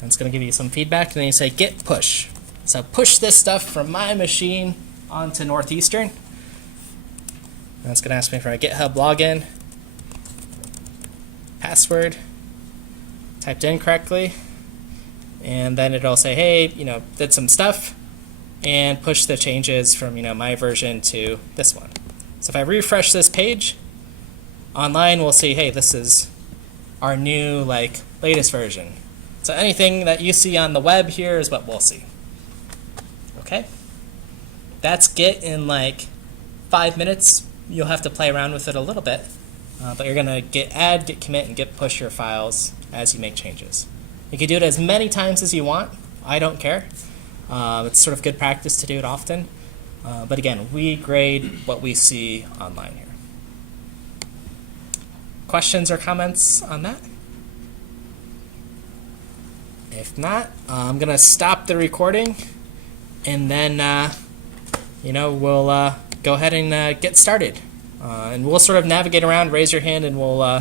And it's going to give you some feedback. And then you say git push. So push this stuff from my machine onto Northeastern. And it's going to ask me for a GitHub login, password, typed in correctly, and then it'll say, hey, you know, did some stuff, and push the changes from, you know, my version to this one. So if I refresh this page, online we'll see, hey, this is our new, like, latest version. So anything that you see on the web here is what we'll see. Okay? That's Git in like 5 minutes. You'll have to play around with it a little bit. But you're going to git add, git commit, and git push your files as you make changes. You can do it as many times as you want. I don't care. It's sort of good practice to do it often. But again, we grade what we see online here. Questions or comments on that? If not, I'm going to stop the recording, and then you know, we'll go ahead and get started. And we'll sort of navigate around, raise your hand, and we'll